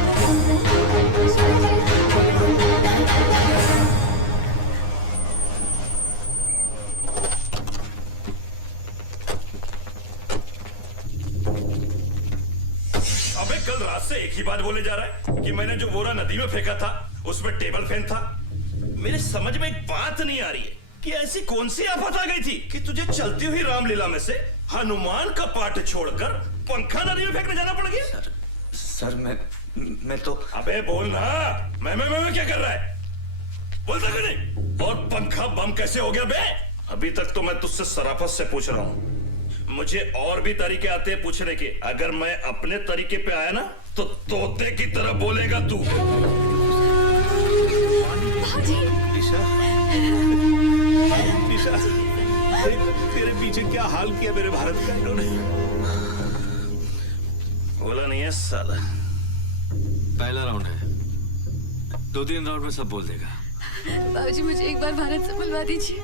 अबे कल रात से एक ही बात बोले जा रहा है कि मैंने जो बोरा नदी में फेंका था उसमें टेबल फैन था। मेरे समझ में एक बात नहीं आ रही है कि ऐसी कौन सी आफत आ गई थी कि तुझे चलती हुई रामलीला में से हनुमान का पाठ छोड़कर पंखा नदी में फेंकने जाना पड़ गया। सर मैं तो। अबे बोल ना, मैं क्या कर रहा है, बोलता क्यों नहीं? और पंखा बम कैसे हो गया बे? अभी तक तो मैं तुझसे शराफत से पूछ रहा हूँ, मुझे और भी तरीके आते हैं पूछने के। अगर मैं अपने तरीके पे आया ना तो तोते की तरह बोलेगा तू। निशा, तेरे पीछे क्या हाल किया मेरे भारत का इन्होंने? बोला नहीं है साला। पहला राउंड है, 2-3 राउंड में सब बोल देगा। बाबूजी मुझे एक बार भारत से बुलवा दीजिए।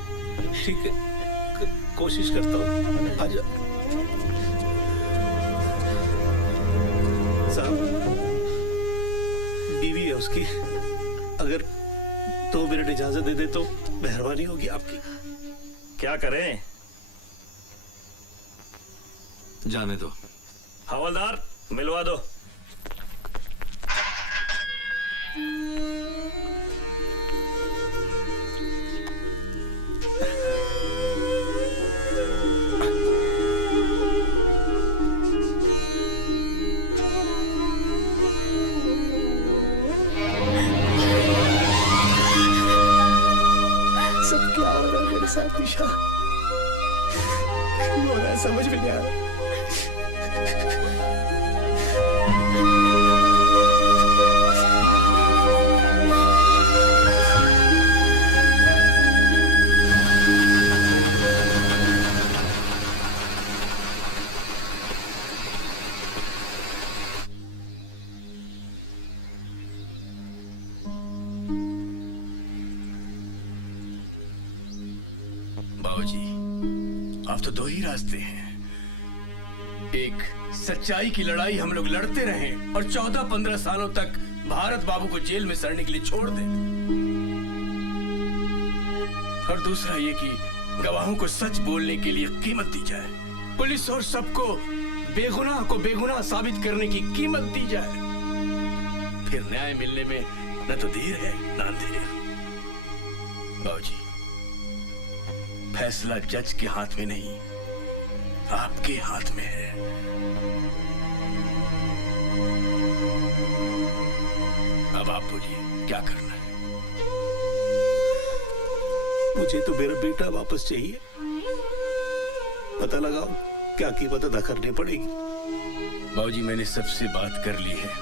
ठीक है, कोशिश करता हूँ। आजा साहब, बीवी है उसकी, अगर 2 मिनट इजाजत दे दे तो मेहरबानी होगी आपकी। क्या करें? जाने दो। हवलदार मिलवा दो। सब क्या हो रहा है मेरे साथ निशा? क्यों हो रहा है समझ में नहीं आ रहा। बाबूजी अब तो 2 ही रास्ते हैं। एक, सच्चाई की लड़ाई हम लोग लड़ते रहें और 14-15 सालों तक भारत बाबू को जेल में सड़ने के लिए छोड़ दें, और दूसरा ये कि गवाहों को सच बोलने के लिए कीमत दी जाए, पुलिस और सबको बेगुनाह को बेगुनाह साबित करने की कीमत दी जाए। फिर न्याय मिलने में न तो देर है न अंधेर। बाबूजी फैसला जज के हाथ में नहीं, आपके हाथ में है। अब आप बोलिए क्या करना है? मुझे तो मेरा बेटा वापस चाहिए। पता लगाओ क्या कीमत अदा करनी पड़ेगी। बाबूजी मैंने सबसे बात कर ली है,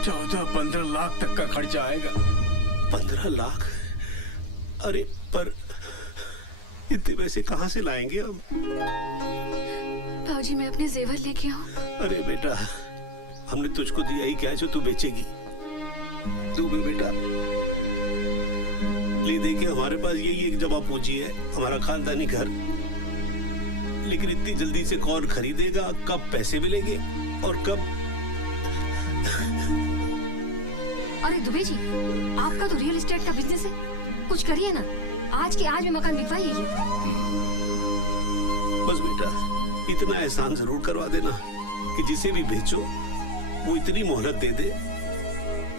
14-15 लाख तक का खर्चा आएगा। 15 लाख? अरे पर इतने पैसे कहाँ से लाएंगे हम? बाबूजी मैं अपने जेवर लेके आऊं? अरे बेटा, हमने तुझको दिया ही क्या जो तू बेचेगी? तू भी बेटा ले दे के हमारे पास यही एक जमा पूंजी है, हमारा खानदानी घर। लेकिन इतनी जल्दी से कौन खरीदेगा? कब पैसे मिलेंगे और कब? अरे दुबे जी, आपका तो रियल एस्टेट का बिजनेस है, कुछ करिए ना, आज के आज में मकान बिकवाइए। बस बेटा इतना एहसान जरूर करवा देना कि जिसे भी बेचो वो इतनी मोहलत दे दे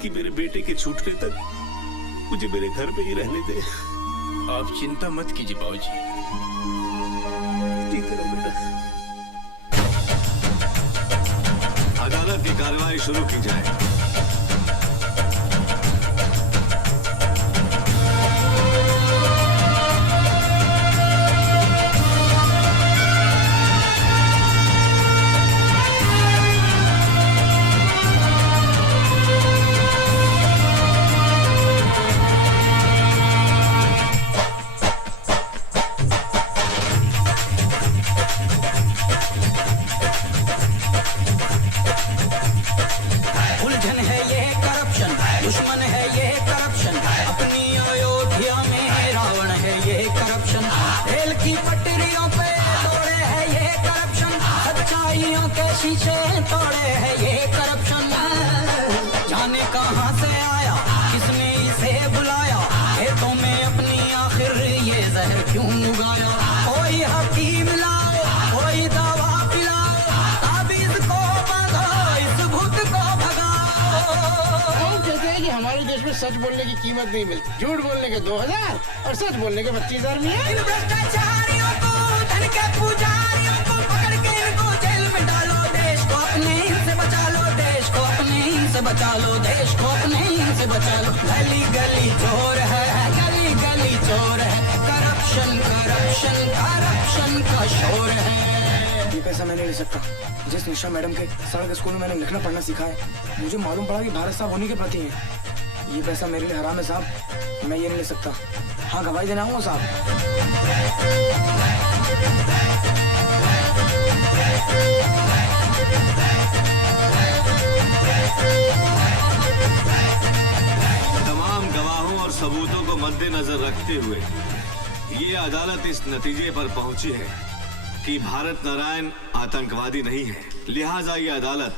कि मेरे बेटे के छूटने तक मुझे मेरे घर पे ही रहने दे। आप चिंता मत कीजिए बाबूजी। ठीक है बेटा। अदालत की कार्रवाई शुरू की जाए। उलझन है ये करप्शन, दुश्मन है ये करप्शन, अपनी अयोध्या में रावण है ये करप्शन, रेल की पटरियों पे तोड़े है ये करप्शन, सच्चाइयों के शीशे तोड़े है ये करप्शन। जाने कहां से आया, किसने इसे बुलाया, खेतों में अपनी आखिर ये जहर क्यों उगाया। कोई हकीम लाओ, कोई दवा पिलाओ, ताबीज को बांधो, इस भूत को हम कहते हैं कि हमारे देश में सच बोलने की कीमत नहीं मिलती, झूठ बोलने के 2000 और सच बोलने के 25,000 मिले। इन भ्रष्टाचारियों को, धन के पुजारियों को पकड़ के इनको जेल में डालो, देश को अपने इनसे बचा लो, देश को अपने इनसे बचा लो, देश को अपने इनसे बचा लो। गली गली चोर है, गली गली चोर है, करप्शन करप्शन करप्शन का शोर है। ये पैसा मैं नहीं ले सकता। जिस निशा मैडम के सड़क स्कूल में मैंने लिखना पढ़ना सीखा है, मुझे मालूम पड़ा कि भारत साहब उन्हीं के प्रति है। ये पैसा मेरे लिए हराम है साहब, मैं ये नहीं ले सकता। हाँ गवाही देना आऊंगा साहब। तमाम गवाहों और सबूतों को मद्देनजर रखते हुए ये अदालत इस नतीजे पर पहुंची है कि भारत नारायण आतंकवादी नहीं है। लिहाजा ये अदालत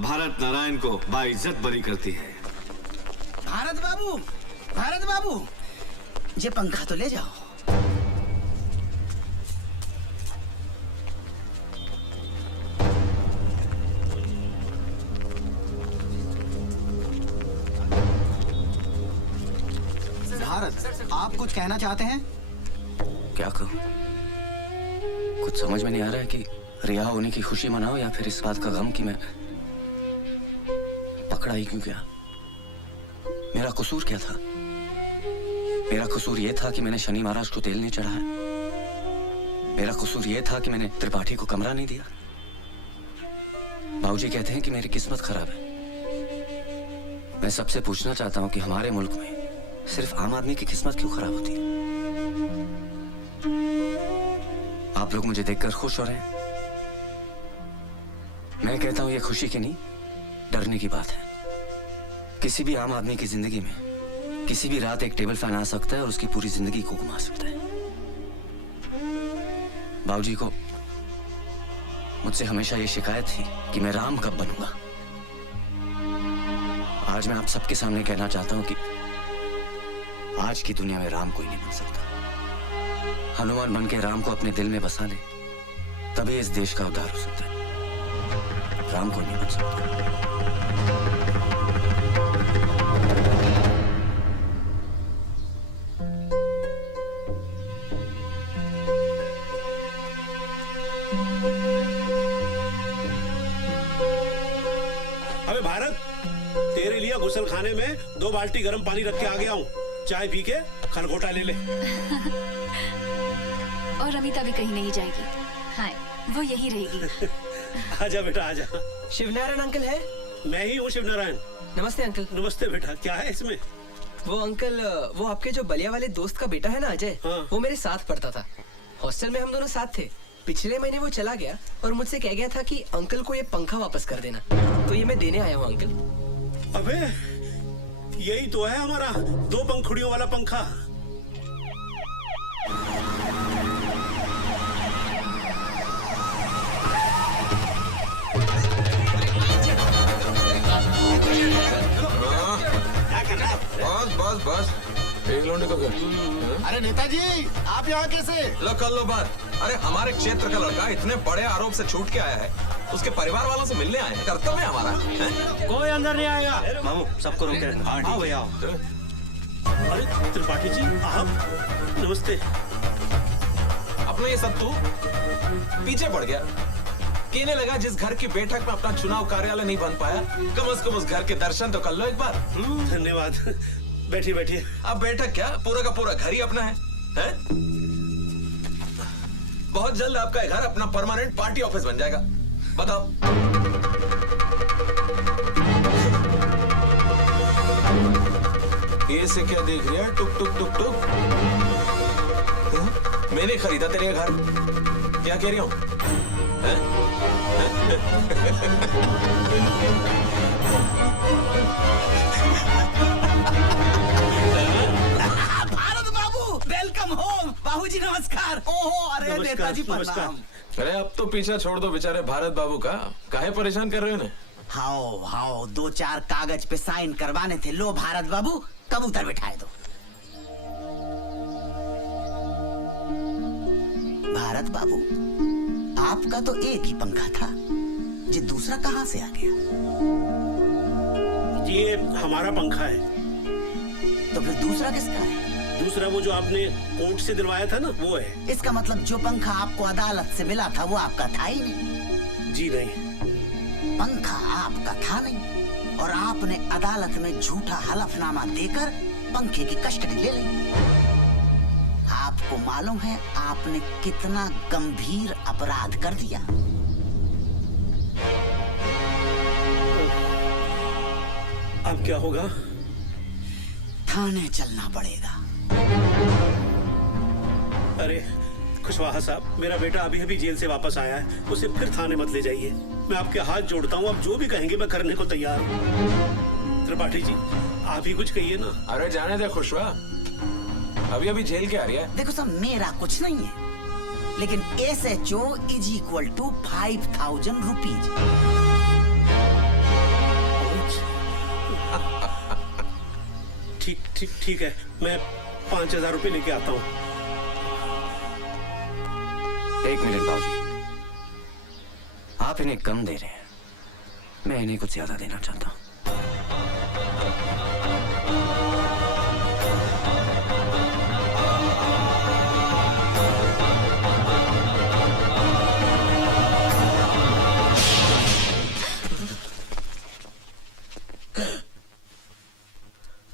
भारत नारायण को बाइज्जत बरी करती है। भारत बाबू, ये पंखा तो ले जाओ। भारत, आप कुछ कहना चाहते हैं? क्या कहूँ? कुछ समझ में नहीं आ रहा है कि रिहा होने की खुशी मनाओ या फिर इस बात का गम कि मैं पकड़ा ही क्यों गया। मेरा कसूर क्या था? मेरा कसूर यह था कि मैंने शनि महाराज को तेल नहीं चढ़ाया। मेरा कसूर यह था कि मैंने त्रिपाठी को कमरा नहीं दिया। बाबूजी कहते हैं कि मेरी किस्मत खराब है। मैं सबसे पूछना चाहता हूं कि हमारे मुल्क में सिर्फ आम आदमी की किस्मत क्यों खराब होती है? आप लोग मुझे देखकर खुश हो रहे हैं। मैं कहता हूं यह खुशी की नहीं, डरने की बात है। किसी भी आम आदमी की जिंदगी में किसी भी रात एक टेबल फैन आ सकता है और उसकी पूरी जिंदगी को घुमा सकता है। बाबूजी को मुझसे हमेशा ये शिकायत थी कि मैं राम कब बनूंगा। आज मैं आप सबके सामने कहना चाहता हूं कि आज की दुनिया में राम कोई नहीं बन सकता। हनुमान बन के राम को अपने दिल में बसा ले, तभी इस देश का उद्धार हो सकता है। राम कोई नहीं बन सकता। अबे भारत, तेरे लिए गुसल खाने में 2 बाल्टी गर्म पानी रख के आ गया हूँ। चाय पी के खलगोटा ले ले। और अमिता भी कहीं नहीं जाएगी। हाँ, वो यही रहेगी। आजा बेटा आजा। शिवनारायण अंकल है? मैं ही हूँ शिवनारायण। नमस्ते अंकल। नमस्ते बेटा, क्या है इसमें? वो अंकल, वो आपके जो बलिया वाले दोस्त का बेटा है ना अजय, वो मेरे साथ पढ़ता था। हॉस्टल में हम दोनों साथ थे। पिछले महीने वो चला गया और मुझसे कह गया था कि अंकल को ये पंखा वापस कर देना, तो ये मैं देने आया हूँ अंकल। अबे यही तो है हमारा 2 पंखुड़ियों वाला पंखा। बस एक लौंडे को घर। अरे नेताजी आप यहाँ कैसे? लो कर लो बात। अरे हमारे क्षेत्र का लड़का इतने बड़े आरोप से छूट के आया है, उसके परिवार वालों से मिलने आए हैं। कर्तव्य है हमारा। कोई अंदर नहीं आएगा। मामू सबको रोक के आओ भैया आओ। अरे त्रिपाठी जी आप, नमस्ते। अपना ये सब तू पीछे पड़ गया। कहने लगा जिस घर की बैठक में अपना चुनाव कार्यालय नहीं बन पाया, कम से कम उस घर के दर्शन तो कर लो एक बार। धन्यवाद। बैठिए बैठिए। अब बैठक क्या, पूरा का पूरा घर ही अपना है? बहुत जल्द आपका घर अपना परमानेंट पार्टी ऑफिस बन जाएगा। बताओ। ये से क्या देख रही है? टुक टुक टुक टुक। मैंने खरीदा तेरे घर, क्या कह रही हूँ? भारत बाबू वेलकम होम। बाबूजी नमस्कार। ओहो अरे नेताजी प्रणाम। अरे अब तो पीछा छोड़ दो बेचारे भारत बाबू का, काहे परेशान कर रहे हो? हाओ हाओ 2-4 कागज पे साइन करवाने थे। लो भारत बाबू कबूतर बिठाए दो। भारत बाबू आपका तो एक ही पंखा था, ये दूसरा कहाँ से आ गया? ये हमारा पंखा है। तो फिर दूसरा किसका है? दूसरा वो जो आपने कोर्ट से दिलवाया था ना, वो है। इसका मतलब जो पंखा आपको अदालत से मिला था वो आपका था ही नहीं। जी नहीं, पंखा आपका था नहीं और आपने अदालत में झूठा हलफनामा देकर पंखे की कस्टडी ले ली। आपको मालूम है आपने कितना गंभीर अपराध कर दिया? अब क्या होगा? थाने चलना पड़ेगा। अरे खुशवाहा साहब, मेरा बेटा अभी अभी जेल से वापस आया है, उसे फिर थाने मत ले जाइए। मैं आपके हाथ जोड़ता हूँ, आप जो भी कहेंगे मैं करने को तैयार हूँ। त्रिपाठी जी आप ही कुछ कहिए ना। अरे जाने दे खुशवा, अभी अभी जेल के आ रही है। देखो साहब मेरा कुछ नहीं है, लेकिन SHO = 5,000 रुपीज। ठीक है, मैं 5,000 रुपए लेके आता हूँ। एक मिनट बाबूजी, आप इन्हें कम दे रहे हैं, मैं इन्हें कुछ ज्यादा देना चाहता हूँ।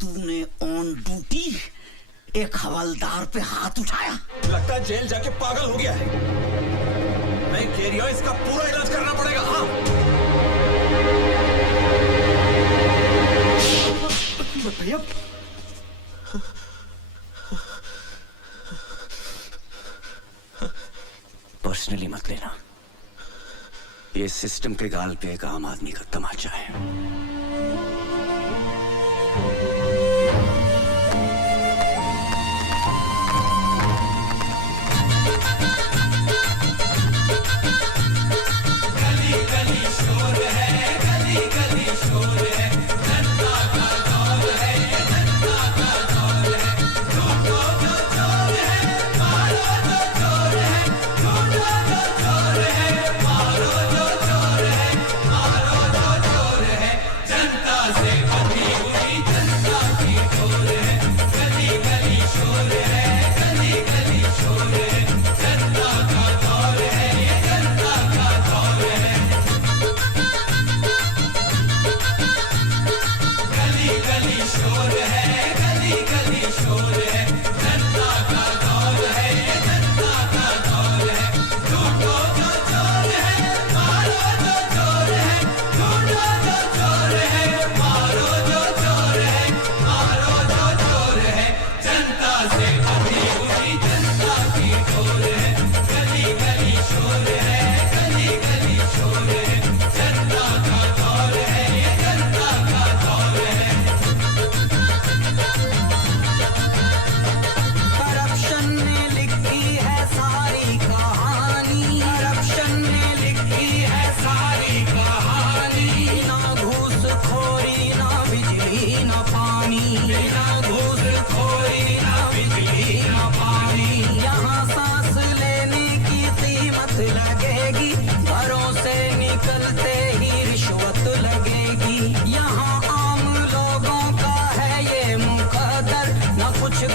तूने ऑन ड्यूटी एक हवलदार पे हाथ उठाया? लगता है जेल जाके पागल हो गया है। मैं कह रही हूं इसका पूरा इलाज करना पड़ेगा। हाँ भैया पर्सनली मत लेना, ये सिस्टम के गाल पे एक आम आदमी का तमाचा है।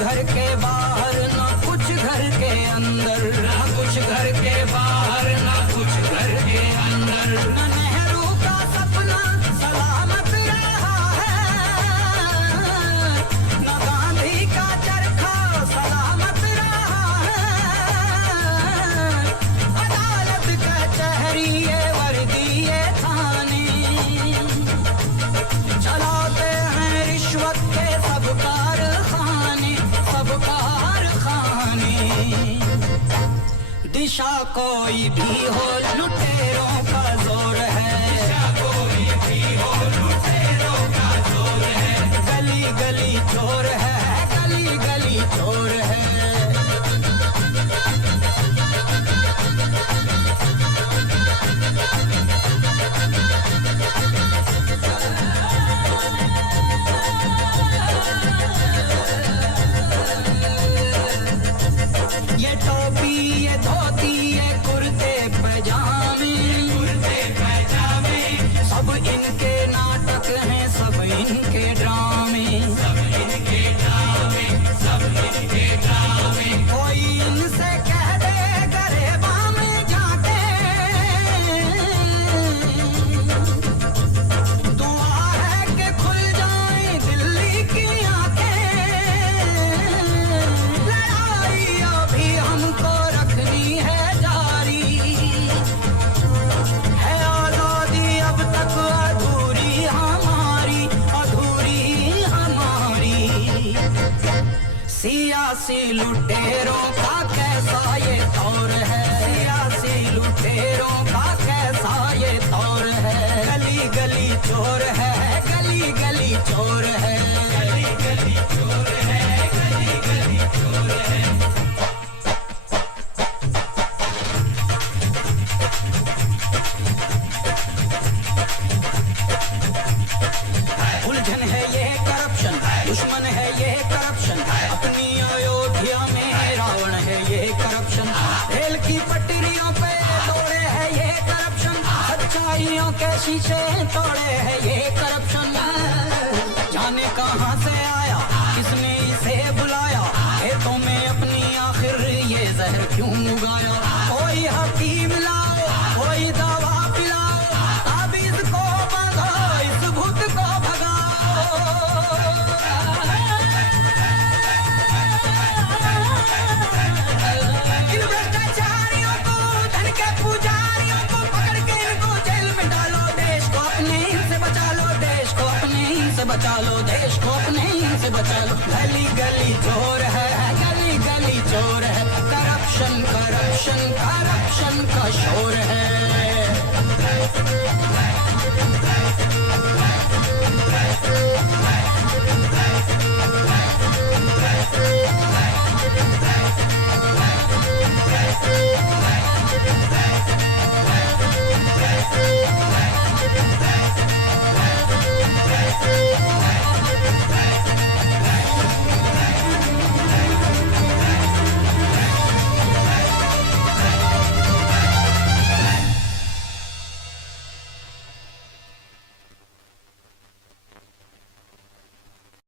घर के बाहर ना कुछ घर के अंदर, ना कुछ घर के बाहर ना कुछ घर के अंदर। ना नेहरू का सपना सलामत रहा है, ना गांधी का चरखा सलामत रहा है। अदालत कचहरी ये वर्दी ये थाने चलाते हैं रिश्वत के सब कारखाने, सब कारखाने। दिशा कोई भी हो लुटेरों का जोर है, दिशा कोई भी हो लुटेरों का जोर है। गली गली चोर है, गली गली चोर है। ये टोपी ये धोती ये कुर्ते पैजामे, कुर्ते पैजामे। सब इनके नाटक हैं, सब इनके ड्रामे, सब इनके ड्रामे, सब इनके ड्रामे। कोई इनसे कह दे गरेबा में जाके, दुआ है कि खुल जाए दिल्ली की आंखें। लड़ाई अभी हमको रखनी है जारी, है आजादी अब तक अधूरी हमारी, अधूरी हमारी। सियासी लुटेरों का कैसा ये दौर है, सियासी लुटेरों का कैसा ये दौर है। गली गली चोर है, गली गली चोर है, गली गली चोर है, गली गली चोर है। उलझन है ये करप्शन, दुश्मन है ये करप्शन। अपनी अयोध्या में रावण है ये करप्शन। रेल की पटरियों पे तोड़े है ये करप्शन, सच्चाइयों के शीशे तोड़े है ये करप्शन। जाने कहाँ से आया, किसने इसे बुलाया, खेतों में अपनी आखिर ये जहर क्यों उगाया। कोई हकीम लाओ, कोई दवा पिलाओ, ताबीज को बांधो, इस भूत को भगाओ। इन भ्रष्टाचारियों को, धन के पुजारियों को पकड़ के इनको जेल में डालो। देश को अपने इनसे बचा लो, देश को अपने इनसे बचा लो, देश को अपने इनसे बचा लो। गली गली चोर है, गली गली चोर है। करप्शन करप्शन करप्शन का शोर है।